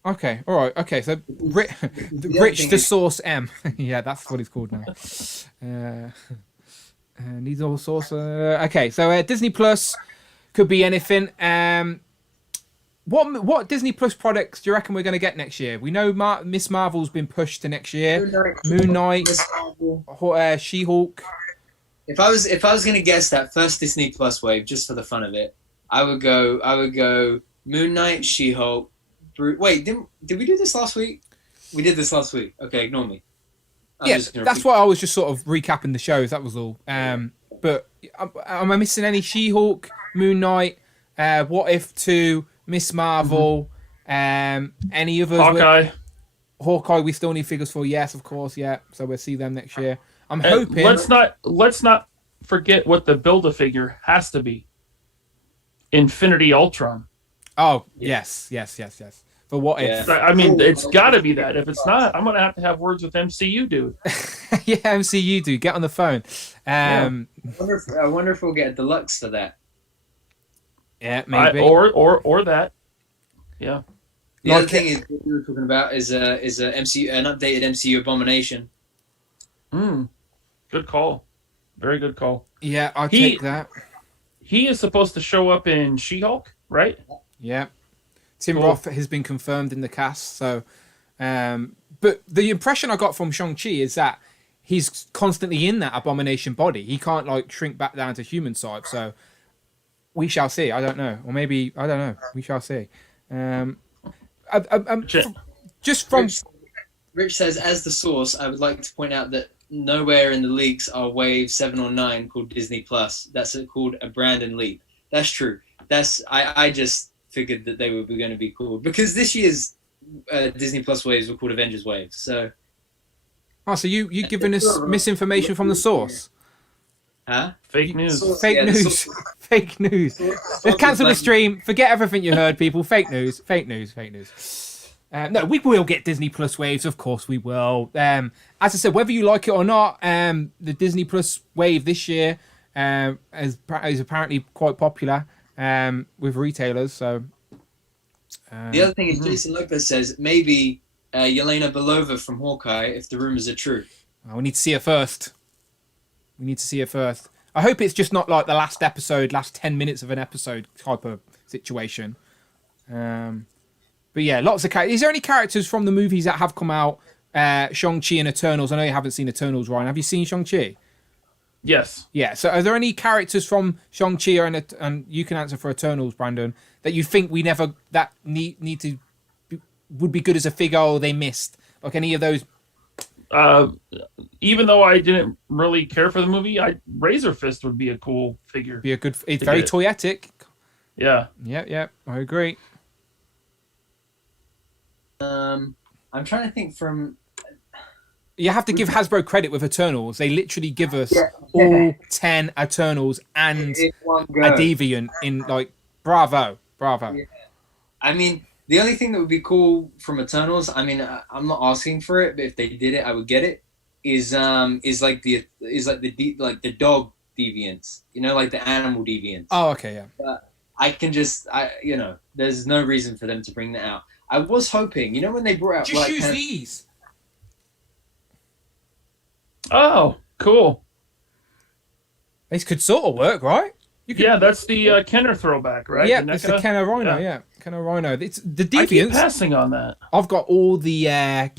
Okay. All right. Okay. So Rich the Source M. Yeah, that's what he's called now. Needs all source. Okay. So Disney Plus could be anything. What Disney Plus products do you reckon we're going to get next year? We know Miss Marvel's been pushed to next year. Moon Knight, She-Hulk. If I was going to guess that first Disney Plus wave, just for the fun of it, I would go Moon Knight, She-Hulk. Wait, did we do this last week? We did this last week. Okay, ignore me. That's why I was just sort of recapping the shows. That was all. But am I missing any? She-Hulk, Moon Knight, What If 2, Miss Marvel, any others? Hawkeye, we still need figures for. Yes, of course, yeah. So we'll see them next year. I'm hoping. Let's not forget what the Build-A-Figure has to be. Infinity Ultron. Oh, yes. For What If? I mean, it's got to be that. If it's not, I'm going to have words with MCU, dude. Yeah, MCU, dude. Get on the phone. I wonder if we'll get a deluxe for that. Yeah, maybe. Or that. Yeah. The other thing is what we were talking about is an updated MCU Abomination. Good call. Very good call. Yeah, I'll take that. He is supposed to show up in She-Hulk, right? Yeah. Tim Roth has been confirmed in the cast. So, but the impression I got from Shang-Chi is that he's constantly in that abomination body. He can't like shrink back down to human size. So we shall see. I don't know, or maybe I don't know. We shall see. Just from Rich says, as the source, I would like to point out that nowhere in the leaks are Wave 7 or 9 called Disney Plus. That's called a Brandon leak. That's true. I just figured that they were going to be called because this year's Disney Plus waves were called Avengers waves. So, so you giving us misinformation from the source? Huh? Fake news. Fake news. Fake neuse. Let's cancel the stream. Forget everything you heard, people. Fake news. Fake news. Fake news. No, we will get Disney Plus waves. Of course we will. As I said, whether you like it or not, the Disney Plus wave this year is apparently quite popular with retailers. So the other thing is, Jason Lopez says maybe Yelena Belova from Hawkeye, if the rumors are true. We need to see her first. I hope it's just not like the last 10 minutes of an episode type of situation. But yeah, lots of characters. Is there any characters from the movies that have come out? Shang-Chi and Eternals. I know you haven't seen Eternals, Ryan. Have you seen Shang-Chi? Yes. Yeah. So are there any characters from Shang-Chi and you can answer for Eternals, Brandon, that you think we never would be good as a figure or they missed? Like any of those Even though I didn't really care for the movie, Razor Fist would be a cool figure. Be a good. It's very toyetic. Yeah. Yeah. I agree. I'm trying to think from. You have to give Hasbro credit with Eternals. They literally give us all 10 Eternals and a Deviant in like bravo. Yeah. I mean, the only thing that would be cool from Eternals, I mean, I'm not asking for it, but if they did it, I would get it. Is like the dog deviants, like the animal deviants. Oh, okay, yeah. I can just, there's no reason for them to bring that out. I was hoping, when they brought out just use these. Oh, cool. This could sort of work, right? Yeah, that's the Kenner throwback, right? Yeah, it's the Kenner Rhino. Yeah, Kenner Rhino. It's the Deviants. I keep passing on that. I've got all the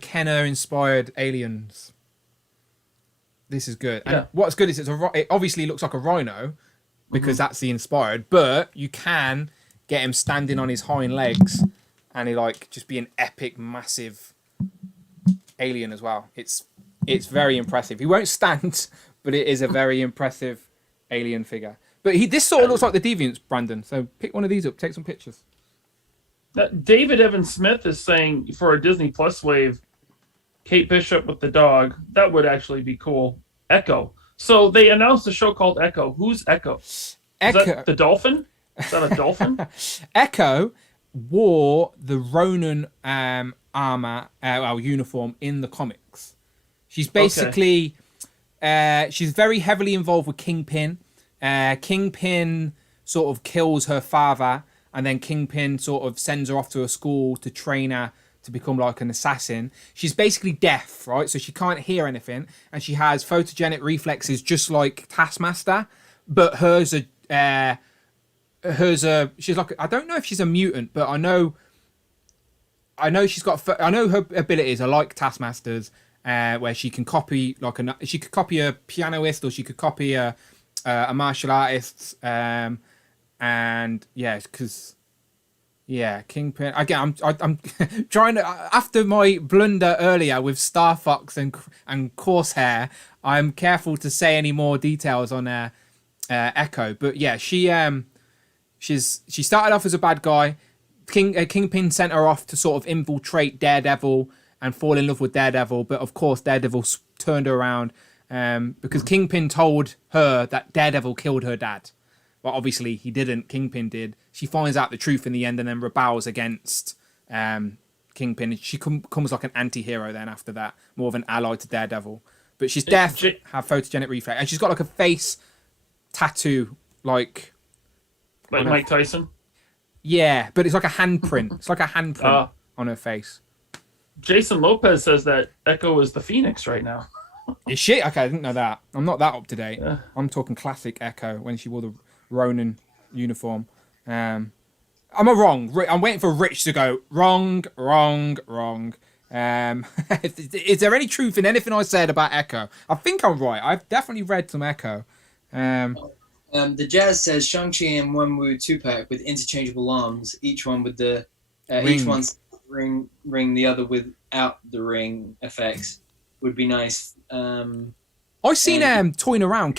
Kenner inspired aliens. This is good. Yeah. And what's good is it obviously looks like a rhino because that's the inspired, but you can get him standing on his hind legs and he just be an epic, massive alien as well. It's very impressive. He won't stand, but it is a very impressive alien figure. But this sort of looks like the Deviants, Brandon. So pick one of these up, take some pictures. David Evan Smith is saying for a Disney Plus wave, Kate Bishop with the dog. That would actually be cool. Echo. So they announced a show called Echo. Who's Echo? Echo. Is that the dolphin? Is that a dolphin? Echo wore the Ronin armor, uniform in the comics. She's basically, she's very heavily involved with Kingpin. Kingpin sort of kills her father, and then Kingpin sort of sends her off to a school to train her to become like an assassin. She's basically deaf, right? So she can't hear anything, and she has photogenic reflexes just like Taskmaster, but hers are she's like, I don't know if she's a mutant, but I know she's got, I know her abilities are like Taskmaster's, where she can copy she could copy a pianist or she could copy a martial artist, and Kingpin again. I'm trying to, after my blunder earlier with Star Fox and Corsair, I'm careful to say any more details on Echo, but yeah, she started off as a bad guy. Kingpin sent her off to sort of infiltrate Daredevil and fall in love with Daredevil, but of course Daredevil turned her around because Kingpin told her that Daredevil killed her dad. Well, obviously he didn't. Kingpin did. She finds out the truth in the end and then rebels against Kingpin. She comes like an anti-hero then after that, more of an ally to Daredevil. But she's deaf, have photogenic reflex, and she's got like a face tattoo like Mike Tyson. Yeah, but it's like a handprint. It's like a handprint on her face. Jason Lopez says that Echo is the Phoenix right now. Is she? Okay, I didn't know that. I'm not that up to date. Yeah. I'm talking classic Echo when she wore the Ronin uniform. Am I wrong? I'm waiting for Rich to go wrong. Is there any truth in anything I said about Echo? I think I'm right. I've definitely read some Echo. The Jazz says Shang-Chi and Wenwu 2-pack with interchangeable arms, each one with the each one's ring, the other without the ring effects would be nice. I've seen Kevin toying around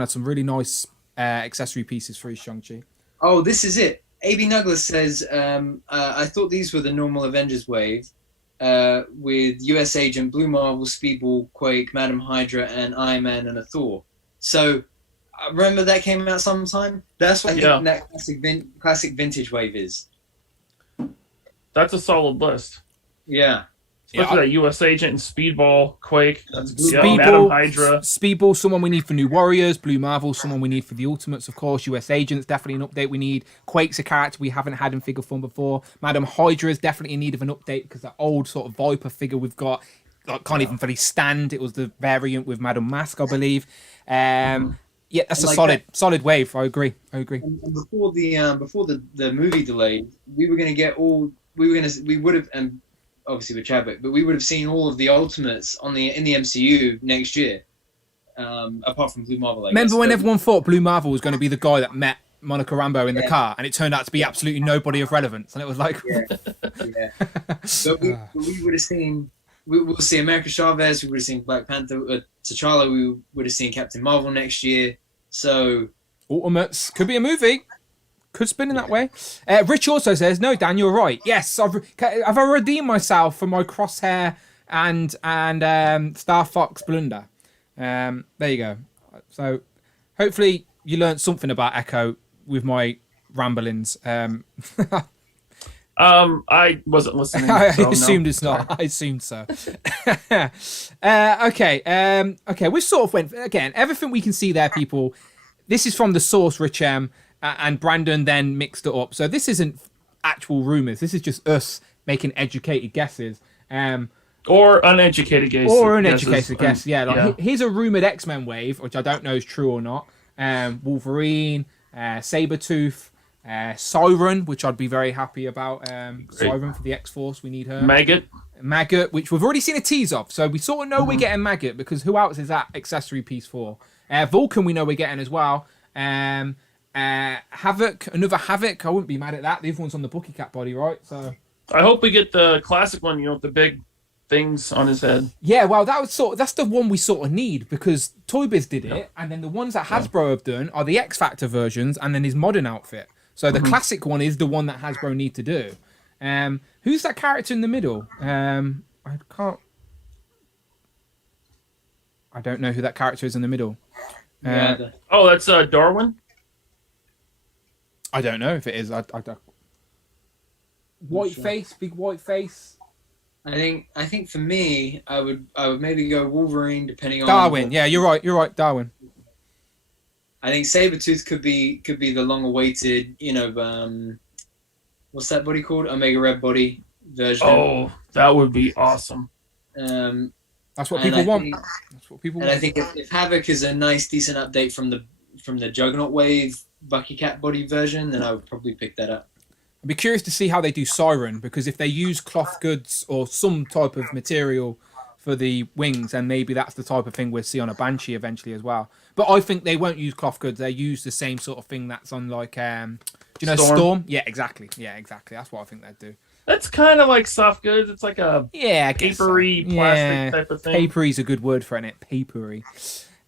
had some really nice accessory pieces for his Shang-Chi. Oh, this is it. AB Douglas says, I thought these were the normal Avengers wave with US Agent, Blue Marvel, Speedball, Quake, Madam Hydra, and Iron Man and a Thor. So remember that came out sometime? That's what that classic vintage wave is. That's a solid list. Yeah. Especially that US Agent and Speedball, Quake. Speedball, Madam Hydra. Speedball, someone we need for New Warriors. Blue Marvel, someone we need for the Ultimates, of course. US Agent's definitely an update we need. Quake's a character we haven't had in figure form before. Madam Hydra is definitely in need of an update because that old sort of Viper figure we've got can't even fully stand. It was the variant with Madam Mask, I believe. Yeah, that's a solid wave. I agree. And before the movie delay, we would have, and obviously with Chadwick, but we would have seen all of the Ultimates in the MCU next year, apart from Blue Marvel. Remember when everyone thought Blue Marvel was going to be the guy that met Monica Rambeau in the car, and it turned out to be absolutely nobody of relevance, and it was like, But we would have seen we'll see America Chavez. We would have seen Black Panther. T'Challa. We would have seen Captain Marvel next year. So Ultimates could be a movie. Could spin in that way. Rich also says, "No, Dan, you're right. Yes, have I redeemed myself for my crosshair and Star Fox blunder?" There you go. So hopefully you learned something about Echo with my ramblings. I wasn't listening. I so assumed no. it's not. I assumed so. Okay. We sort of went again. Everything we can see there, people. This is from the source, Rich M, and Brandon then mixed it up. So this isn't actual rumors. This is just us making educated guesses. Or uneducated guesses. Or uneducated guess. Yeah. Like yeah. Here's a rumored X-Men wave, which I don't know is true or not. Wolverine, Sabretooth. Siren, which I'd be very happy about. Siren for the X-Force, we need her. Maggot, which we've already seen a tease of, so we sort of know we're getting Maggot, because who else is that accessory piece for? Vulcan we know we're getting as well. Havoc, another Havoc, I wouldn't be mad at that. The other one's on the Bookie Cat body, right? So I hope we get the classic one, with the big things on his head. Yeah, well, that's the one we sort of need, because Toy Biz did it, and then the ones that Hasbro have done are the X Factor versions and then his modern outfit. So the classic one is the one that Hasbro need to do. Who's that character in the middle? I don't know who that character is in the middle. That's Darwin. I don't know if it is. I don't. Big white face. I think for me, I would maybe go Wolverine, depending on Darwin. Yeah, you're right, Darwin. I think Sabretooth could be the long-awaited, what's that body called? Omega Red body version. Oh, that would be awesome. That's what people want. I think if Havoc is a nice, decent update from the Juggernaut Wave Bucky Cat body version, then I would probably pick that up. I'd be curious to see how they do Siren, because if they use cloth goods or some type of material for the wings, and maybe that's the type of thing we'll see on a Banshee eventually as well. But I think they won't use cloth goods. They use the same sort of thing that's on do you know Storm? Yeah, exactly. That's what I think they'd do. That's kind of like soft goods. It's like a papery plastic type of thing. Papery's a good word for it. Papery.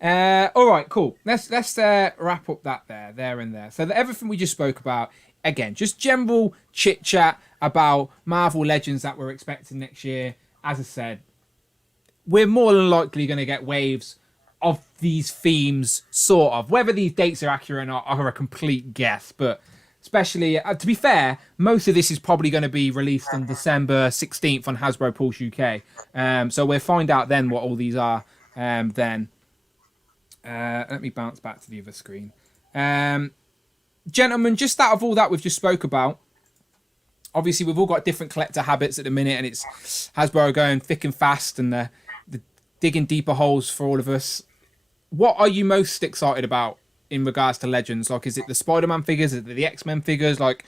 All right, cool. Let's wrap up that there and there. So everything we just spoke about, again, just general chit chat about Marvel Legends that we're expecting next year. As I said, we're more than likely going to get waves of these themes, sort of. Whether these dates are accurate or not are a complete guess, but especially, to be fair, most of this is probably going to be released on December 16th on Hasbro Pulse UK. So we'll find out then what all these are then. Let me bounce back to the other screen. Gentlemen, just out of all that we've just spoke about, obviously we've all got different collector habits at the minute, and it's Hasbro going thick and fast, and the digging deeper holes for all of us. What are you most excited about in regards to Legends? Like, is it the Spider-Man figures? Is it the X-Men figures? Like,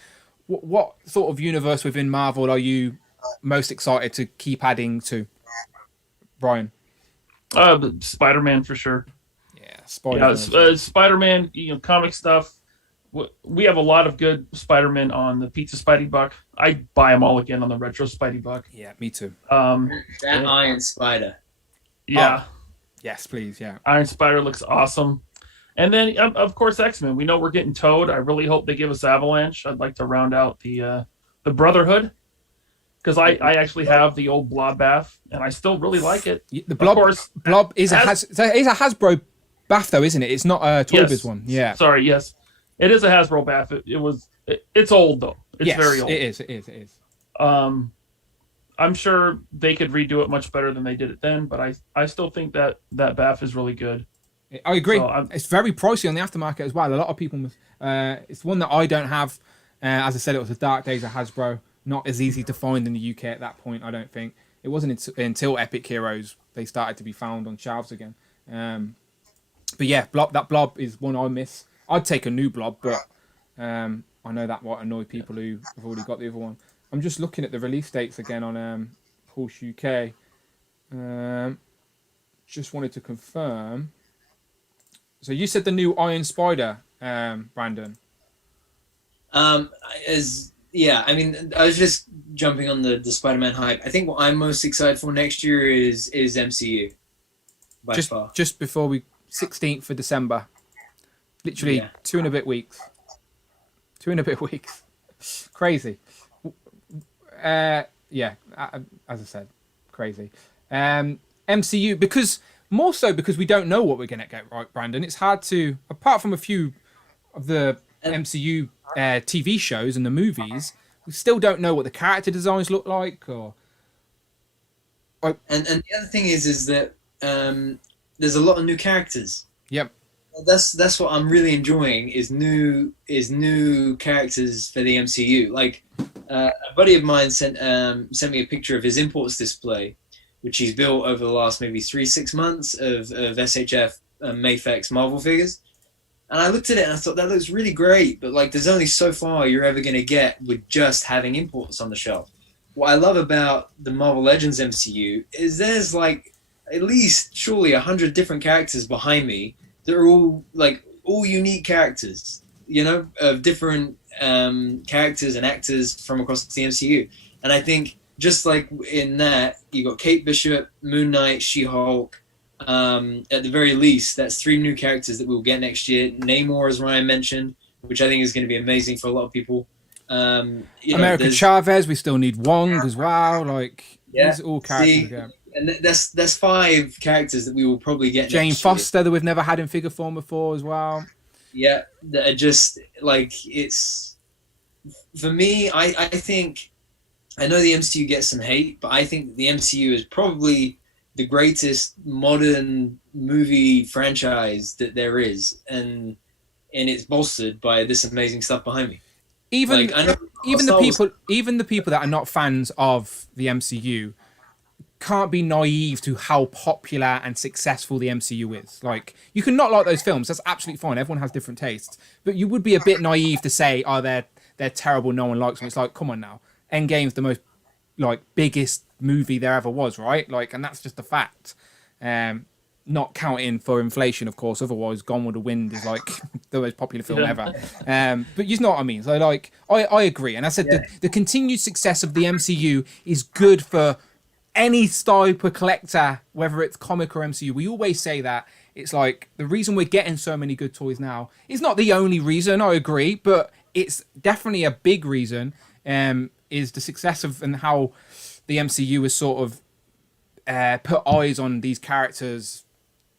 what sort of universe within Marvel are you most excited to keep adding to? Brian? Spider-Man for sure. Yeah, Spider-Man. Spider-Man, comic stuff. We have a lot of good Spider-Man on the Pizza Spidey Buck. I buy them all again on the Retro Spidey Buck. Yeah, me too. That Iron Spider. Yeah. Oh, yes, please, yeah. Iron Spider looks awesome. And then, of course, X-Men. We know we're getting Toad. I really hope they give us Avalanche. I'd like to round out the Brotherhood, because I actually have the old Blob Bath, and I still really like it. The Blob, of course, Blob is it's a Hasbro Bath, though, isn't it? It's not a Toy Biz one. Yeah. Sorry, yes. It is a Hasbro Bath. It's old, though. It's very old. It is. I'm sure they could redo it much better than they did it then, but I still think that Bath is really good. I agree. So it's very pricey on the aftermarket as well. A lot of people, it's one that I don't have. As I said, it was the dark days of Hasbro. Not as easy to find in the UK at that point, I don't think. It wasn't until Epic Heroes they started to be found on shelves again. But yeah, that Blob is one I miss. I'd take a new Blob, but I know that might annoy people who have already got the other one. I'm just looking at the release dates again on Pulse UK. Just wanted to confirm. So you said the new Iron Spider, Brandon. As yeah, I mean, I was just jumping on the Spider-Man hype. I think what I'm most excited for next year is MCU by far. Just before 16th of December, literally 2 and a bit weeks. 2 and a bit weeks. Crazy. As I said, crazy. MCU, because we don't know what we're going to get right, Brandon. It's hard to, apart from a few of the MCU TV shows and the movies, we still don't know what the character designs look like. And the other thing is that there's a lot of new characters. Yep. That's what I'm really enjoying is new characters for the MCU. Like a buddy of mine sent me a picture of his imports display, which he's built over the last maybe 3-6 months of SHF Mafex Marvel figures. And I looked at it and I thought that looks really great, but like there's only so far you're ever going to get with just having imports on the shelf. What I love about the Marvel Legends MCU is there's like at least surely 100 different characters behind me that are all unique characters, you know, of different characters and actors from across the MCU. And I think just like in that, you got Kate Bishop, Moon Knight, She-Hulk. At the very least, that's 3 new characters that we'll get next year. Namor, as Ryan mentioned, which I think is going to be amazing for a lot of people. America Chavez, we still need Wong as well. Like, these are all characters again. And that's 5 characters that we will probably get. Jane Foster that we've never had in figure form before as well. Yeah, that are just like it's for me. I think I know the MCU gets some hate, but I think the MCU is probably the greatest modern movie franchise that there is, and it's bolstered by this amazing stuff behind me. Even the people that are not fans of the MCU can't be naive to how popular and successful the MCU is. Like, you can not like those films, that's absolutely fine. Everyone has different tastes, but you would be a bit naive to say, oh, they're terrible, no one likes them. It's like, come on now, Endgame's the most like biggest movie there ever was, right? Like, and that's just a fact. Not counting for inflation, of course. Otherwise, Gone with the Wind is like the most popular film ever. But you know what I mean. So, like, I agree. And I said the continued success of the MCU is good for any type of collector, whether it's comic or MCU. We always say that. It's like the reason we're getting so many good toys now is not the only reason. I agree, but it's definitely a big reason. Is the success of and how the MCU has sort of put eyes on these characters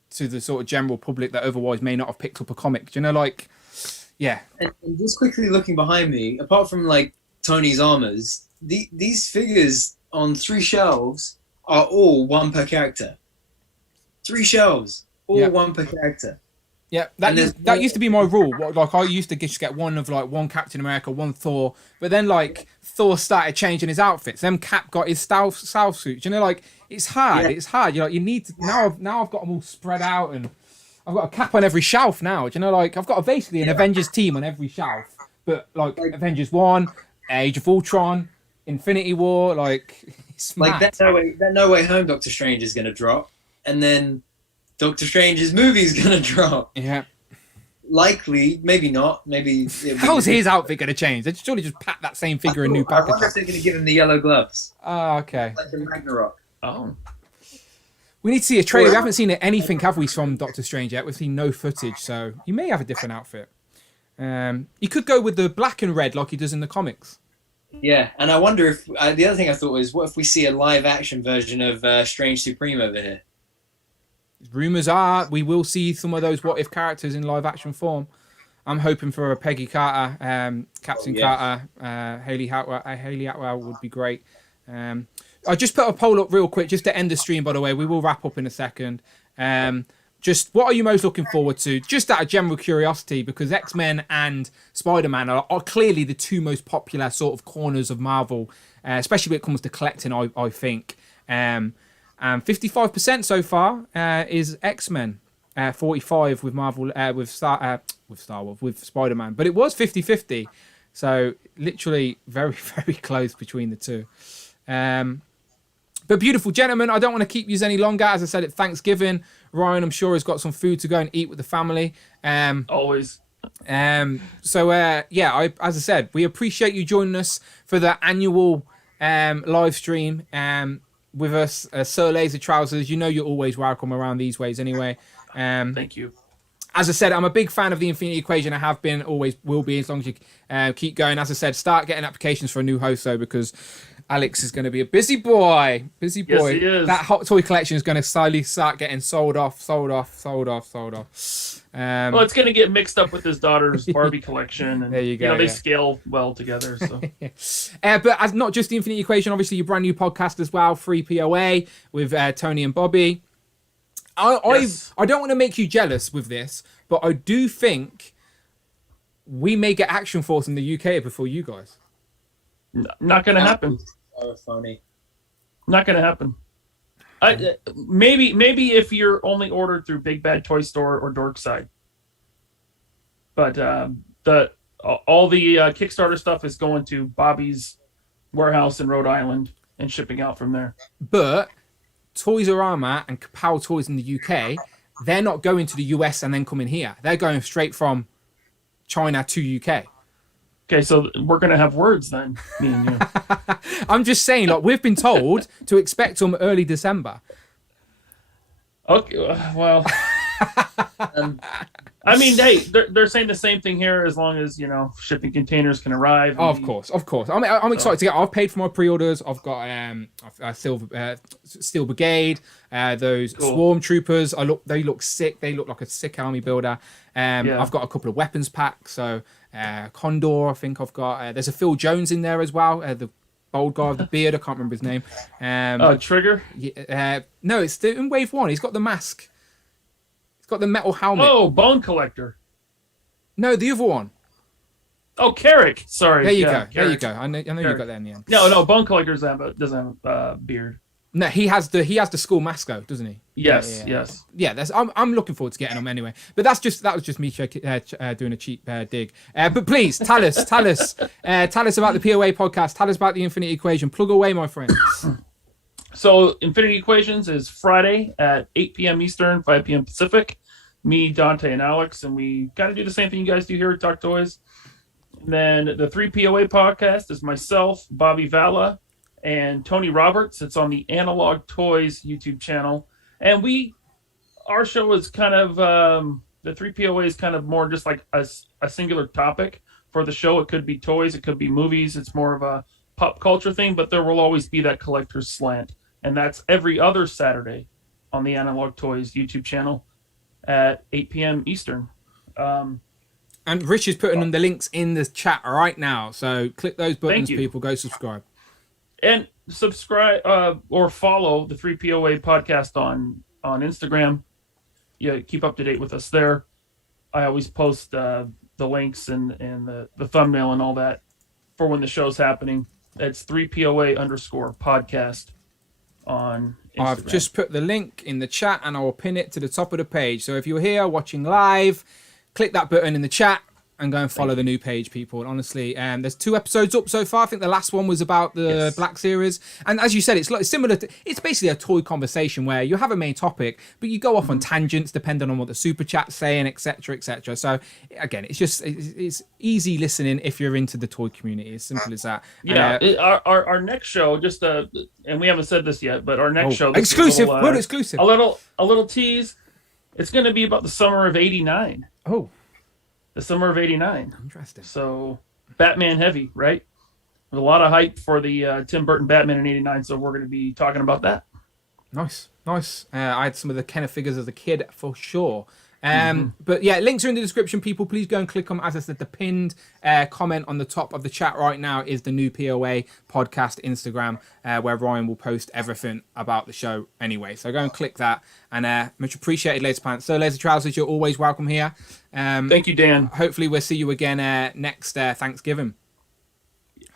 to the sort of general public that otherwise may not have picked up a comic. Do you know, like, yeah. And just quickly looking behind me, apart from like Tony's armors, these figures on 3 shelves are all 1 per character. 3 shelves, all 1 per character. Yeah, that used to be my rule. Like, I used to just get one Captain America, 1 Thor, but then like Thor started changing his outfits. Then Cap got his stealth suit. You know, like it's hard. Yeah. It's hard. You need to now. I've got them all spread out, and I've got a Cap on every shelf now. Do you know, like I've got basically an Avengers team on every shelf. But like Avengers 1, Age of Ultron, Infinity War, like it's mad. Like that No Way Home Doctor Strange is gonna drop, and then Doctor Strange's movie is going to drop. Yeah. Likely, maybe not. Maybe. How's his outfit going to change? They'd surely just pack that same figure in new package. I wonder if they're going to give him the yellow gloves. Oh, okay. Like the Ragnarok. Oh. We need to see a trailer. We haven't seen anything, have we, from Doctor Strange yet? We've seen no footage, so he may have a different outfit. He could go with the black and red like he does in the comics. Yeah, and I wonder if... the other thing I thought was, what if we see a live-action version of Strange Supreme over here? Rumours are we will see some of those what-if characters in live-action form. I'm hoping for a Peggy Carter, Captain Carter, Hayley Atwell would be great. I just put a poll up real quick just to end the stream, by the way. We will wrap up in a second. Just what are you most looking forward to? Just out of general curiosity, because X-Men and Spider-Man are clearly the 2 most popular sort of corners of Marvel, especially when it comes to collecting, I think. And 55% so far is X-Men, 45 with Marvel, with Star Wars, with Spider-Man. But it was 50-50, so literally very, very close between the 2. But beautiful, gentlemen, I don't want to keep you any longer. As I said, it's Thanksgiving. Ryan, I'm sure, has got some food to go and eat with the family. Always. As I said, we appreciate you joining us for the annual live stream with us. Sir Laser Trousers, you know you're always welcome around these ways anyway. Thank you. As I said, I'm a big fan of the Infinity Equation. I have been, always will be, as long as you keep going. As I said, start getting applications for a new host, though, because Alex is going to be a busy boy. Busy boy. Yes, he is. That hot toy collection is going to slowly start getting sold off. Well, it's going to get mixed up with his daughter's Barbie collection. And, there you go. They scale well together. So. But as not just the Infinity Equation, obviously your brand new podcast as well, Free POA with Tony and Bobby. I don't want to make you jealous with this, but I do think we may get Action Force in the UK before you guys. Not going to happen. Oh, funny. Not going to happen. Maybe if you're only ordered through Big Bad Toy Store or Dorkside. But all the Kickstarter stuff is going to Bobby's warehouse in Rhode Island and shipping out from there. But Toys-R-Us and Kapow Toys in the UK, they're not going to the US and then coming here. They're going straight from China to UK. Okay, so we're going to have words then, me and you. I'm just saying, like, we've been told to expect them early December. Okay, well... I mean, hey, they're saying the same thing here as long as, shipping containers can arrive. Oh, of course. I'm excited to get. I've paid for my pre-orders. I've got Steel Brigade, those Cool. Swarm Troopers. They look sick. They look like a sick army builder. Yeah. I've got a couple of weapons packs. So Condor, I think I've got. There's a Phil Jones in there as well. The old guy with the beard. I can't remember his name. Trigger? No, it's in Wave 1. He's got the mask. Got the metal helmet. Oh, Bone Collector. No, the other one. Oh, Carrick. Sorry. There you go. Carrick. There you go. I know you got that in the end. No, Bone Collector doesn't have a beard. No, he has the school mascot, doesn't he? Yes, Yeah. yes. Yeah, I'm looking forward to getting them anyway. But that was just me doing a cheap dig. But please tell us about the POA podcast. Tell us about the Infinity Equation. Plug away, my friends. So Infinity Equations is Friday at 8 p.m. Eastern, 5 p.m. Pacific. Me, Dante, and Alex, and we kind of do the same thing you guys do here at Talk Toys. And then the 3 POA podcast is myself, Bobby Valla, and Tony Roberts. It's on the Analog Toys YouTube channel. And our show is kind of, the 3 POA is kind of more just like a singular topic for the show. It could be toys, it could be movies. It's more of a pop culture thing, but there will always be that collector's slant. And that's every other Saturday on the Analog Toys YouTube channel at 8 p.m. Eastern. And Rich is putting the links in the chat right now. So click those buttons, people. Go subscribe. And subscribe or follow the 3 POA podcast on Instagram. Yeah, keep up to date with us there. I always post the links and the thumbnail and all that for when the show's happening. It's 3POA_podcast on Instagram. I've just put the link in the chat and I will pin it to the top of the page. So if you're here watching live, click that button in the chat and go and follow the new page, people. Honestly, there's 2 episodes up so far. I think the last one was about the Black Series. And as you said, it's like similar to, it's basically a toy conversation where you have a main topic, but you go off on tangents depending on what the super chat's saying, etc., etc. So again, it's easy listening if you're into the toy community. As simple as that. Yeah, our next show, and we haven't said this yet, but our next show, exclusive, world exclusive, a little tease. It's going to be about the summer of '89. Oh. The summer of '89. Interesting. So, Batman heavy, right? There's a lot of hype for the Tim Burton Batman in '89, so we're going to be talking about that. Nice. I had some of the Kenner figures as a kid for sure. But yeah, links are in the description, people. Please go and click on, as I said, the pinned comment on the top of the chat right now is the new POA podcast Instagram, where Ryan will post everything about the show anyway. So go and click that. And much appreciated, Laser Pants. So Laser Trousers, you're always welcome here. Thank you, Dan. Hopefully we'll see you again next Thanksgiving.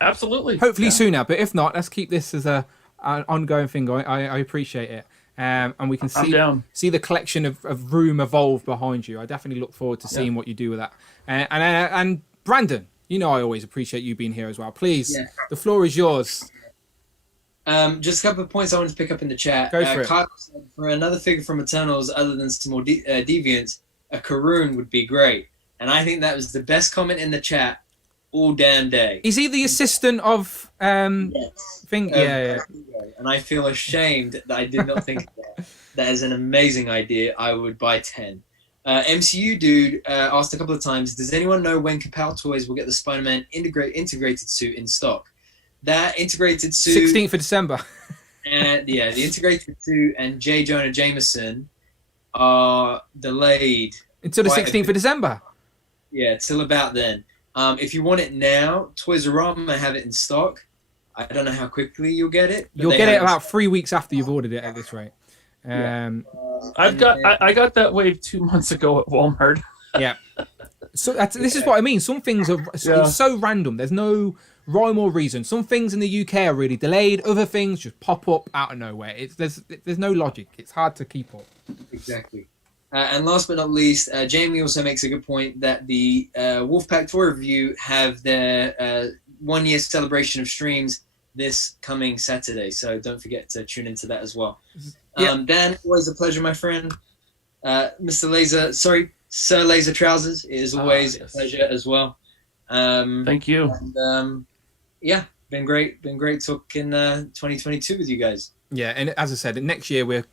Absolutely. Hopefully sooner, but if not, let's keep this as an ongoing thing. I appreciate it. And we can see the collection of room evolve behind you. I definitely look forward to seeing what you do with that. And Brandon, I always appreciate you being here as well. Please, the floor is yours. Just a couple of points I wanted to pick up in the chat. Go for it. Kyle said, for another figure from Eternals other than some more deviants, a Karoon would be great. And I think that was the best comment in the chat all damn day. Is he the assistant of Yes. thing? Yeah. And I feel ashamed that I did not think of that. That is an amazing idea. I would buy 10. MCU dude asked a couple of times, does anyone know when Kapow Toys will get the Spider-Man integrated suit in stock? That integrated suit... 16th of December. And the integrated suit and J. Jonah Jameson are delayed. Until the 16th of December? Yeah, till about then. If you want it now, Toys R Us have it in stock. I don't know how quickly you'll get it. You'll get it about 3 weeks after you've ordered it at this rate. I got that wave 2 months ago at Walmart. Yeah. So this is what I mean. Some things are it's so random. There's no rhyme or reason. Some things in the UK are really delayed. Other things just pop up out of nowhere. There's no logic. It's hard to keep up. Exactly. And last but not least, Jamie also makes a good point that the Wolfpack Tour Review have their 1 year celebration of streams this coming Saturday. So don't forget to tune into that as well. Dan, always a pleasure, my friend. Sir Laser Trousers, it is always a pleasure as well. Thank you. And, been great talking 2022 with you guys. Yeah, and as I said, next year we'll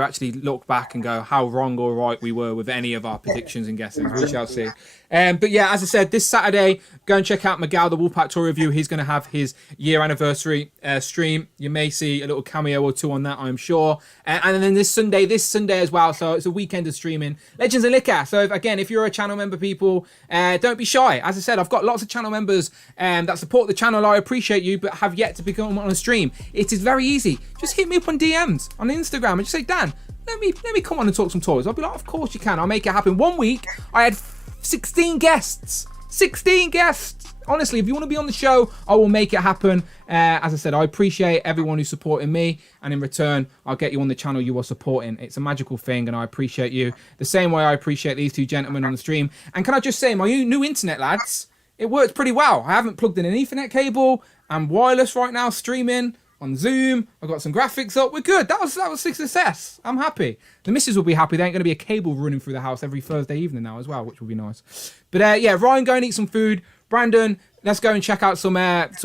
actually look back and go how wrong or right we were with any of our predictions and guesses. We shall see. But yeah, as I said, this Saturday, go and check out Miguel, the Wolfpack Tour Review. He's going to have his year anniversary stream. You may see a little cameo or two on that, I'm sure. And then this Sunday as well. So it's a weekend of streaming. Legends of Liquor. So if you're a channel member, people, don't be shy. As I said, I've got lots of channel members that support the channel. I appreciate you, but have yet to become on a stream. It is very easy. Just hit me up on DMs on Instagram and just say, Dan, let me come on and talk some toys. I'll be like, of course you can. I'll make it happen. 1 week, I had 16 guests. 16 guests. Honestly, if you want to be on the show, I will make it happen. As I said, I appreciate everyone who's supporting me, and in return, I'll get you on the channel you are supporting. It's a magical thing, and I appreciate you the same way I appreciate these two gentlemen on the stream. And can I just say, my new internet, lads, it works pretty well. I haven't plugged in an Ethernet cable. I'm wireless right now, streaming on Zoom. I've got some graphics up. We're good. That was a success. I'm happy. The missus will be happy. There ain't going to be a cable running through the house every Thursday evening now as well, which will be nice. But Ryan, go and eat some food. Brandon, let's go and check out some Black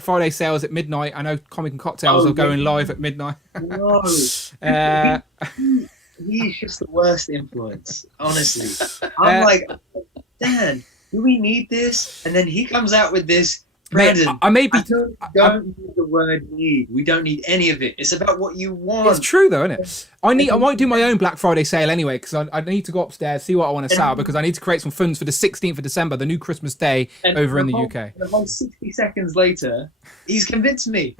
Friday sales at midnight. I know Comic and Cocktails are going live at midnight. No. He's just the worst influence, honestly. I'm like, Dan, do we need this? And then he comes out with this. Brandon, I don't need the word need. We don't need any of it. It's about what you want. It's true though, isn't it? I might do my own Black Friday sale anyway, because I need to go upstairs, see what I want to sell, because I need to create some funds for the 16th of December, the new Christmas day over in the UK. And about 60 seconds later, he's convinced me.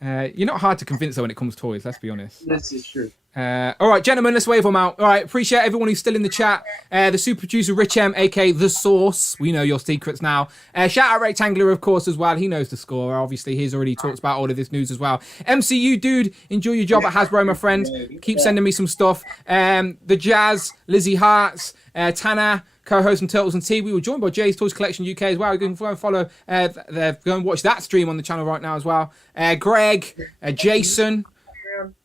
You're not hard to convince though when it comes to toys, let's be honest. This is true. All right, gentlemen, let's wave them out. All right, appreciate everyone who's still in the chat. The super producer Rich M, aka The Source. We know your secrets now. Shout out Rectangular, of course, as well. He knows the score. Obviously, he's already talked about all of this news as well. MCU dude, enjoy your job at Hasbro, my friend. Keep sending me some stuff. The Jazz, Lizzie Harts, Tana, co-host from Turtles and Tea. We were joined by Jay's Toys Collection UK as well. You can go and follow, go and watch that stream on the channel right now as well. Greg, Jason,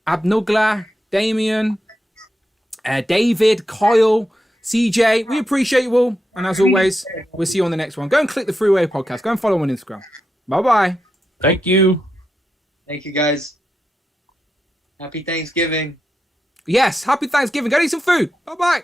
Abnugla, Damien, David, Kyle, CJ. We appreciate you all. And as always, we'll see you on the next one. Go and click the Freeway Podcast. Go and follow on Instagram. Bye-bye. Thank you. Thank you, guys. Happy Thanksgiving. Yes, happy Thanksgiving. Go eat some food. Bye-bye.